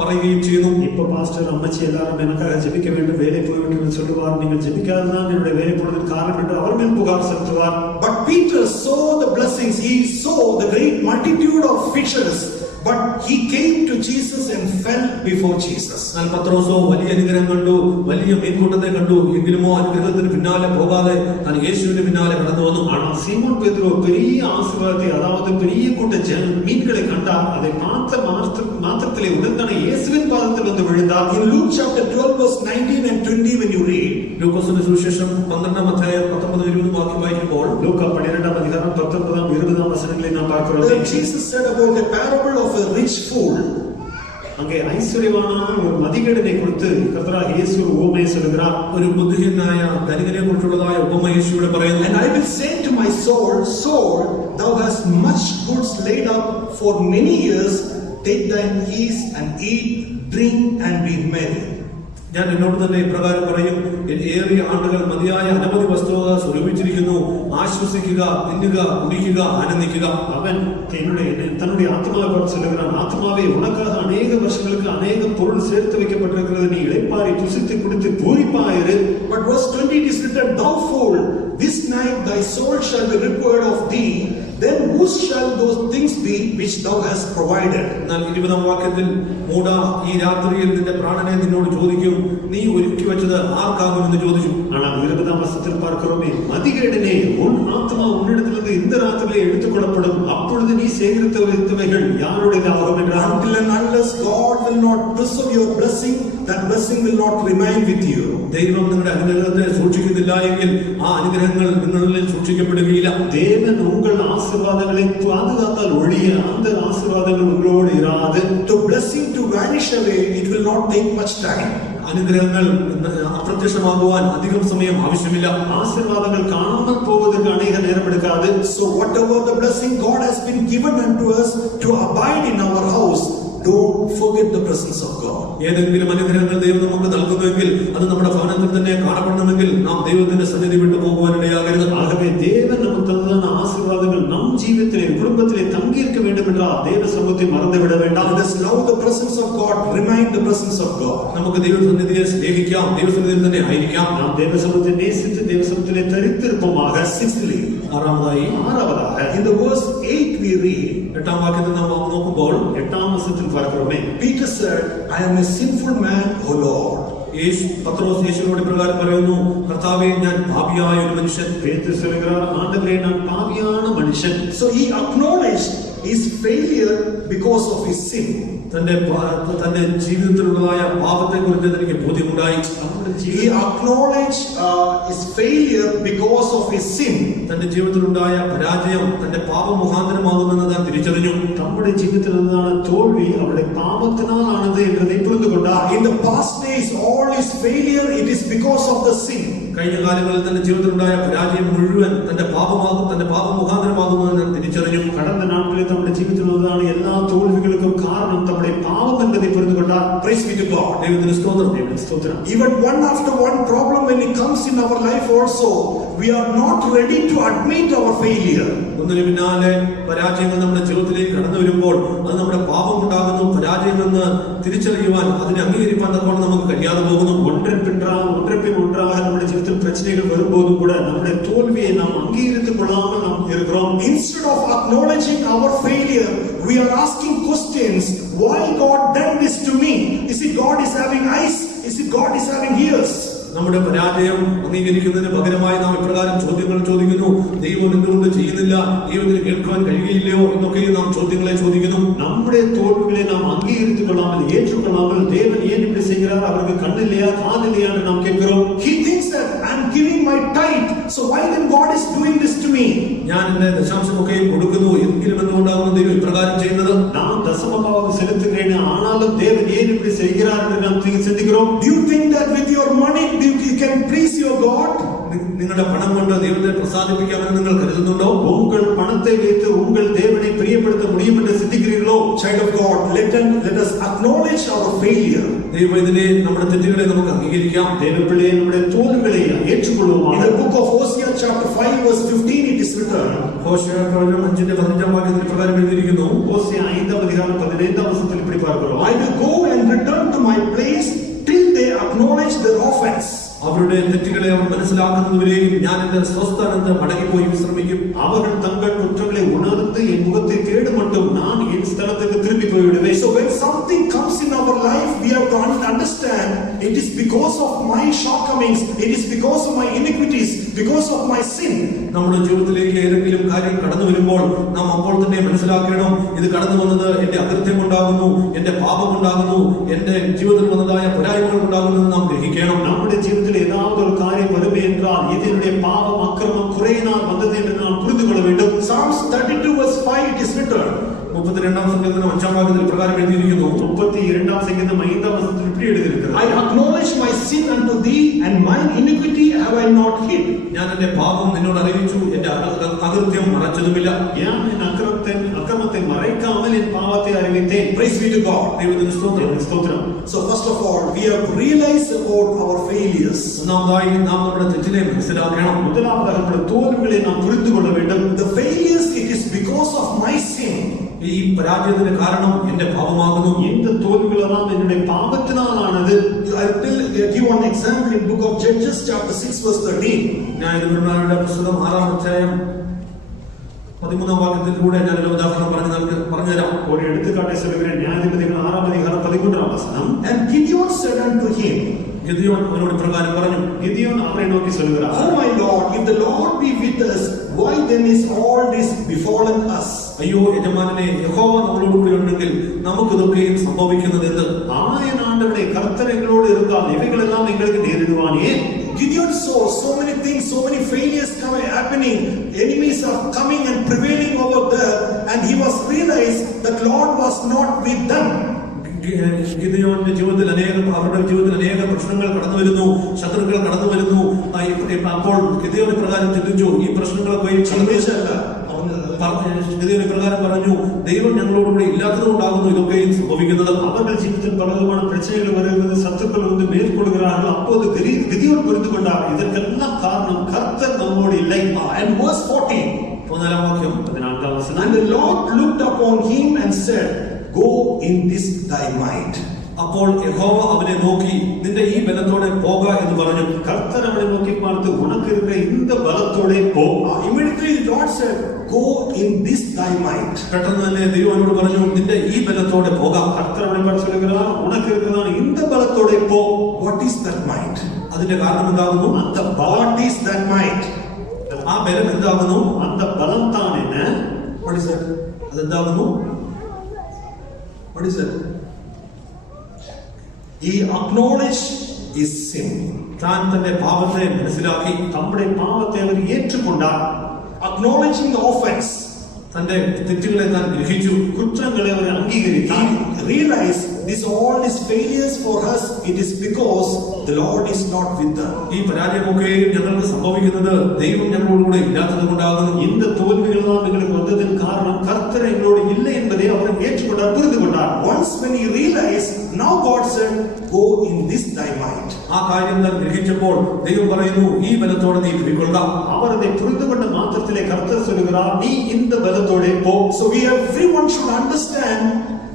പറയുകയും ചെയ്യുന്നു. ഇപ്പൊ പാസ്റ്റർ അമ്മച്ചി എല്ലാവരും எனக்காக ஜெபிக்க வேண்டும், வேலை போய்விட்டு சொல்லுவார், நீங்கள் ஜெபிக்காததான் என்னுடைய வேலை போனதுக்கு காரணம் என்று அவர் மேல் புகார் செலுத்துவார். But Peter saw the blessings, he saw the great multitude of fishes, but he came to Jesus and fell before Jesus. എന്നാൽ പത്രോസോ വലിയ അനുഗ്രഹം കണ്ടു, വലിയ മീൻകൂട്ടത്തെ കണ്ടു, എങ്കിലുമോ അനുഗ്രഹത്തിന് പിന്നാലെ പോകാതെ താൻ യേശുവിന്റെ പിന്നാലെ കടന്നു വന്നു. ஆனால் சீமோன் பேதுரு பெரிய ஆசீர்வாதத்தை, அதாவது பெரிய கூட்ட மீன்களை கண்டார், அதை மாத்திரத்திலே உடனே இயேசுவின் பாதத்தில் வந்து விழுந்தார். In Luke chapter 12 verse 19 and 20 when you read, ലൂക്കോസിന്റെ സുവിശേഷം 12-ാം അധ്യായം 19-20 വാക്യം വായിക്കുമ്പോൾ, ലൂക്ക 12-ാം അധ്യായം 19-20 വചനങ്ങളെ നാം பார்க்கிறோம். Jesus said about the parable of a rich fool. அங்கே ஐஸ்வர்யவானான ஒரு மதிகேடனை குறித்து கர்த்தராகிய இயேசு உவமை சொல்கிறார். ഒരു ബുദ്ധിഹീനനായ ധനികനെ കുറിച്ചുള്ളതായ ഉപമ യേശുവിടെ പറയുന്നു. And I will say to my soul, soul, thou hast much goods laid up for many years, take thine ease and eat, drink and be merry. ഞാൻ എന്നോട് തന്നെ ഇപ്രകാരം പറയും, ഏറിയ ആണ്ടുകൾ മതിയായ അനവധി വസ്തുവക സ്വരൂപിച്ചിരിക്കുന്നു, ആശ്വസിക്കുക, തിന്നുക, കുടിക്കുക, ആനന്ദിക്കുക. അവൻ தன்னுடைய ஆத்மாவை பார்த்து சொல்லுகிறான், ஆத்மாவே உனக்காக அநேக வருஷங்களுக்கு அநேக பொருள் சேர்த்து வைக்கப்பட்டிருக்கிறது, நீ இளைப்பாறை புசித்து குடித்து பூரிப்பாயிரு. But verse 20 it is written, thou fool, this night thy soul shall be required of thee, then whose shall those things be which thou hast provided? എന്നാൽ 20-ാം വാക്യത്തിൽ, മൂടാ, ഈ രാത്രിയിൽ നിന്റെ പ്രാണനെ നിന്നോട് ചോദിക്കും, നീ ഒരുക്കി വെച്ചത് ആർക്കാകുമെന്ന് ചോദിച്ചു. ஆனால் 20-ஆம் வசனத்தில் பார்க்கிறோமே, மதிகேடனே, உன் ஆத்மா உன்னிடத்திலிருந்து இந்த ராத்திரியிலே எடுத்துக்கொள்ளப்படும், அப்பொழுது நீ சேகரித்த வைத்தவைகள் யாருடையதாகும் என்றார். Until and unless God will not preserve your blessing, that blessing will not remain with you. ദൈവം നിങ്ങളുടെ അനുഗ്രഹത്തെ സൂക്ഷിക്കുന്നില്ല എങ്കിൽ ആ അനുഗ്രഹങ്ങൾ നിങ്ങളിൽ സൂക്ഷിക്കപ്പെടുകയില്ല. தேவன் உங்கள் ஆசீர்வாதங்களை பாதுகாத்தால் ஒழிய அந்த ஆசீர்வாதங்கள் உங்களோடு இராது. To blessing to vanish away, it will not take much time. അനുഗ്രഹങ്ങൾ അപ്രത്യക്ഷമാകുവാൻ അധികം സമയം ആവശ്യമില്ല. ആശീർവാദങ്ങൾ കാണാமல் പോവதற்கு അനേക നേരം എടുക്കാതെ. So whatever the blessing God has been given unto us to abide in our house, don't forget the presence of God. ഏതെങ്കിലും അനുഗ്രഹങ്ങൾ ദൈവം നമുക്ക് നൽകുന്നുവെങ്കിൽ അത് നമ്മുടെ ഭവനത്തിൽ തന്നെ കാണപ്പെടണമെങ്കിൽ നാം ദൈവത്തിന്റെ സന്നിധി വിട്ടു പോകുവാനിടയാകരുത്. ஆகவே தேவன் நமக்கு தந்ததான ஆசீர்வாதங்கள் நம் ஜீவிதத்திலே குடும்பத்திலே தங்கி இருக்க வேண்டும் என்றால் தேவ சமூகத்தை மறந்து விட வேண்டாம். Let us love the presence of God, remind the presence of God. നമുക്ക് ദൈവസന്നിധിയെ സ്നേഹിക്കാം, ദൈവസന്നിധിയിൽ തന്നെ ആയിരിക്കാം. നാം ദൈവ സമൂഹത്തെ നേസിച്ച് ദൈവ സമൂഹത്തിലെ തരിത്തിരുപ്പமாக. Sixthly, ആറാമതായി in the verse 8 we read, 8-ാം വാക്യത്തിൽ നാം നോക്കുമ്പോൾ 8-ആം വചനത്തിൽ பார்க்கிறோமே, Peter said, I am a sinful man, O Lord. പത്രോസ് യേശുവിനോട് പ്രകാരം പറയുന്നു, കർത്താവേ, ഞാൻ പാപിയായ ഒരു മനുഷ്യൻ. பேதுரு சொல்கிறார், ஆண்டவரே, நான் பாவியான மனுஷன். So he acknowledged his failure because of his sin. തന്റെ ജീവിതത്തിലുള്ളതായ പാപത്തെ കുറിച്ച് തനിക്ക് ബോധ്യമുണ്ടായി. He acknowledged his failure because of his sin. തന്റെ ജീവിതത്തിലുണ്ടായ പരാജയം തന്റെ പാപം മുഖാന്തരമാകുമെന്ന് താൻ തിരിച്ചറിഞ്ഞു. നമ്മുടെ ജീവിതത്തിലുള്ളതാണ് തോൽവി അവരുടെ പാപത്തിനാലാണത് എന്നதை പുரிந்துകൊண்டார். In the past days, all his failure, it is because of the sin. കഴിഞ്ഞ കാലങ്ങളിൽ തന്റെ ജീവിതത്തിലുണ്ടായ പരാജയം മുഴുവൻ തന്റെ പാപം മുഖാന്തരമാകുമെന്ന് താൻ തിരിച്ചറിഞ്ഞു. கடந்த நாட்களில் നമ്മുടെ ജീവിതത്തിലുള്ളതാണ് എല്ലാ തോൽവികൾക്കും കാരണം നമ്മുടെ പാപം എന്നதை പുரிந்துകൊண்டார். Praise be to God. ദൈവത്തിന് സ്തോത്രം. Even one after one problem when it comes in our life also, we are not ready to admit our failure. ഒന്നിനു പിന്നാലെ പരാജയങ്ങൾ നമ്മുടെ ജീവിതത്തിലേക്ക് കടന്നു വരുമ്പോൾ അത് നമ്മുടെ പാപം ഉണ്ടാകുന്നു, പരാജയമെന്ന് തിരിച്ചറിയുവാൻ, അതിനെ അംഗീകരിക്കാൻ തക്കോണം നമുക്ക് കഴിയാതെ പോകുന്നു. ஒன்றன் ஒன்றாக നമ്മുടെ ജീവിതത്തിൽ പ്രശ്നങ്ങൾ വരുമ്പോഴും കൂടെ നമ്മുടെ തോൽവിയെ നാം അംഗീകരിத்துக் கொள்ளாமல் நாம் இருக்கிறோம். Instead of acknowledging our failure, we are asking questions. Why God done this to me? Is it God is having eyes? Is it God is having ears? നമ്മുടെ പരാജയം അംഗീകരിക്കുന്നതിന് പകരമായി നാം ഇപ്രകാരം ചോദ്യങ്ങൾ ചോദിക്കുന്നു. ദൈവം എന്തുകൊണ്ട് ചെയ്യുന്നില്ല, ദൈവത്തിന് കേൾക്കാൻ കഴിയുകയില്ലയോ എന്നൊക്കെ നാം ചോദ്യങ്ങളെ ചോദിക്കുന്നു. നമ്മുടെ തോൽവിகளை நாம் அங்கீகரித்துக் கொள்ளாமல் ஏற்றுக்கொள்ளாமல் தேவன் ஏன் இப்படி செய்கிறார், அவருக்கு கண்ணில்லையா காதில்லையா என்று நாம் கேட்கிறோம். He thinks that I'm giving my tithe, so why then God is doing this to me? ഞാൻ എന്റെ ദശാംശമൊക്കെ കൊടുക്കുന്നു, എങ്കിലും എന്തുകൊണ്ടാകുന്നു ദൈവം ഇപ്രകാരം ചെയ്യുന്നത്? நாம் தசமபாகம் செலுத்துகிறேன், ஆனாலும் தேவன் ஏன் இப்படி செய்கிறார் என்று நாம் சிந்திக்கிறோம். Do you think that with your money you can please your God? നിങ്ങളുടെ പണം കൊണ്ട് ദൈവത്തെ പ്രസാദിപ്പിക്കാമെന്ന് നിങ്ങൾ കരുതുന്നുണ്ടോ? உங்கள் பணத்தை வைத்து உங்கள் தேவனை பிரியப்படுத்த முடியும் என்று சிந்திக்கிறீர்களோ? Child of God, let us acknowledge our failure. ദൈവം ഇതിനെ നമ്മുടെ തെറ്റുകളെ നമുക്ക് അംഗീകരിക്കാം. ദൈവപിള്ളയെ നമ്മുടെ തോൽവികളെ ഏറ്റുകൊള്ളുവാൻ. In the book of Hosea chapter 5 verse 15 it is written. Hosea 5:15 വാക്യത്തിൽ പ്രകാരം എഴുതിയിരിക്കുന്നു. ഹോശേയ 5:15 இப்படி பார்க்கிறோம். I will go and return to my place till they acknowledge their offense. അവരുടെ തെറ്റുകളെ അവർ മനസ്സിലാക്കുന്നതുവരെയും ഞാൻ എന്റെ സ്വസ്ഥാനത്ത് മടങ്ങിപ്പോയി വിശ്രമിക്കും. அவர்கள் தங்கள் குற்றங்களை உணர்ந்து என் முகத்தை தேடும் மட்டும் நான் என் ஸ்தலத்துக்கு திரும்பி போய்விடுவேன். So when something comes in our life, we have to understand it is because of my shortcomings, it is because of my iniquities, because of my sin. നമ്മുടെ ജീവിതത്തിലേക്ക് ഏതെങ്കിലും കാര്യം കടന്നു വരുമ്പോൾ നാം അപ്പോൾ തന്നെ മനസ്സിലാക്കണം, ഇത് കടന്നു വന്നത് എന്റെ അകൃത്യം കൊണ്ടാകുന്നു, എന്റെ പാപം കൊണ്ടാകുന്നു, എന്റെ ജീവിതത്തിൽ വന്നതായ പോരായ്മകൾ കൊണ്ടാകുന്നു എന്ന് നാം ഗ്രഹിക്കണം. നമ്മുടെ ജീവിതത്തിൽ ஏதாவது ஒரு காரியம் வருமே என்றால் இதனுடைய பாவம் அக்கிரமம் குறையினால் வந்தது என்று நாம் புரிந்து கொள்ள வேண்டும். Psalms 32 verse 5 it is written. 32 സങ്കീർത്തനം 5 വാക്യത്തിൽ പ്രകാരം എഴുതിയിരിക്കുന്നു. 32 സങ്കീർത്തനം 5 വചനത്തിൽ இப்படி எழுதியிருக்கிறது. I acknowledge my sin unto thee and mine iniquity have I not hid. ഞാൻ എന്റെ പാപം നിന്നോട് അറിയിച്ചു, എന്റെ അകൃത്യം മറച്ചതുമില്ല. ഞാൻ എൻ അക്രമത്തെ മറയ്ക്കാமல் എൻ പാപത്തെ അറിവിத்தேன். Praise be to God. ദൈവത്തിന് സ്തോത്രം. So first of all we have realized about our failures. ഒന്നാമതായി നാം നമ്മുടെ തെറ്റിനെ മനസ്സിലാക്കണം. முதலாவதாக നമ്മുടെ തോൽവികളെ നാം പുரிந்து കൊள்ள வேண்டும். The failures it is because of my sin. ഈ പരാജയത്തിന് കാരണം എന്റെ പാപമാകുന്നു. இந்த തോൽവികളെല്ലാം എന്റെ പാപത്തിനാലാണത്. I will give one example in book of Judges chapter 6 verse 13. ന്യായാധിപന്മാരുടെ പുസ്തകം 6-ാം അധ്യായം 13-ാം വാക്യത്തിലൂടെ ഞാൻ ഒരു ഉദാഹരണം പറഞ്ഞുതരാം. ഒരു എടുത്തുകാട്ടെ சொல்கிறேன். ന്യായാധിപതികൾ 6-ാം അധ്യായം 13-ാം വചനം. And Gideon said unto him, Gideon അവനോട് പ്രകാരം പറഞ്ഞു. ഗിദെയോൻ അവനെ നോക്കി சொல்கிறார், Oh my Lord, if the Lord be with us, why then is all this befallen us? അയ്യോ യജമാനനെ, യഹോവ നമ്മളോട് കൂടി ഉണ്ടെങ്കിൽ നമുക്കിതൊക്കെയും സംഭവിക്കുന്നത് എന്ത്? ആയൻ ആണ്ടവരുടെ കർത്തർ എങ്ങളോട് இருந்தால் ഇവകളെല്ലാം നിങ്ങൾക്ക് നേരിടുവാനേ. Gideon saw so many things, so many failures happening. Enemies are coming and prevailing over there, and he was realized that Lord was not with them. ഗിദെയോന്റെ ജീവിതത്തിൽ അവരുടെ ജീവിതത്തിൽ അനേക പ്രശ്നങ്ങൾ കടന്നു വരുന്നു, ശത്രുക്കൾ കടന്നു വരുന്നു. അപ്പോൾ ഗിദെയോൻ പ്രകാരം ചിന്തിച്ചു, ഈ പ്രശ്നങ്ങളൊക്കെ ഗിദെയോൻ പ്രകാരം പറഞ്ഞു, ദൈവം ഞങ്ങളോടുകൂടി ഇല്ലാത്തത് കൊണ്ടാകുന്നു ഇതൊക്കെയും സംഭവിക്കുന്നത്. അവരുടെ ജീവിതത്തിൽ പലതുമാണ് പ്രശ്നങ്ങൾ വരുന്നത്, ശത്രുക്കൾ வந்து மேற்கொள்கிறார்கள். அப்போது கிதியோன் புரிந்து கொண்டார், இதற்கெல்லாம் காரணம் கர்த்தர் நம்மோடு இல்லை. And verse 14, 14-ാം വാക്യം. 14-ാം വചനം. And the Lord looked upon him and said, Go in this thy might. അപ്പോൾ യഹോവ അവനെ നോക്കി, നിന്റെ ഈ ബലത്തോടെ പോക എന്ന് പറഞ്ഞു. കർത്തർ അവനെ നോക്കി பார்த்து, உனக்கு இருக்கிற இந்த பலத்தோടെ போ. Immediately the Lord said, Go in this thy might. പെട്ടെന്ന് തന്നെ ദൈവം അവനോട് പറഞ്ഞു, നിന്റെ ഈ ബലത്തോടെ പോകാം. കർത്തർ അവനെ பார்த்து சொல்கிறார், உனக்கு இருக்கிற இந்த பலத்தோടെ போ. What is that might? അതിന്റെ കാരണം എന്താകുന്നു? அந்த What is that might? ആ ബലം എന്താകുന്നു? அந்த பலம் தான் என்ன? What is that? അതെന്താകുന്നു? What is that? He acknowledged his sin. താൻ തന്റെ പാപത്തെ മനസ്സിലാക്കി, നമ്മുടെ പാപത്തെ അവർ ഏറ്റുകൊണ്ടാർ. Acknowledging the offense. തന്റെ തെറ്റുകളെ താൻ ഗ്രഹിച്ചു, കുറ്റങ്ങളെ അവർ അംഗീകരിച്ചു. He realized this all these failures for us, it is because the Lord is not with them. ഈ പരാജയമൊക്കെ ഞങ്ങൾക്ക് സംഭവിക്കുന്നത് ദൈവം ഞങ്ങളോടുകൂടെ ഇല്ലാത്തത് കൊണ്ടാകുന്നു. இந்த തോൽവികളെല്ലാം നിങ്ങൾക്ക് വന്നതിന് കാരണം കർത്തർ എങ്ങളോട് ഇല്ല என்பதை അവർ ഏറ്റുകൊണ്ടാർ, പുரிந்து കൊണ്ടാർ. Once when he realized, now God said, Go in this thy might. ആ കാര്യം താൻ ഗ്രഹിച്ചപ്പോൾ ദൈവം പറയുന്നു, ഈ ബലത്തോടെ നീ പോയിക്കൊള്ളുക. അവർ அதை പുரிந்து கொண்ட மாத்திரத்திலே கர்த்தர் சொல்கிறார், நீ இந்த பலத்தோടെ போ. So everyone should understand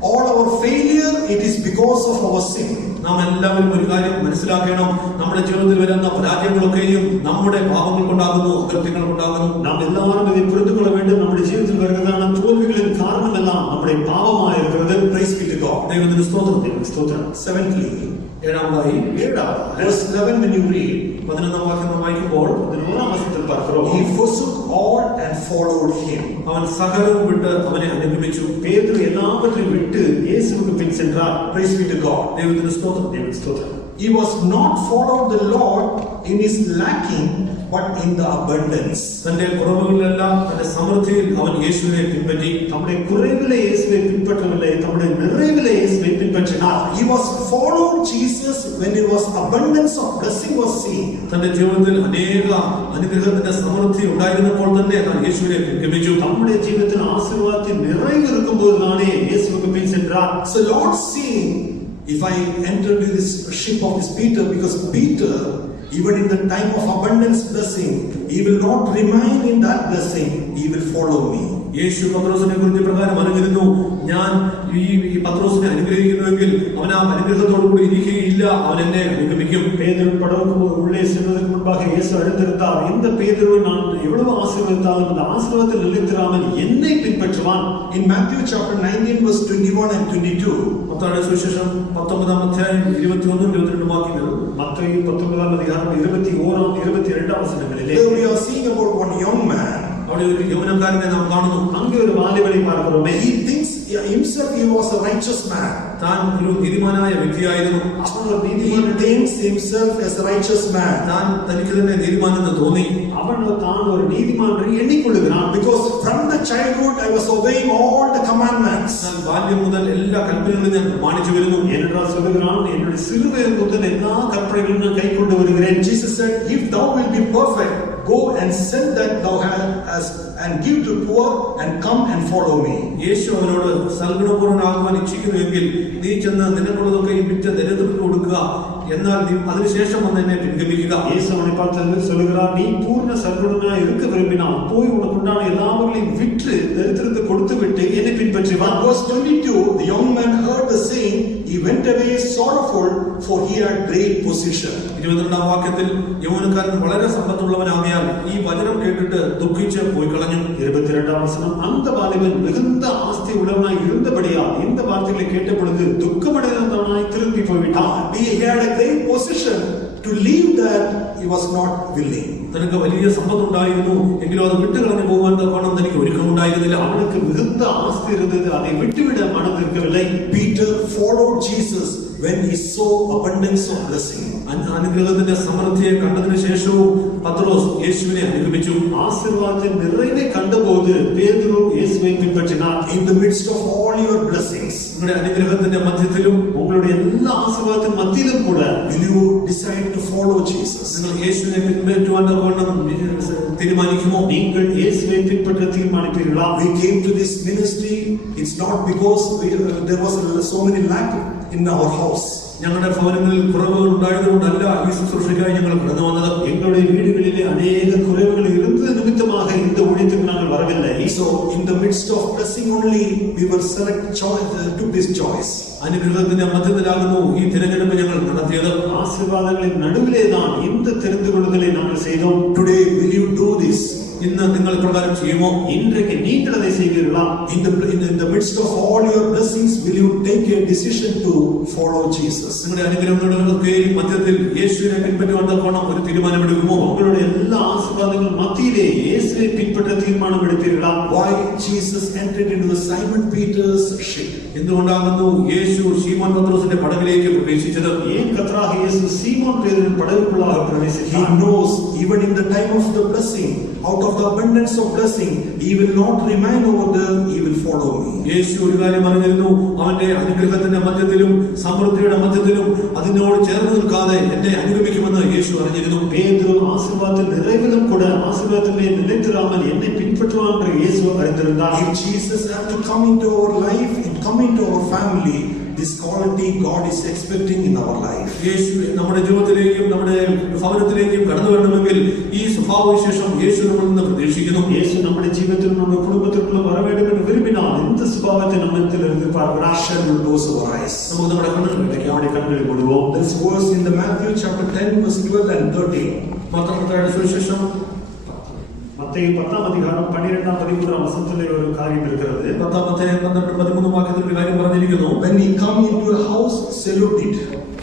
all our failure, it is because of our sin. നാം എല്ലാവരും ഒരു കാര്യം മനസ്സിലാക്കണം, നമ്മുടെ ജീവിതത്തിൽ വരുന്ന പരാജയങ്ങളൊക്കെയും നമ്മുടെ പാപങ്ങൾ കൊണ്ടാകുന്നു, അകൃത്യങ്ങൾ കൊണ്ടാകുന്നു. നാം എല്ലാവരും ഇதை புரிந்து கொள்ள வேண்டும். നമ്മുടെ ജീവിതത്തിൽ വരുന്നതാണ് തോൽവികളിൽ കാരണമെല്ലാം നമ്മുടെ നമ്മുടെ പാപമായിരിക്കുന്നത്. Praise be to God. ദൈവത്തിന് സ്തോത്രം, ദൈവത്തിന് സ്തോത്രം. Seventhly, ഏഴാമതായി verse 11 when you read, 11ാം വാക്യം വായിക്കുമ്പോൾ 11ാം വചനത്തിൽ പറയുന്നു, he forsook all and followed him. അവൻ സകലവും വിട്ട് അവനെ അനുഗമിച്ചു. പേതുരു എല്ലാവற்றையும் விட்டு இயேசுவுக்கு பின் சென்றார். Praise be to God. ദൈവത്തിന് സ്തോത്രം, ദൈവത്തിന് സ്തോത്രം. He was not followed the Lord in his lacking, but in the abundance. തന്റെ കുറവുകളിലല്ല, തന്റെ സമൃദ്ധിയിൽ അവൻ യേശുവിനെ പിൻപറ്റി. നമ്മുടെ കുറവിലെ യേശുവിനെ പിൻപറ്റവിல்லை, നമ്മുടെ நிறைவிலே യേശുവിനെ പിൻപற்றினார். He was followed Jesus when it was abundance of blessing was seen. തന്റെ ജീവിതത്തിൽ അനേക അനുഗ്രഹത്തിന്റെ സമൃദ്ധി ഉണ്ടായിരുന്നപ്പോൾ തന്നെ താൻ യേശുവിനെ പിൻഗമിച്ചു. നമ്മുടെ ജീവിതത്തിൽ ആശീർവാദത്തിൽ നിറവ് ഇരിക്കുമ്പോഴാണ് യേശുവിന് പിൻ சென்றார். So Lord seeing, if I enter into this ship of this Peter, because Peter, even in the time of abundance blessing, he will not remain in that blessing, he will follow me. യേശു പത്രോസിനെ കുറിച്ച് പ്രകാരം അറിഞ്ഞിരുന്നു, ഞാൻ ഈ പത്രോസിനെ അനുഗ്രഹിക്കുന്നുവെങ്കിൽ അവൻ ആ അനുഗ്രഹത്തോടുകൂടി ഇരിക്കുകയില്ല, അവൻ എന്നെ അനുഗമിക്കും. பேதுரு படகுக்கு உள்ளே செல்வதற்கு முன்பாக இயேசு அடுத்திருந்தார். இந்த பேதுருவை நான் எவ்வளவு ஆசீர்வதித்தாலும் அந்த ஆசீர்வாதத்தில் நிலைத்திராமல் என்னை பின்பற்றுவான். In Matthew chapter 19 verse 21 and 22, മത്തായിയുടെ സുവിശേഷം 19ാം അധ്യായം 21 22 വാക്യങ്ങൾ, மத்தேயு 19ാം അധ്യായം 21 22 വചനങ്ങളിലെ there we are seeing about one young man. അവിടെ ഒരു യൗവനക്കാരനെ നാം കാണുന്നു. அங்கே ஒரு வாலிபனை பார்க்கிறோமே. He thinks himself he was a righteous man. താൻ ഒരു നീതിമാനായ വ്യക്തിയായിരുന്നു. அவன் ஒரு He நீதிமான். thinks himself as a righteous man. താൻ തനിക്ക് തന്നെ നീതിമാനെന്ന് തോന്നി. அவன் தான் ஒரு நீதிமான் என்று எண்ணிக்கொள்கிறான். Because from the childhood I was obeying all the commandments. ഞാൻ ബാല്യം മുതൽ എല്ലാ കൽപ്പനകളും ഞാൻ പ്രമാണിച്ചു വരുന്നു. ஏனென்றால் சொல்லுகிறான், என்னுடைய சிறுவயது முதல் எல்லா கற்பனைகளும் நான் கைக்கொண்டு வருகிறேன். Jesus said, if thou wilt be perfect, go and sell that thou hast and give to poor and come and follow me. യേശു അവനോട് സൽഗുണപൂർണ്ണനാകുവാൻ ഇച്ഛിക്കുന്നുവെങ്കിൽ നീ ചെന്ന് നിനക്കുള്ളതൊക്കെ വിറ്റ് ദരിദ്രർക്ക് കൊടുക്കുക, എന്നാൽ നീ അതിനുശേഷം വന്ന് എന്നെ പിൻഗമിക്കുക. இயேசு அவனை பார்த்து சொல்லுகிறார், நீ பூர்ண சர்வகுணனாய் இருக்க விரும்பினால் போய் உனக்கு உண்டான எல்லாவற்றையும் விற்று தரித்திரத்தை கொடுத்து விட்டு என்னை பின்பற்றி வா. Verse 22, the young man heard the saying, he went away sorrowful, for he had great possession. 22ാം വാക്യത്തിൽ യൗവനക്കാരൻ വളരെ സമ്പത്തുള്ളവനാകിയാൽ ഈ വചനം കേട്ടിട്ട് ദുഃഖിച്ച് പോയി കളഞ്ഞു. 22ാം വചനം, அந்த வாலிபன் மிகுந்த ஆஸ்தி உள்ளவனாய் இருந்தபடியால் இந்த வார்த்தைகளை கேட்ட பொழுது துக்கமடைந்தவனாய் திரும்பி போய்விட்டான். He had a great possession. To leave that he was not willing. തനിക്ക് വലിയ സമ്പത്തുണ്ടായിരുന്നു, എങ്കിലും അത് വിട്ടുകളഞ്ഞു പോകാൻ തക്കോണം തനിക്ക് ഒരുക്കമുണ്ടായിരുന്നില്ല. அவனுக்கு மிகுந்த ஆஸ்தி இருந்தது, அதை விட்டுவிட மனம் இருக்கவில்லை. Peter followed Jesus when he saw abundance of blessing. അനുഗ്രഹത്തിന്റെ സമൃദ്ധിയെ കണ്ടതിനു ശേഷവും പത്രോസ് യേശുവിനെ അനുഗമിച്ചു. ஆசீர்வாதத்தின் நிறைவை கண்டபோது பேதுரு இயேசுவை பின்பற்றினார். In the midst of all your blessings, നിങ്ങളുടെ അനുഗ്രഹത്തിന്റെ മധ്യത്തിലും உங்களுடைய எல்லா ஆசீர்வாதத்தின் மத்தியிலும் கூட will you decide to follow Jesus? നിങ്ങൾ യേശുവിനെ പിൻപറ്റുവാൻ തക്കവണ്ണം തീരുമാനിക്കുമോ? நீங்கள் இயேசுவை பின்பற்ற தீர்மானிப்பீர்களா? We came to this ministry, it's not because there was so many lack in our house. ഞങ്ങളുടെ ഭവനങ്ങളിൽ കുറവുകൾ ഉണ്ടായതുകൊണ്ടല്ല ഈ ശുശ്രൂഷയ്ക്കായി ഞങ്ങൾ കടന്നു വന്നത്. எங்களுடைய வீடுகளிலே அநேக குறைவுகள் இருந்தது நிமித்தமாக இந்த ஊழியத்துக்கு நாங்கள் வரவில்லை. So in the midst of blessing only we will took this choice. അനുഗ്രഹത്തിന്റെ മധ്യത്തിലാകുന്നു ഈ തിരഞ്ഞെടുപ്പ് ഞങ്ങൾ നടത്തിയത്. ஆசீர்வாதங்களின் நடுவிலே தான் இந்த தெரிந்து கொள்ளுதலை நாங்கள் செய்தோம். Today will you do this? ഇന്ന് നിങ്ങൾ പ്രകാരം ചെയ്യുമോ? இன்றைக்கு நீங்கள் அதை செய்வீர்களா? In the midst of all your blessings, will you take a decision to follow Jesus? നിങ്ങളുടെ അനുഗ്രഹങ്ങളുടെ മധ്യത്തിൽ യേശുവിനെ പിൻപറ്റുവാൻ തക്കോണം ഒരു തീരുമാനമെടുക്കുമോ? உங்களுடைய எல்லா ஆசீர்வாதங்கள் மத்தியிலே இயேசுவை பின்பற்ற தீர்மானம் எடுப்பீர்களா? Why Jesus entered into the Simon Peter's ship? എന്തുകൊണ്ടാകുന്നു യേശു ശീമോൻ പത്രോസിന്റെ പടകിലേക്ക് പ്രവേശിച്ചത്? ஏன் கர்த்தராகிய இயேசு சீமோன் பேதுருவின் படகுக்குள்ளாக He பிரவேசித்தார்? knows even in the time of the blessing, out of the abundance of blessing, he will not remain over there, he will follow me. യേശു ഒരു കാര്യം അറിഞ്ഞിരുന്നു, അവന്റെ അനുഗ്രഹത്തിന്റെ മധ്യത്തിലും സമൃദ്ധിയുടെ മധ്യത്തിലും അതിനോട് ചേർന്ന് നിൽക്കാതെ എന്നെ അനുഗമിക്കുമെന്ന് യേശു അറിഞ്ഞിരുന്നു. பேதுரு ஆசீர்வாதத்தின் நிறைவிலும் கூட ஆசீர்வாதத்திலே நிலைத்திராமல் என்னை பின்பற்றுவான் என்று இயேசு அறிந்திருந்தார். If Jesus have to come into our life, come into our family, this quality God is expecting in our life. യേശു നമ്മുടെ ജീവിതത്തിലേക്കും നമ്മുടെ ഭവനത്തിലേക്കും കടന്നു വരണമെങ്കിൽ ഈ സ്വഭാവവിശേഷം യേശു നമ്മളിൽ നിന്ന് പ്രതീക്ഷിക്കുന്നു. இயேசு நம்முடைய ஜீவிதத்தில் நம்முடைய குடும்பத்திற்குள்ள வர வேண்டும் என்று விரும்பினால் இந்த சுபாவத்தை நம்மிடத்தில் எதிர்பார்க்கிறார். Shall we close our eyes? നമുക്ക് നമ്മുടെ நம்முடைய கண்களை மூடுவோம். This verse in the Matthew chapter 10 verse 12 and 13. മത്തായിയുടെ സുവിശേഷം மத்தேயு 10ஆம் அதிகாரம் 12ஆம் 13ஆம் வசனத்திலே ஒரு காரியம் இருக்கிறது. 10ஆம் അധ്യായം 12-13 വാക്യത്തിൽ ഒരു കാര്യം പറഞ്ഞിരിക്കുന്നു. When we come into a house, salute it.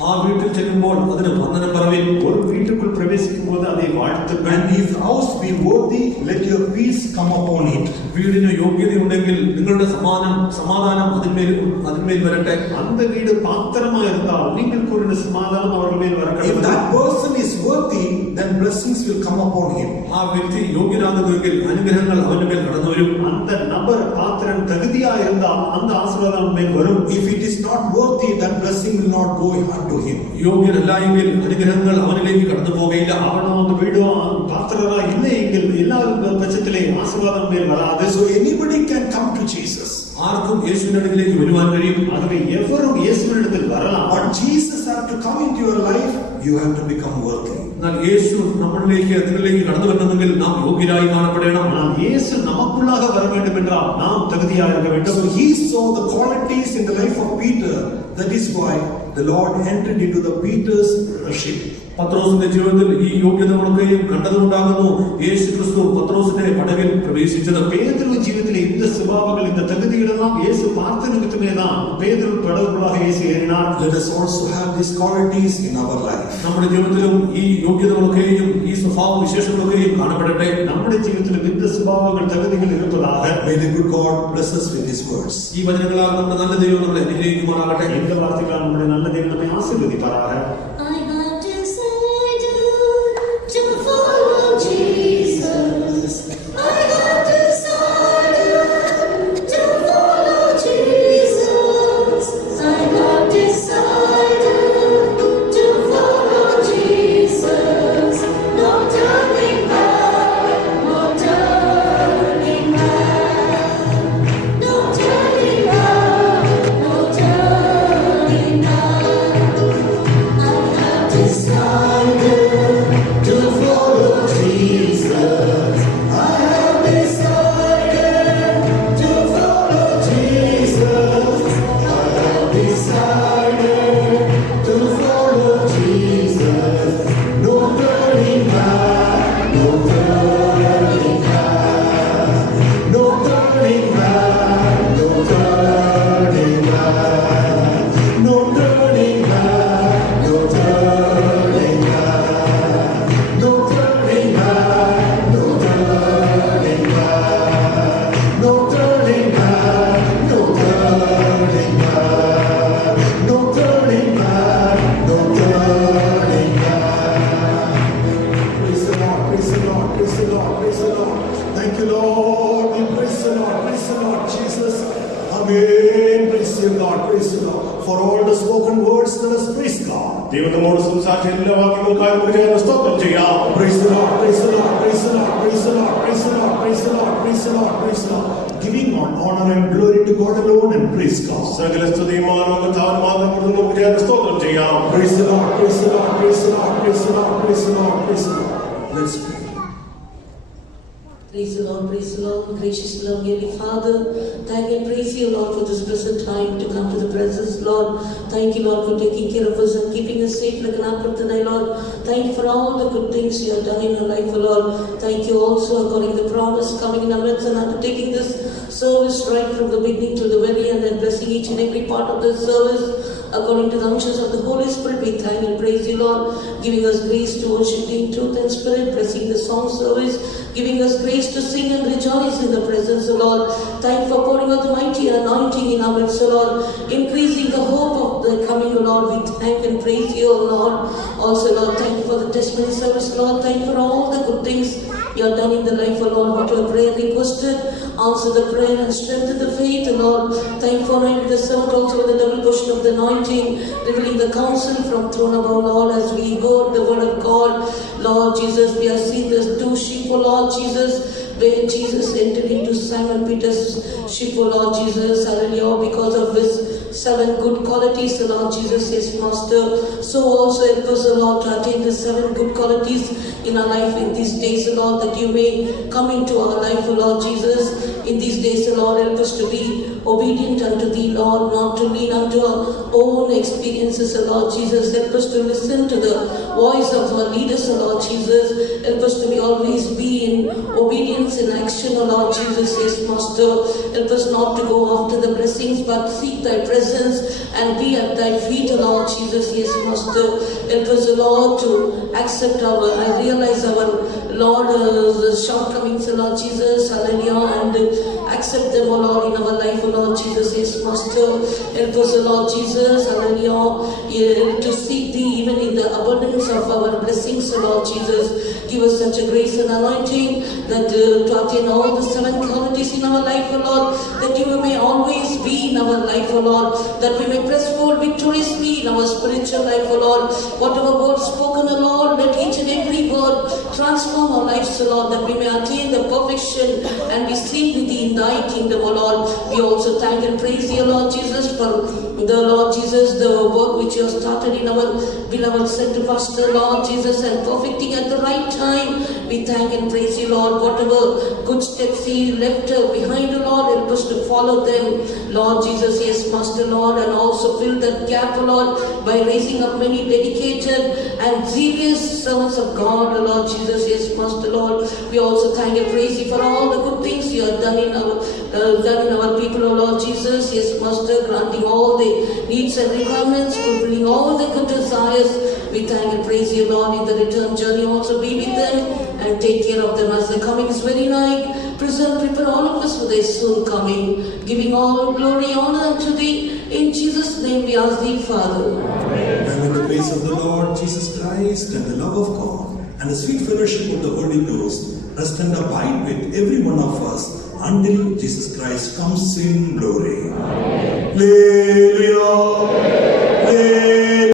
ആ വീട്ടിൽ ചെല്ലുമ്പോൾ അതിന് വന്ദനം പറവിൻ. ஒரு வீட்டுக்குள் பிரவேசிக்கும் போது அதை வாழ்த்துங்கள். And if house be worthy, let your peace come upon it. വീടിന് യോഗ്യതയുണ്ടെങ്കിൽ നിങ്ങളുടെ സമാധാനം അതിന്മേൽ വരട്ടെ. அந்த வீடு பாத்திரமா இருந்தால் நீங்கள் கூறின சமாதானம் அவர்கள் மேல் If வரக்கூடாது. that person is worthy, then blessings will come upon him. ആ വ്യക്തി യോഗ്യനാകുന്നുവെങ്കിൽ അനുഗ്രഹങ്ങൾ അവന്റെ മേൽ കടന്നു വരും. அந்த நபர் பாத்திரன் தகுதியா இருந்தால் அந்த ஆசீர்வாதம் மேல் வரும். If it is not worthy, that blessing will not go unto him. യോഗ്യനല്ല എങ്കിൽ അനുഗ്രഹങ്ങൾ അവനിലേക്ക് കടന്നു പോകുകയില്ല. அவனோ அந்த வீடோ பாத்திரரா இல்லை எങ്കിൽ எல்லா பட்சத்திலே ஆசீர்வாதம் மேல் வராது. So anybody can come to Jesus. ആർക്കും യേശുവിന്റെ അടുക്കിലേക്ക് വരുവാൻ കഴിയും. ஆகவே எவரும் இயேசுவினிடத்தில் வரலாம். But Jesus have to come into your life, you have to become worthy. എന്നാൽ യേശു നിങ്ങളിലേക്ക് കടന്നു വരണമെങ്കിൽ നാം യോഗ്യരായി കാണപ്പെടണം. நாம் இயேசு நமக்குள்ளாக வர வேண்டும் என்றால் நாம் தகுதியாக இருக்க வேண்டும். So he saw the qualities in the life of Peter. That is why the Lord entered into the Peter's ship. പത്രോസിന്റെ ജീവിതത്തിൽ ഈ യോഗ്യതകളൊക്കെയും കണ്ടതുകൊണ്ടാകുന്നു യേശു ക്രിസ്തു പത്രോസിന്റെ പടകിൽ പ്രവേശിച്ചത്. பேதுரு ஜீவிதத்திலே இந்த சுபாவங்கள் இந்த தகுதிகள் எல்லாம் இயேசு பார்த்த நிமித்தமே தான் பேதுரு படகுக்குள்ளாக இயேசு ஏறினார். Let us also have these qualities in our life. നമ്മുടെ ജീവിതത്തിലും ഈ യോഗ്യതകളൊക്കെയും ഈ സ്വഭാവ വിശേഷങ്ങളൊക്കെയും കാണപ്പെടട്ടെ. നമ്മുടെ ജീവിതത്തിലും இந்த சுபாவங்கள் தகுதிகள் இருப்பதாக. May the good God bless us with His words. ഈ വചനങ്ങളാൽ നമ്മുടെ നല്ല ദൈവം നമ്മളെ അനുഗ്രഹിക്കുമാറാകട്ടെ. இந்த வார்த்தைகளால் நம்முடைய நல்ல தேவன் நம்மை ஆசீர்வதிப்பாராக. To follow Jesus, I have decided to follow Jesus. I have decided to follow Jesus. No turning back, no turning back, no turning back, no turning back. I have decided to follow Jesus. I have decided to follow Jesus. I have decided to follow Jesus. No turning back, no turning back, no turning back, no turning back, no turning back, no turning back. No turning back, no turning back, no turning back, no turning back, no turning back, no turning back. Praise the Lord, praise the Lord, praise the Lord, praise the Lord. Thank you, Lord. We praise the Lord, Jesus. Amen. Praise the Lord, praise the Lord. For all the spoken words, let us praise God. ദൈവം നമ്മോട് സംസാരിച്ച എല്ലാ വാക്യങ്ങൾക്കായി നമുക്ക് സ്തോത്രം ചെയ്യാം. Praise the Lord, praise the Lord, praise the Lord, praise the Lord, praise the Lord, praise the Lord, praise the Lord, praise the Lord. Giving honor and glory to God alone and praise God. സകല സ്തുതിയും മാനവും കർത്താവിന് മാത്രം കൊടുത്ത് നമുക്ക് സ്തോത്രം ചെയ്യാം. Praise the Lord, praise the Lord, praise the Lord, praise the Lord, praise the Lord, praise the Lord. Let's pray. Praise the Lord, gracious Lord, dearly Father. Thank and praise you, Lord, for this present time to come to the presence, Lord. Thank you, Lord, for taking care of us and keeping us safe like an apple of the night, Lord. Thank you for all the good things you have done in our life, Lord. Thank you also, according to the promise, coming in our midst and undertaking this service right from the beginning to the very end and blessing each and every part of this service. According to the unctions of the Holy Spirit, we thank and praise you, Lord, giving us grace to worship in truth and spirit, blessing the song service, giving us grace to sing and rejoice in the presence of Lord. Thank you for pouring out the mighty anointing in our midst, Lord, increasing the hope of the coming, Lord. We thank and praise you, Lord. Also, Lord, thank you for the testimony service, Lord. Thank you for all the good things you have done in the life of Lord. What your prayer requested, answer the prayer and strengthen the faith, Lord. Thank you for rendering the servant also with the double portion of the anointing, revealing the counsel from throne above, Lord, as we heard the word of God. Lord Jesus, we have seen the two sheep, O Lord Jesus, where Jesus entered into Simon Peter's ship, O Lord Jesus, hallelujah, because of his 7 good qualities, O Lord Jesus, his master. So also help us, O Lord, to attain the 7 good qualities in our life in these days, O Lord, that you may come into our life, O Lord Jesus. In these days, O Lord, help us to be obedient unto Thee, Lord, not to lean unto our own experiences, O Lord Jesus. Help us to listen to the voice of our leaders, O Lord Jesus. Help us to always be in obedience in action, O Lord Jesus. Yes, Master. Help us not to go after the blessings, but seek Thy presence and be at Thy feet, O Lord Jesus. Yes, Master. Help us, O Lord, to accept I realize our Lord, the shortcomings, O Lord Jesus, hallelujah, and accept them, O Lord, in our life, O Lord Jesus. Yes, Master. Help us, O Lord Jesus, hallelujah, to seek Thee even in the abundance of our blessings, O Lord Jesus. Give us such a grace and anointing that to attain all the 7 qualities in our life, O Lord, that You may always be in our life, O Lord, that we may press forward victoriously in our spiritual life, O Lord. Whatever word spoken, O Lord, let each and every word transform our lives, O Lord, that we may attain the perfection and be seen with Thee in Thy kingdom, O Lord. We also thank and praise Thee, O Lord Jesus, for the Lord Jesus, the work which You have started in our beloved center pastor, Lord Jesus, and perfecting at the right time. We thank and praise You, Lord. Whatever good steps He left behind, O Lord, help us to follow them, Lord Jesus. Yes, Master, Lord, and also fill that gap, O Lord, by raising up many dedicated and zealous servants of God, O Lord Jesus. Yes, Master, Lord. We also thank and praise You for all the good things You have done in our people, O Lord Jesus. Yes, Master, granting all the needs and requirements, fulfilling all the good desires. We thank and praise You, Lord, in the return journey. Also be with them and take care of them as the coming is very nigh. Prepare all of us for Thy soon coming, giving all glory, honor unto Thee. In Jesus' name we ask Thee, Father. And in the grace of the Lord Jesus Christ and the love of God and the sweet fellowship of the Holy Ghost rest and abide with every one of us until Jesus Christ comes in glory. Amen.